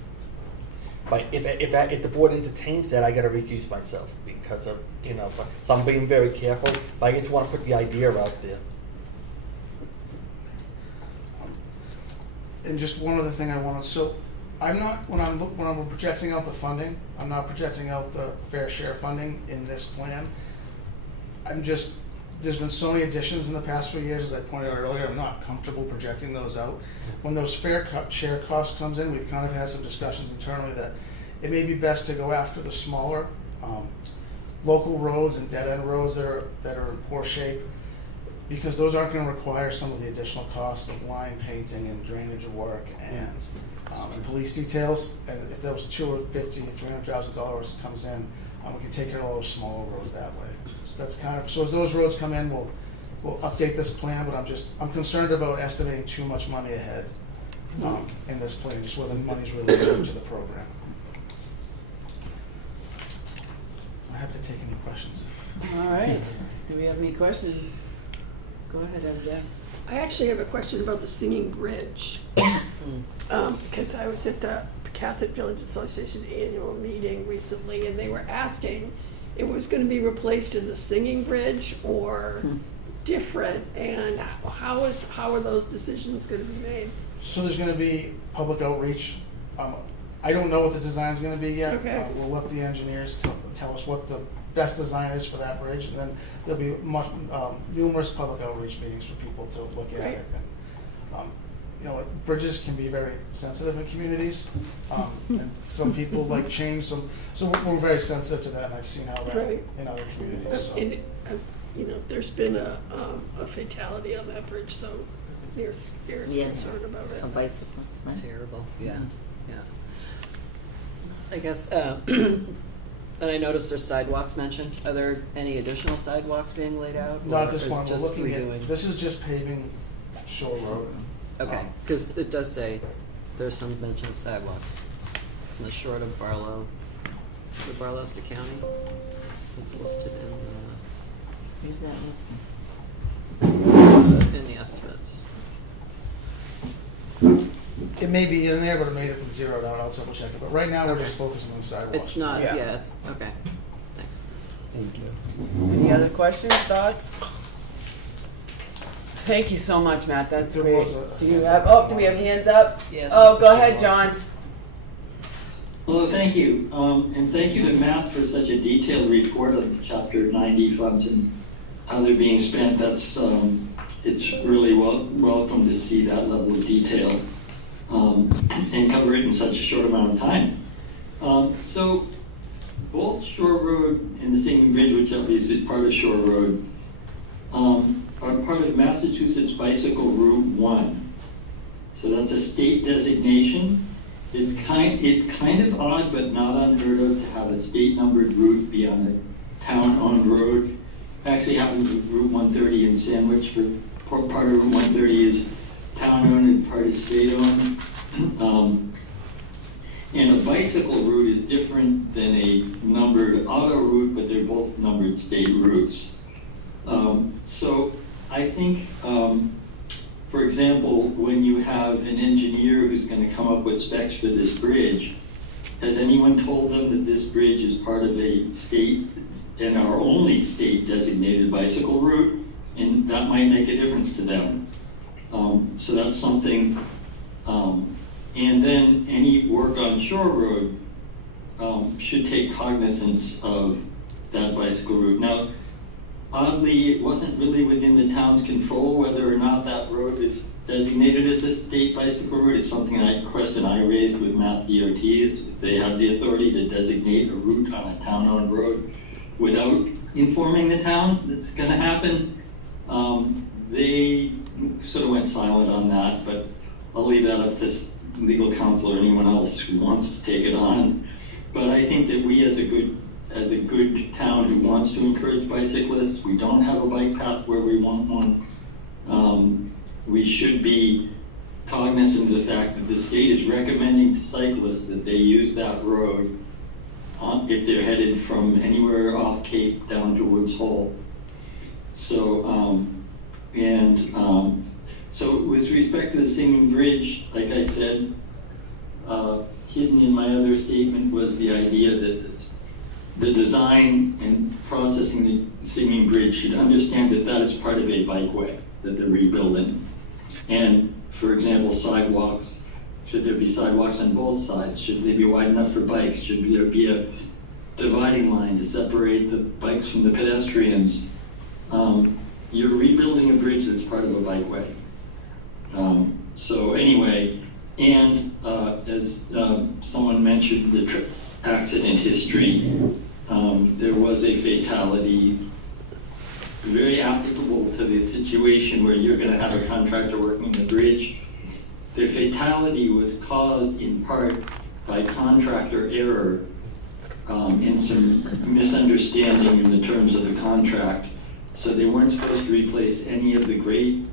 But if the board entertains that, I got to recuse myself because of, so I'm being very careful, but I just want to put the idea out there. And just one other thing I wanted, so I'm not, when I'm projecting out the funding, I'm not projecting out the fair share funding in this plan. There's been so many additions in the past few years, as I pointed out earlier, I'm not comfortable projecting those out. When those fair share costs comes in, we've kind of had some discussions internally that it may be best to go after the smaller local roads and dead-end roads that are in poor shape, because those aren't going to require some of the additional costs of line painting and drainage work and police details. And if those $250,000 to $300,000 comes in, we can take care of all those smaller roads that way. So that's kind of, so as those roads come in, we'll update this plan. But I'm concerned about estimating too much money ahead in this plan, just where the money's really going to the program. I have to take any questions. All right. Do we have any questions? Go ahead, MJ. I actually have a question about the Singing Bridge. Because I was at the Pecasset Village Association annual meeting recently, and they were asking if it was going to be replaced as a singing bridge or different, and how are those decisions going to be made? So there's going to be public outreach. I don't know what the design's going to be yet. Okay. We'll let the engineers tell us what the best design is for that bridge, and then there'll be numerous public outreach meetings for people to look at it. And, bridges can be very sensitive in communities, and some people like change. So we're very sensitive to that, and I've seen how that in other communities. So. And, there's been a fatality on that bridge, so there's concern about it. A bicyclist, right? Terrible. Yeah. I guess, and I noticed there's sidewalks mentioned. Are there any additional sidewalks being laid out? Not at this or point. We're just looking redoing? at, this is just paving Shore Road. Okay, because it does say there's some mention of sidewalks in the short of Barlow, the Barlowster County. It's listed Where's that listed? In the estimates. It may be in there, but it may have been zeroed out. I'll double check it. But right now, we're just focusing on the sidewalks. It's not. Yeah. It's okay. Thanks. Thank you. Any other questions, thoughts? Thank you so much, Matt. That's great. Do we have hands up? Yes. Oh, go ahead, John. Well, thank you. And thank you to Matt for such a detailed report of Chapter 90 funds and how they're being spent. That's it's really welcome to see that level of detail and cover it in such a short amount of time. So both Shore Road and the Singing Bridge, which obviously is part of Shore Road, are part of Massachusetts Bicycle Route 1. So that's a state designation. It's kind of odd, but not unheard of to have a state numbered route be on a town-owned road. It actually happens with Route 130 in Sandwich. For part of Route 130 is town-owned and part is state-owned. And a bicycle route is different than a numbered auto route, but they're both numbered state routes. So I think for example, when you have an engineer who's gonna come up with specs for this bridge, has anyone told them that this bridge is part of a state and our only state designated bicycle route? And that might make a difference to them. So that's something, and then any work on Shore Road should take cognizance of that bicycle route. Now, oddly, it wasn't really within the town's control whether or not that road is designated as a state bicycle route. It's something I raised with Mass DOT, is if they have the authority to designate a route on a town-owned road without informing the town that's gonna happen. They sort of went silent on that, but I'll leave that up to legal counsel or anyone else who wants to take it on. But I think that we, as a good town who wants to encourage bicyclists, we don't have a bike path where we want one. We should be cognizant of the fact that the state is recommending to cyclists that they use that road if they're headed from anywhere off Cape down to Woods Hole. So, so with respect to the Singing Bridge, like I said, hidden in my other statement was the idea that the design and processing the Singing Bridge should understand that that is part of a bikeway that they're rebuilding. And for example, sidewalks, should there be sidewalks on both sides? Should they be wide enough for bikes? Should there be a dividing line to separate the bikes from the pedestrians? You're rebuilding a bridge that's part of a bikeway. So anyway, and as someone mentioned the accident history, there was a fatality very applicable to the situation where you're going to have a contractor working on the bridge. The fatality was caused in part by contractor error and some misunderstanding in the terms of the contract. So they weren't supposed to replace any of the grate,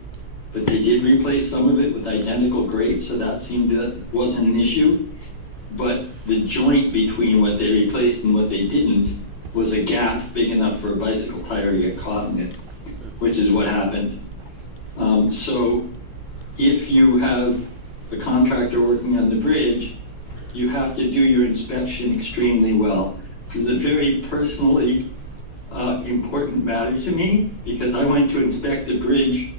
but they did replace some of it with identical grate, so that seemed that wasn't an issue. But the joint between what they replaced and what they didn't was a gap big enough for a bicycle tire to get caught in it, which is what happened. So if you have a contractor working on the bridge, you have to do your inspection extremely well. This is a very personally important matter to me, because I went to inspect the bridge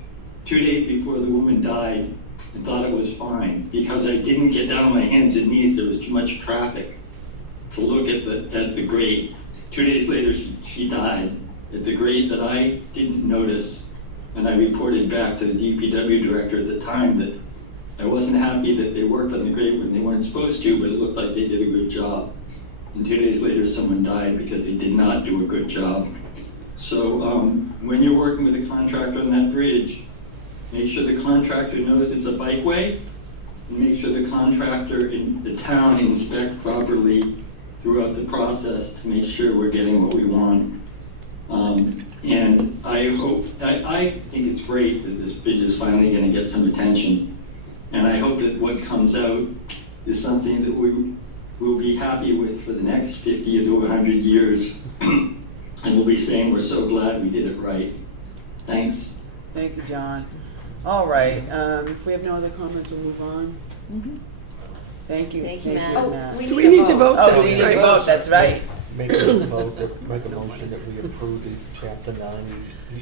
2 days before the woman died and thought it was fine, because I didn't get down on my hands and knees. There was too much traffic to look at the grade. 2 days later, she died at the grade that I didn't notice, and I reported back to the DPW director at the time that I wasn't happy that they worked on the grade when they weren't supposed to, but it looked like they did a good job. And 2 days later, someone died because they did not do a good job. So when you're working with a contractor on that bridge, make sure the contractor knows it's a bikeway, and make sure the contractor in the town inspect properly throughout the process to make sure we're getting what we want. And I think it's great that this bridge is finally going to get some attention. And I hope that what comes out is something that we will be happy with for the next 50 to 100 years. And we'll be saying we're so glad we did it right. Thanks. Thank you, John. All right, if we have no other comments, we'll move on. Mm-hmm. Thank you. Thank you, Matt. Do we need to vote? Oh, we need to vote, that's right. Make a motion that we approve the Chapter 90,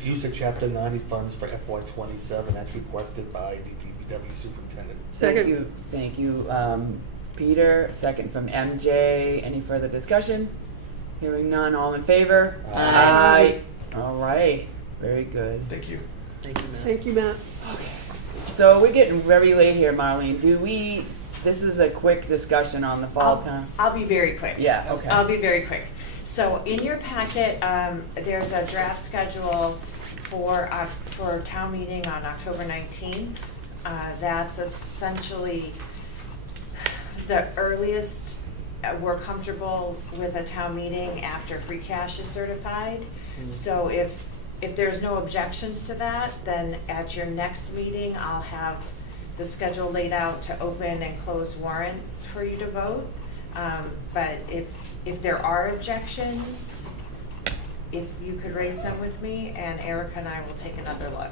use the Chapter 90 funds for FY '27 as requested by the DPW superintendent. Second. Thank you, Peter. Second from MJ. Any further discussion? Hearing none, all in favor? Aye. All right, very good. Thank you. Thank you, Matt. Thank you, Matt. Okay. So we're getting very late here, Marlene. This is a quick discussion on the fall town. I'll be very quick. Yeah, okay. I'll be very quick. So in your packet, there's a draft schedule for town meeting on October 19th. That's essentially the earliest we're comfortable with a town meeting after free cash is certified. So if there's no objections to that, then at your next meeting, I'll have the schedule laid out to open and close warrants for you to vote. But if there are objections, if you could raise them with me, and Erica and I will take another look.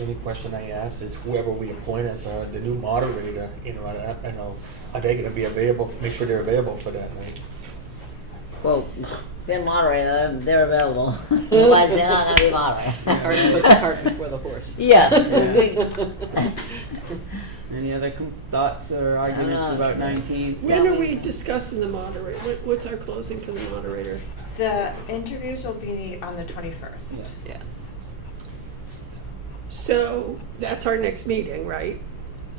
the only question I ask is whoever we appoint as the new moderator, are they gonna be available, make sure they're available for that night? Well, they're moderator, they're available. Otherwise, they're not gonna be moderator. Hard to put the cart before the horse. Yeah. Any other thoughts or arguments about 19th? When are we discussing the moderator? What's our closing for the moderator? The interviews will be on the 21st. Yeah. So that's our next meeting, right?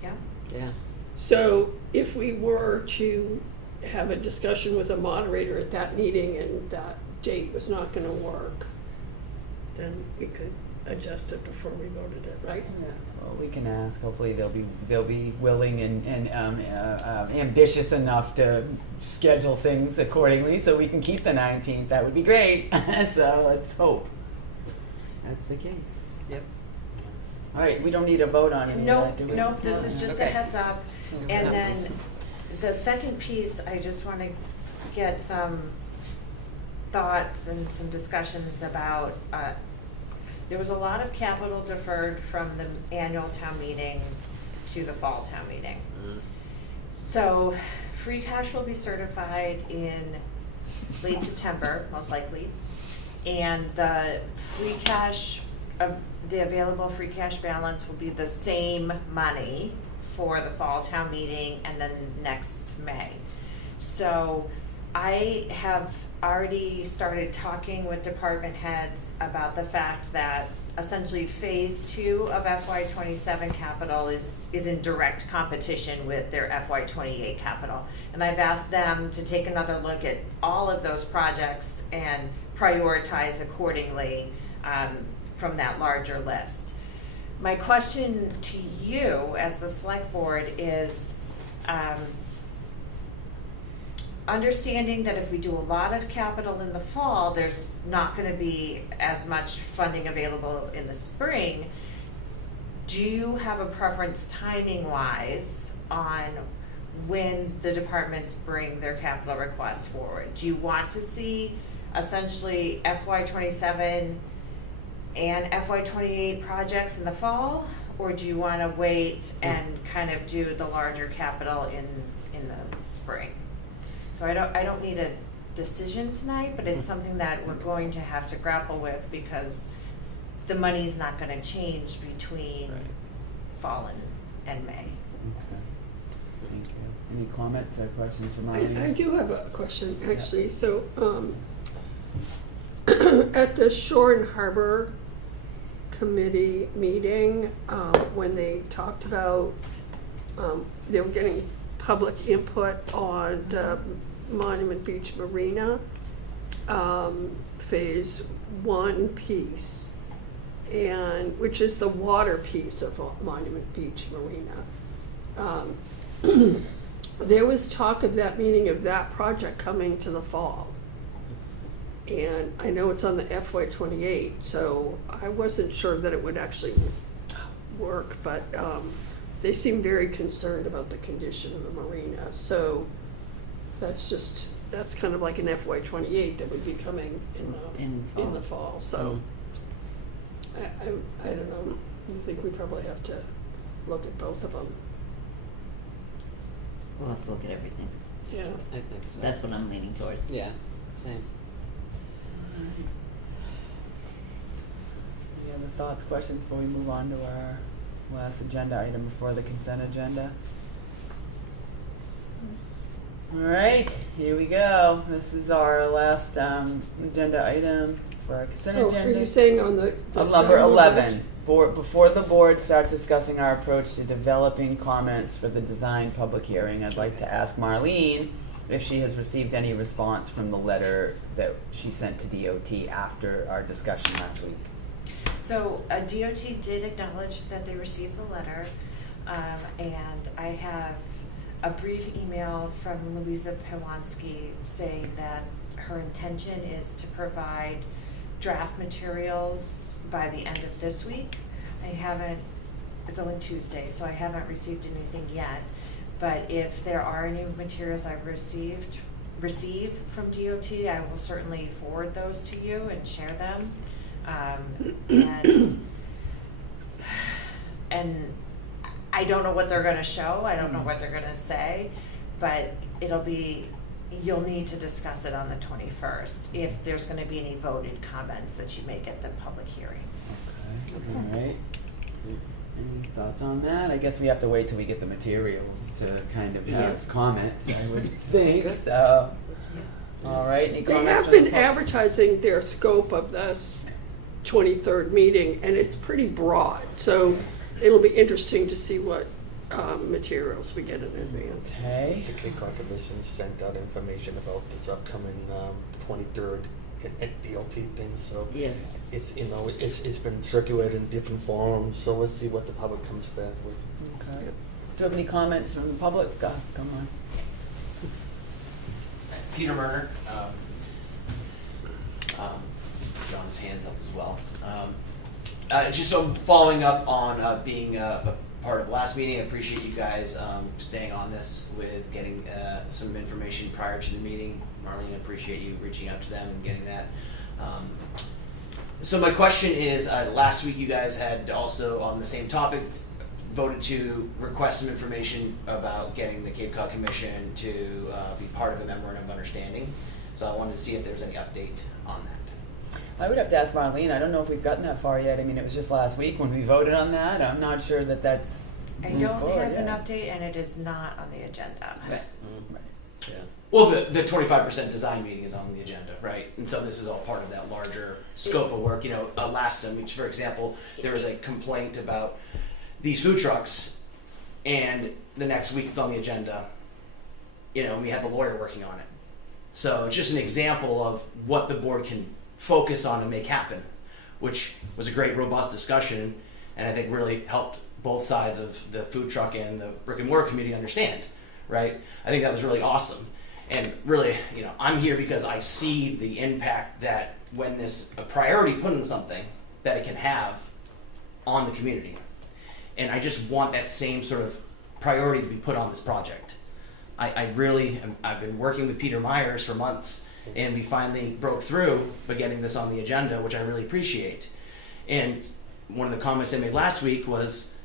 Yeah. Yeah. So if we were to have a discussion with a moderator at that meeting and that date was not gonna work, then we could adjust it before we voted it, right? Well, we can ask. Hopefully, they'll be willing and ambitious enough to schedule things accordingly, so we can keep the 19th. That would be great. So let's hope that's the case. Yep. All right, we don't need a vote on it. Nope, do we? nope, this is just a Okay. heads up. And then the second piece, I just want to get some thoughts and some discussions about, there was a lot of capital deferred from the annual town meeting to the fall town meeting. So free cash will be certified in late September, most likely. And the free cash, the available free cash balance will be the same money for the fall town meeting and then next May. So I have already started talking with department heads about the fact that essentially phase 2 of FY27 capital is in direct competition with their FY28 capital. And I've asked them to take another look at all of those projects and prioritize accordingly from that larger list. My question to you as the select board is, understanding that if we do a lot of capital in the fall, there's not going to be as much funding available in the spring. Do you have a preference timing-wise on when the departments bring their capital requests forward? Do you want to see essentially FY27 and FY28 projects in the fall, or do you want to wait and kind of do the larger capital in the spring? So I don't need a decision tonight, but it's something that we're going to have to grapple with because the money's not going to change between fall and May. Okay. Thank you. Any comments or questions from Eileen? I do have a question, actually. Yeah. So at the Shore and Harbor Committee meeting, when they talked about, they were getting public input on the Monument Beach Marina, phase 1 piece, and which is the water piece of Monument Beach Marina. There was talk of that meeting of that project coming to the fall. And I know it's on the FY28, so I wasn't sure that it would actually work, but they seem very concerned about the condition of the marina. So that's kind of like an FY28 that would be coming in the fall. So I don't know. I think we probably have to look at both of them. We'll have to look at everything. Yeah. I think so. That's what I'm leaning towards. Yeah, same. Any other thoughts, questions before we move on to our last agenda item before the consent agenda? All right, here we go. This is our last agenda item for our consent agenda. Are you saying on the number 11? Before the board starts discussing our approach to developing comments for the design public hearing, I'd like to ask Marlene if she has received any response from the letter that she sent to DOT after our discussion last week. So DOT did acknowledge that they received the letter, and I have a brief email from Louisa Pawanski saying that her intention is to provide draft materials by the end of this week. It's only Tuesday, so I haven't received anything yet. But if there are any materials I've received from DOT, I will certainly forward those to you and share them. And and I don't know what they're gonna show, I don't know what they're gonna say, but you'll need to discuss it on the 21st, if there's gonna be any voted comments that you make at the public hearing. Okay, all right. Any thoughts on that? I guess we have to wait till we get the materials to kind of have comments, I would think. So, all right, any They comments? have from the been pub- advertising their scope of this 23rd meeting, and it's pretty broad. So it'll be interesting to see what materials we get in advance. Okay. The Cape Cod Commission sent out information about this upcoming 23rd at DLT thing, so Yeah. it's, you know, it's been circulated in different forums, so let's see what the public comes back with. Okay. Do you have any comments from the public? Come on. Peter Murner, John's hands up as well. Just so following up on being a part of last meeting, I appreciate you guys staying on this with getting some information prior to the meeting. Marlene, I appreciate you reaching out to them and getting that. So my question is, last week you guys had also on the same topic voted to request some information about getting the Cape Cod Commission to be part of a memorandum of understanding. So I wanted to see if there was any update on that. I would have to ask Marlene. I don't know if we've gotten that far yet. I mean, it was just last week when we voted on that. I'm not sure that that's. I moved don't forward have an yet. update, and it is not on the agenda. Right. Right. Yeah. Well, the 25% design meeting is on the agenda, right? And so this is all part of that larger scope of work. You know, last time, for example, there was a complaint about these food trucks, and the next week it's on the agenda. You know, and we had the lawyer working on it. So it's just an example of what the board can focus on and make happen, which was a great, robust discussion, and I think really helped both sides of the food truck and the brick and mortar community understand, right? I think that was really awesome. And really, you know, I'm here because I see the impact that when there's a priority put in something, that it can have on the community. And I just want that same sort of priority to be put on this project. I've been working with Peter Myers for months, and we finally broke through by getting this on the agenda, which I really appreciate. And one of the comments I made last week was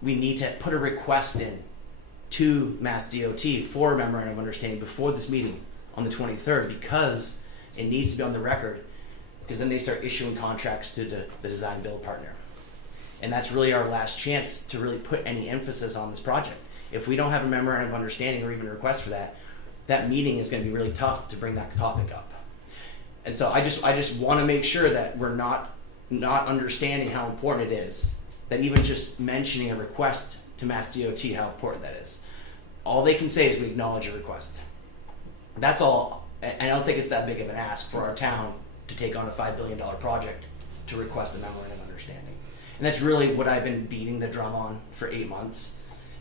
we need to put a request in to Mass DOT for a memorandum of understanding before this meeting on the 23rd, because it needs to be on the record, because then they start issuing contracts to the design build partner. And that's really our last chance to really put any emphasis on this project. If we don't have a memorandum of understanding or even a request for that, that meeting is going to be really tough to bring that topic up. And so I just want to make sure that we're not understanding how important it is, that even just mentioning a request to Mass DOT, how important that is. All they can say is we acknowledge a request. That's all. I don't think it's that big of an ask for our town to take on a $5 billion project to request a memorandum of understanding. And that's really what I've been beating the drum on for 8 months.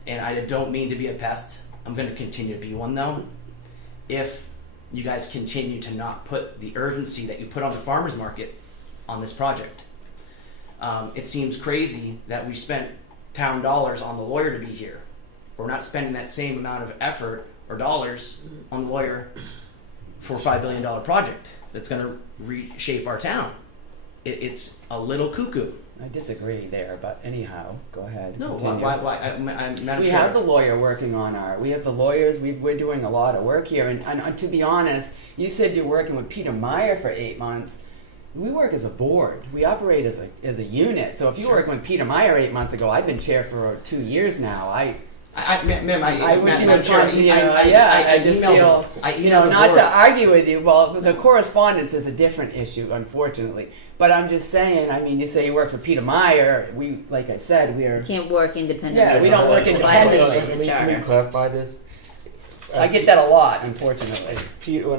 And I don't mean to be a pest. I'm going to continue to be one, though, if you guys continue to not put the urgency that you put on the farmers market on this project. It seems crazy that we spent town dollars on the lawyer to be here. We're not spending that same amount of effort or dollars on the lawyer for a $5 billion project that's going to reshape our town. It's a little cuckoo. I disagree there, but anyhow, go ahead. No, continue. why? I'm not We sure. have the lawyer working on we have the lawyers, we're doing a lot of work here, and to be honest, you said you're working with Peter Meyer for 8 months. We work as a board. We operate as a unit. So if you worked with Peter Meyer 8 months ago, I've been chair for 2 years now. I wish you would come, I just feel, not to argue with you, well, the correspondence is a different issue, unfortunately. But I'm just saying, I mean, you say you work for Peter Meyer, like I said, You can't work independently. Yeah, we don't work It's a violation of the Let me charter. clarify this. I get that a lot, unfortunately. Peter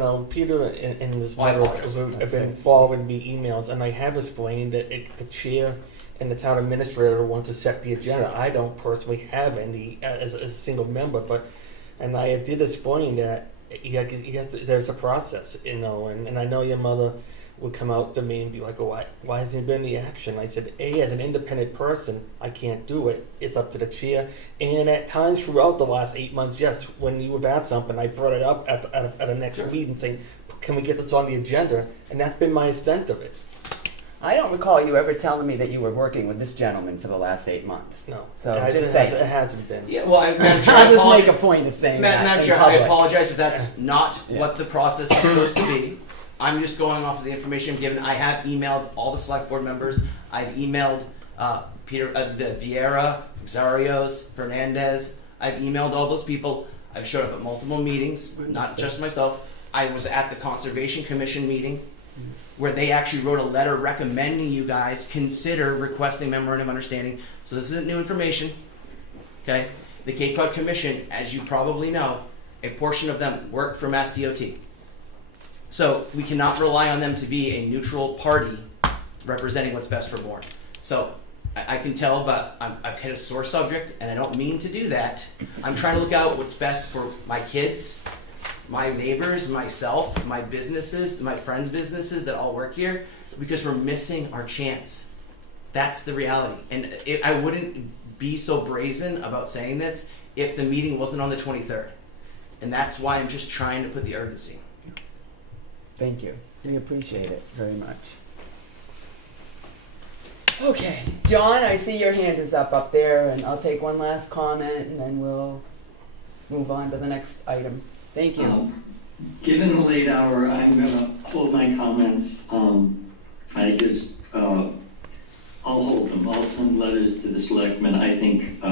in this matter have been forwarding me emails, and I have explained that the chair and the town administrator wants to set the agenda. I don't personally have any as a single member, and I did explain that there's a process, and I know your mother would come out to me and be like, oh, why hasn't there been any action? I said, as an independent person, I can't do it. It's up to the chair. And at times throughout the last 8 months, yes, when you have asked something, I brought it up at a next meeting saying, can we get this on the agenda? And that's been my extent of it. I don't recall you ever telling me that you were working with this gentleman for the last 8 months. No. So it just saying. hasn't been. Yeah, well, Madam Chair, I'll just apologize- make a point of saying Madam that in Chair, I public. apologize if that's not Yeah. what the process is supposed to be. I'm just going off of the information I'm given. I have emailed all the select board members. I've emailed Peter, the Vieira, Xarios, Fernandez. I've emailed all those people. I've showed up at multiple meetings, not just myself. I was at the Conservation Commission meeting where they actually wrote a letter recommending you guys consider requesting memorandum of understanding. So this isn't new information, okay? The Cape Cod Commission, as you probably know, a portion of them work for Mass DOT. So we cannot rely on them to be a neutral party representing what's best for Bourne. So I can tell, but I've hit a sore subject, and I don't mean to do that. I'm trying to look out what's best for my kids, my neighbors, myself, my businesses, my friends' businesses that all work here, because we're missing our chance. That's the reality. And I wouldn't be so brazen about saying this if the meeting wasn't on the 23rd. And that's why I'm just trying to put the urgency. Thank you. We appreciate it very much. Okay, John, I see your hand is up there, and I'll take one last comment, and then we'll move on to the next item. Thank you. Given the late hour, I'm gonna hold my comments. I just, I'll hold them. I'll send letters to the selectmen. I think,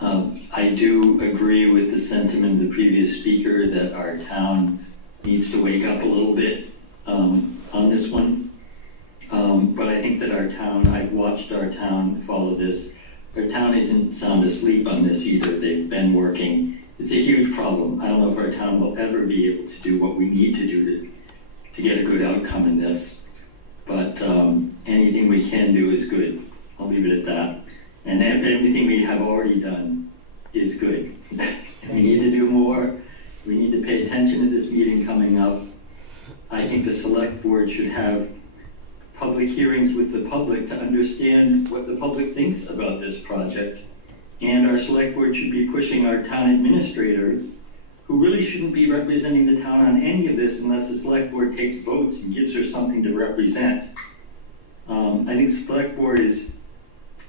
I do agree with the sentiment of the previous speaker that our town needs to wake up a little bit, on this one. But I think that our town, I've watched our town follow this. Our town isn't sound asleep on this either. They've been working. It's a huge problem. I don't know if our town will ever be able to do what we need to do to get a good outcome in this. But anything we can do is good. I'll leave it at that. And everything we have already done is good. We need to do more. We need to pay attention to this meeting coming up. I think the select board should have public hearings with the public to understand what the public thinks about this project. And our select board should be pushing our town administrator, who really shouldn't be representing the town on any of this unless the select board takes votes and gives her something to represent. I think the select board has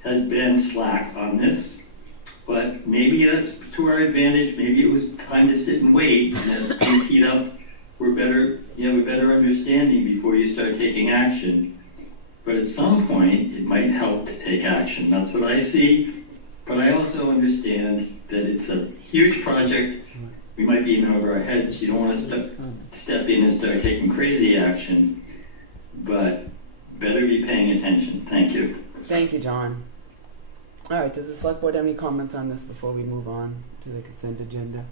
been slack on this, but maybe that's to our advantage. Maybe it was time to sit and wait, and as things heat up, you have a better understanding before you start taking action. But at some point, it might help to take action. That's what I see. But I also understand that it's a huge project. We might be in over our heads. You don't want to step in and start taking crazy action, but better be paying attention. Thank you. Thank you, John. All right, does the select board have any comments on this before we move on to the consent agenda?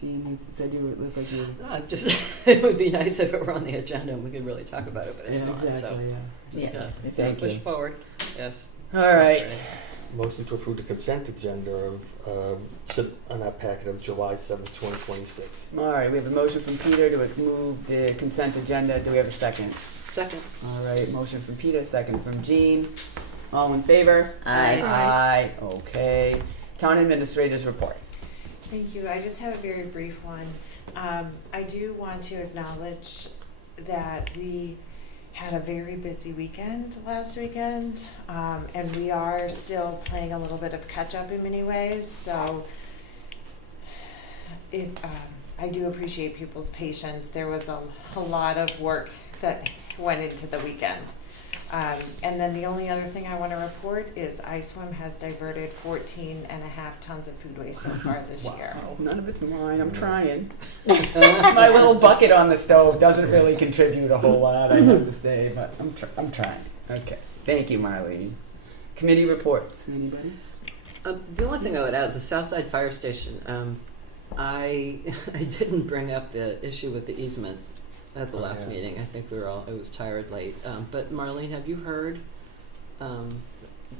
Jean, you said you look like you... Just, it would be nice if it were on the agenda and we could really talk about it, but it's not, exactly, so. yeah. Just gonna Thank push you. forward, yes. All right. Motion to approve the consent agenda on that packet of July 7th, 2026. All right, we have a motion from Peter to move the consent agenda. Do we have a second? Second. All right, motion from Peter, second from Jean. All in favor? Aye. Aye. Okay. Town administrators report. Thank you. I just have a very brief one. I do want to acknowledge that we had a very busy weekend last weekend, and we are still playing a little bit of catch up in many ways. So I do appreciate people's patience. There was a lot of work that went into the weekend. And then the only other thing I want to report is iSwim has diverted 14.5 tons of food waste so far this year. None of it's mine. I'm trying. My little bucket on the stove doesn't really contribute a whole lot, I have to say, but I'm trying. Okay. Thank you, Marlene. Committee reports. Anybody? The only thing I would add is the Southside Fire Station. I didn't bring up the issue with the easement at the last meeting. I think it was tired late. But Marlene, have you heard?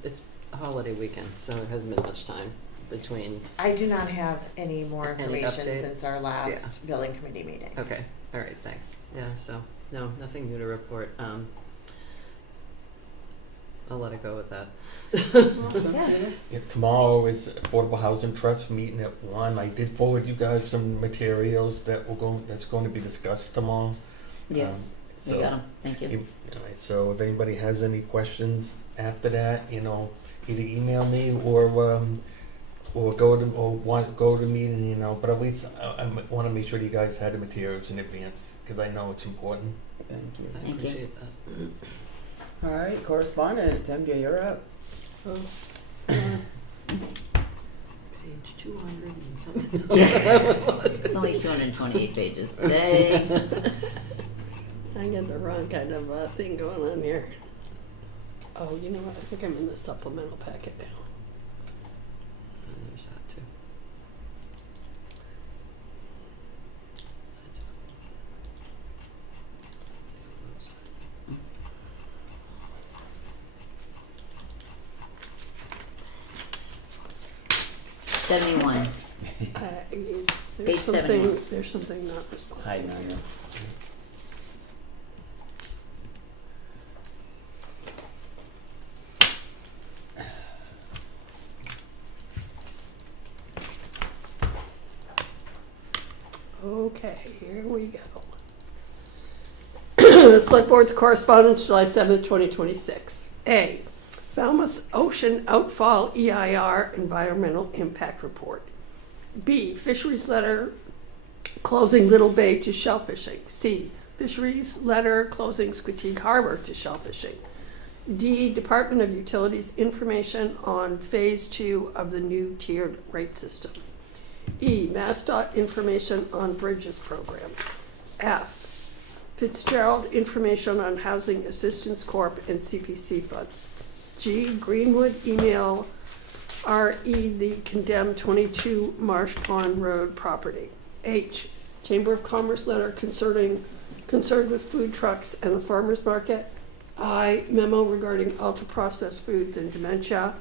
It's a holiday weekend, so it hasn't been much time between. I do not have any more information update? since our last building committee meeting. Okay, all right, thanks. Yeah, so no, nothing new to report. I'll let it go with that. Yeah, tomorrow is Affordable Housing Trust meeting at 1. I did forward you guys some materials that's going to be discussed tomorrow. Yes. We got 'em. Thank you. All right, so if anybody has any questions after that, either email me or go to the meeting, but at least I want to make sure you guys had the materials in advance, because I know it's important. Thank you. I Thank you. appreciate that. All right, correspondence. MJ, you're up. Page 200 and something. It's only 228 pages today. I got the wrong kind of thing going on here. Oh, you know what? I think I'm in the supplemental packet now. And there's that too. 71. Page 71. There's something not responding. Hiding on you. Okay, here we go. Select Board's correspondence, July 7th, 2026. A, Falmouth Ocean Outfall EIR Environmental Impact Report. B, Fisheries Letter closing Little Bay to shellfishing. C, Fisheries Letter closing Squetique Harbor to shellfishing. D, Department of Utilities information on Phase 2 of the new tiered rate system. E, MassDOT information on Bridges Program. F, Fitzgerald information on Housing Assistance Corp and CPC funds. G, Greenwood email RE the condemned 22 Marsh Pond Road property. H, Chamber of Commerce letter concerned with food trucks and the farmers market. I, memo regarding ultra-processed foods and dementia.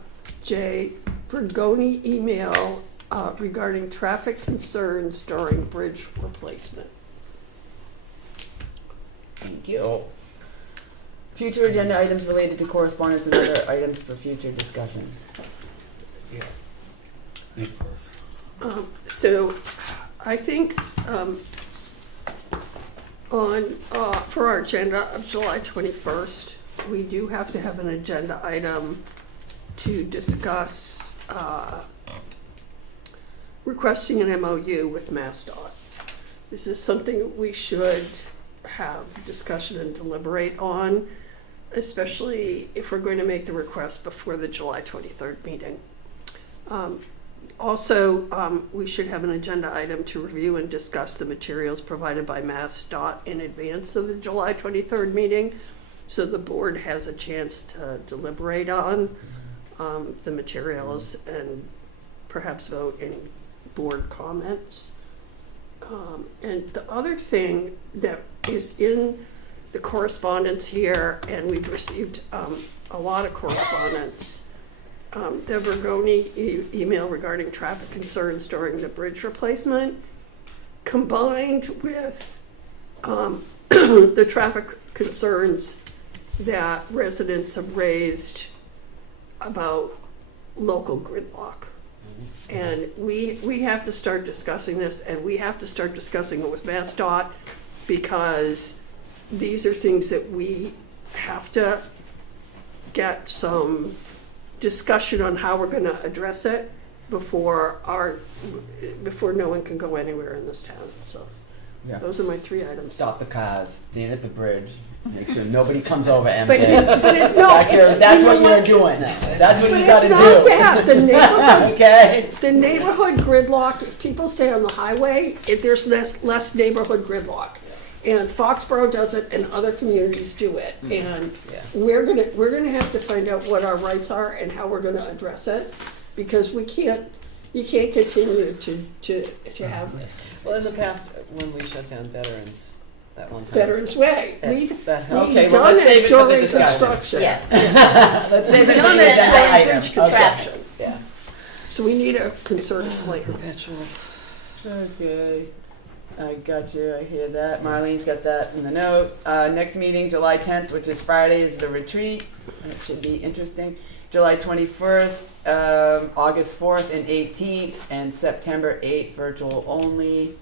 J, Vergoni email regarding traffic concerns during bridge replacement. Thank you. Future agenda items related to correspondence and other items for future discussion. Yeah. You first. So I think for our agenda of July 21st, we do have to have an agenda item to discuss requesting an MOU with MassDOT. This is something that we should have discussion and deliberate on, especially if we're going to make the request before the July 23rd meeting. Also, we should have an agenda item to review and discuss the materials provided by MassDOT in advance of the July 23rd meeting, so the board has a chance to deliberate on the materials and perhaps vote any board comments. And the other thing that is in the correspondence here, and we've received a lot of correspondence, the Vergoni email regarding traffic concerns during the bridge replacement, combined with the traffic concerns that residents have raised about local gridlock. And we have to start discussing this, and we have to start discussing it with MassDOT, because these are things that we have to get some discussion on how we're going to address it before no one can go anywhere in this town. So Yeah. those are my 3 items. Stop the cars, stand at the bridge, make sure nobody comes over But empty. it's That's what you're doing. That's what but you gotta it's do. not that. The neighborhood, Okay. the neighborhood gridlock, if people stay on the highway, there's less neighborhood gridlock. And Foxborough does it and other communities do it. And we're gonna have to find out what our rights are and how we're gonna address it, because you can't continue to have this. Well, in the past, when we shut down Veterans that one time. Veterans Way. We've Okay, done let's save it it for the during discussion. construction. Yes. Let's save We've it for done the it agenda during item. bridge construction. Yeah. So we need a concerted plan. Perpetual. Okay. I got you. I hear that. Marlene's got that in the notes. Next meeting, July 10th, which is Friday, is the retreat. It should be interesting. July 21st, August 4th and 18th, and September 8th, virtual only.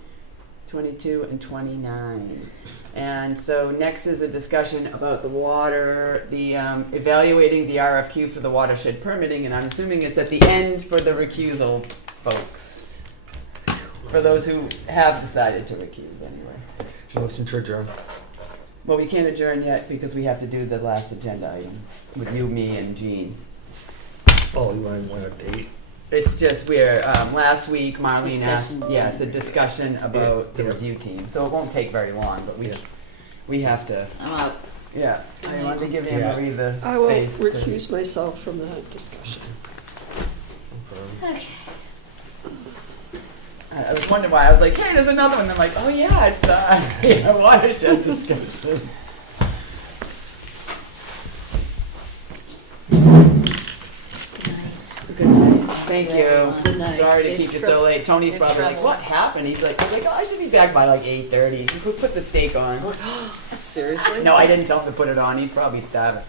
22, and 29. And so next is a discussion about the water, the evaluating the RFQ for the watershed permitting, and I'm assuming it's at the end for the recusal folks. For those who have decided to recuse anyway. Motion to adjourn. Well, we can't adjourn yet because we have to do the last agenda item with you, me, and Jean. Oh, you want a date? It's just we're last week Marlene asked, Discussion. it's a discussion about the review team, so it won't take very long, but we have to. I'm out. Yeah, I wanted to give Anne Marie the I will space. recuse myself from that discussion. Okay. I was wondering why. I was like, hey, there's another one. And I'm like, oh yeah, it's the watershed discussion. Good night. Thank you. Good night. Sorry to Safe keep you trip. so late. Tony's Safe probably like, travels. what happened? He's like, oh, I should be back by like 8:30. You put the steak on. Seriously? No, I didn't tell him to put it on. He's probably starving.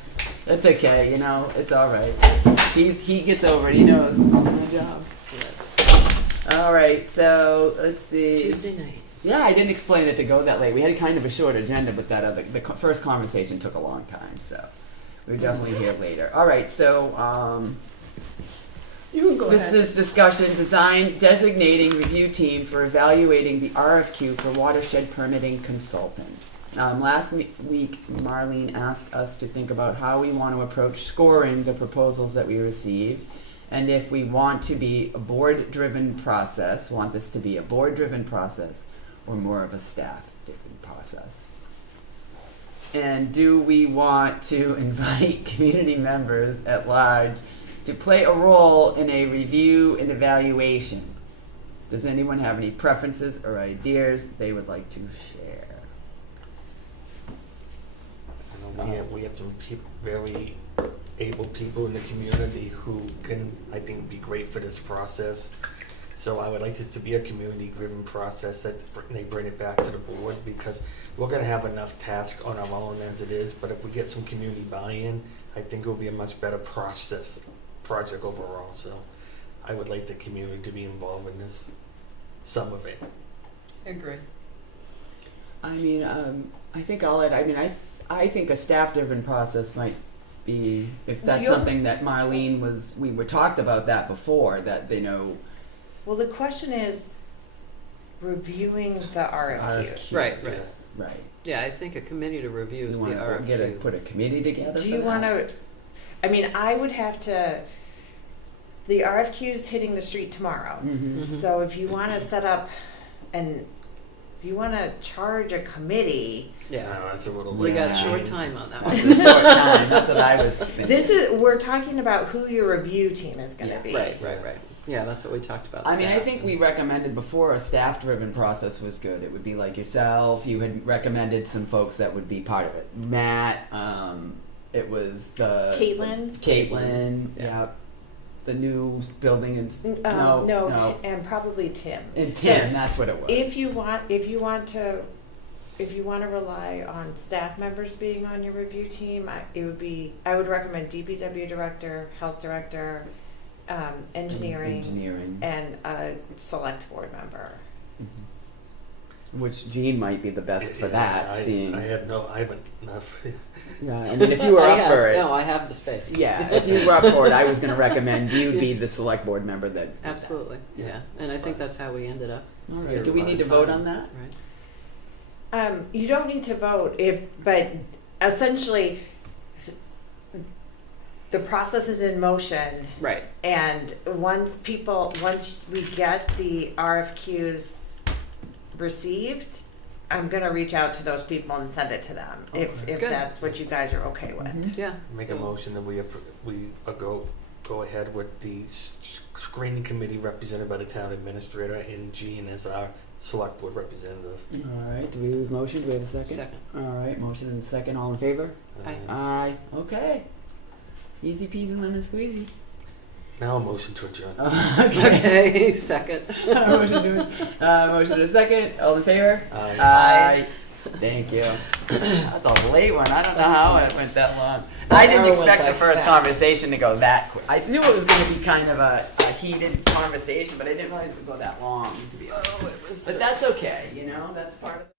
That's okay, you know, it's all right. He gets over it. He knows it's my job. All right, so let's see. Tuesday night. Yeah, I didn't explain it to go that late. We had kind of a short agenda, but first conversation took a long time, so we're definitely here later. All right, so You can go this ahead. is discussion designating review team for evaluating the RFQ for watershed permitting consultant. Last week, Marlene asked us to think about how we want to approach scoring the proposals that we receive, and if we want to be a board-driven process, want this to be a board-driven process, or more of a staff-driven process. And do we want to invite community members at large to play a role in a review and evaluation? Does anyone have any preferences or ideas they would like to share? I know we have some very able people in the community who can, I think, be great for this process. So I would like this to be a community-driven process that they bring it back to the board, because we're going to have enough tasks on our own as it is. But if we get some community buy-in, I think it will be a much better project overall. So I would like the community to be involved in this, some of it. Agree. I mean, I think I think a staff-driven process might be, if that's something that Marlene we were talked about that before, that they know. Well, the question is reviewing the RFQs. Right. Right. Yeah, I think a committee to review is You the want RFQ. to put a committee together? Do you want to, I mean, I would have to, the RFQ's hitting the street tomorrow. Mhm. So if you want to set up if you want to charge a committee. Yeah. No, that's a little. We got Yeah. short time on that That's one. a short time. That's what I was thinking. We're talking about who your review team is going to be. Right. Yeah, that's what we talked about. I mean, I staff. think we recommended before a staff-driven process was good. It would be like yourself. You had recommended some folks that would be part of it. Matt. It was Caitlin. Yeah. The new building and no. And probably Tim. And Tim. That's what it was. If you want to rely on staff members being on your review team, I would recommend DPW director, health director, engineering, and a select board member. Which Jean might be the best for that. I haven't enough. Yeah, I mean, if you were up for it. No, I have the space. Yeah, if you were up for it, I was going to recommend you'd be the select board member that. Absolutely. Yeah, and I think that's how we ended up. All right. Do we need to vote on that? Right. You don't need to vote but essentially the process is in motion. Right. And once we get the RFQs received, I'm gonna reach out to those people and send it to them if Good. that's what you guys are okay with. Yeah. Make a motion that we go ahead with the screening committee represented by the town administrator and Jean as our select board representative. All right. Do we have a motion? Do we have a second? Second. All right. Motion and second. All in favor? Aye. Aye. Okay. Easy peasy lemon squeezy. Now a motion to adjourn. Okay. Second. Motion to second. All in favor? Aye. Aye. Thank you. That's a late one. I don't know how it went that long. I didn't hour went expect by the first fast. conversation to go that quick. I knew it was going to be kind of a heated conversation, but I didn't realize it would go that long. To be honest. But that's okay, you know, that's part of it.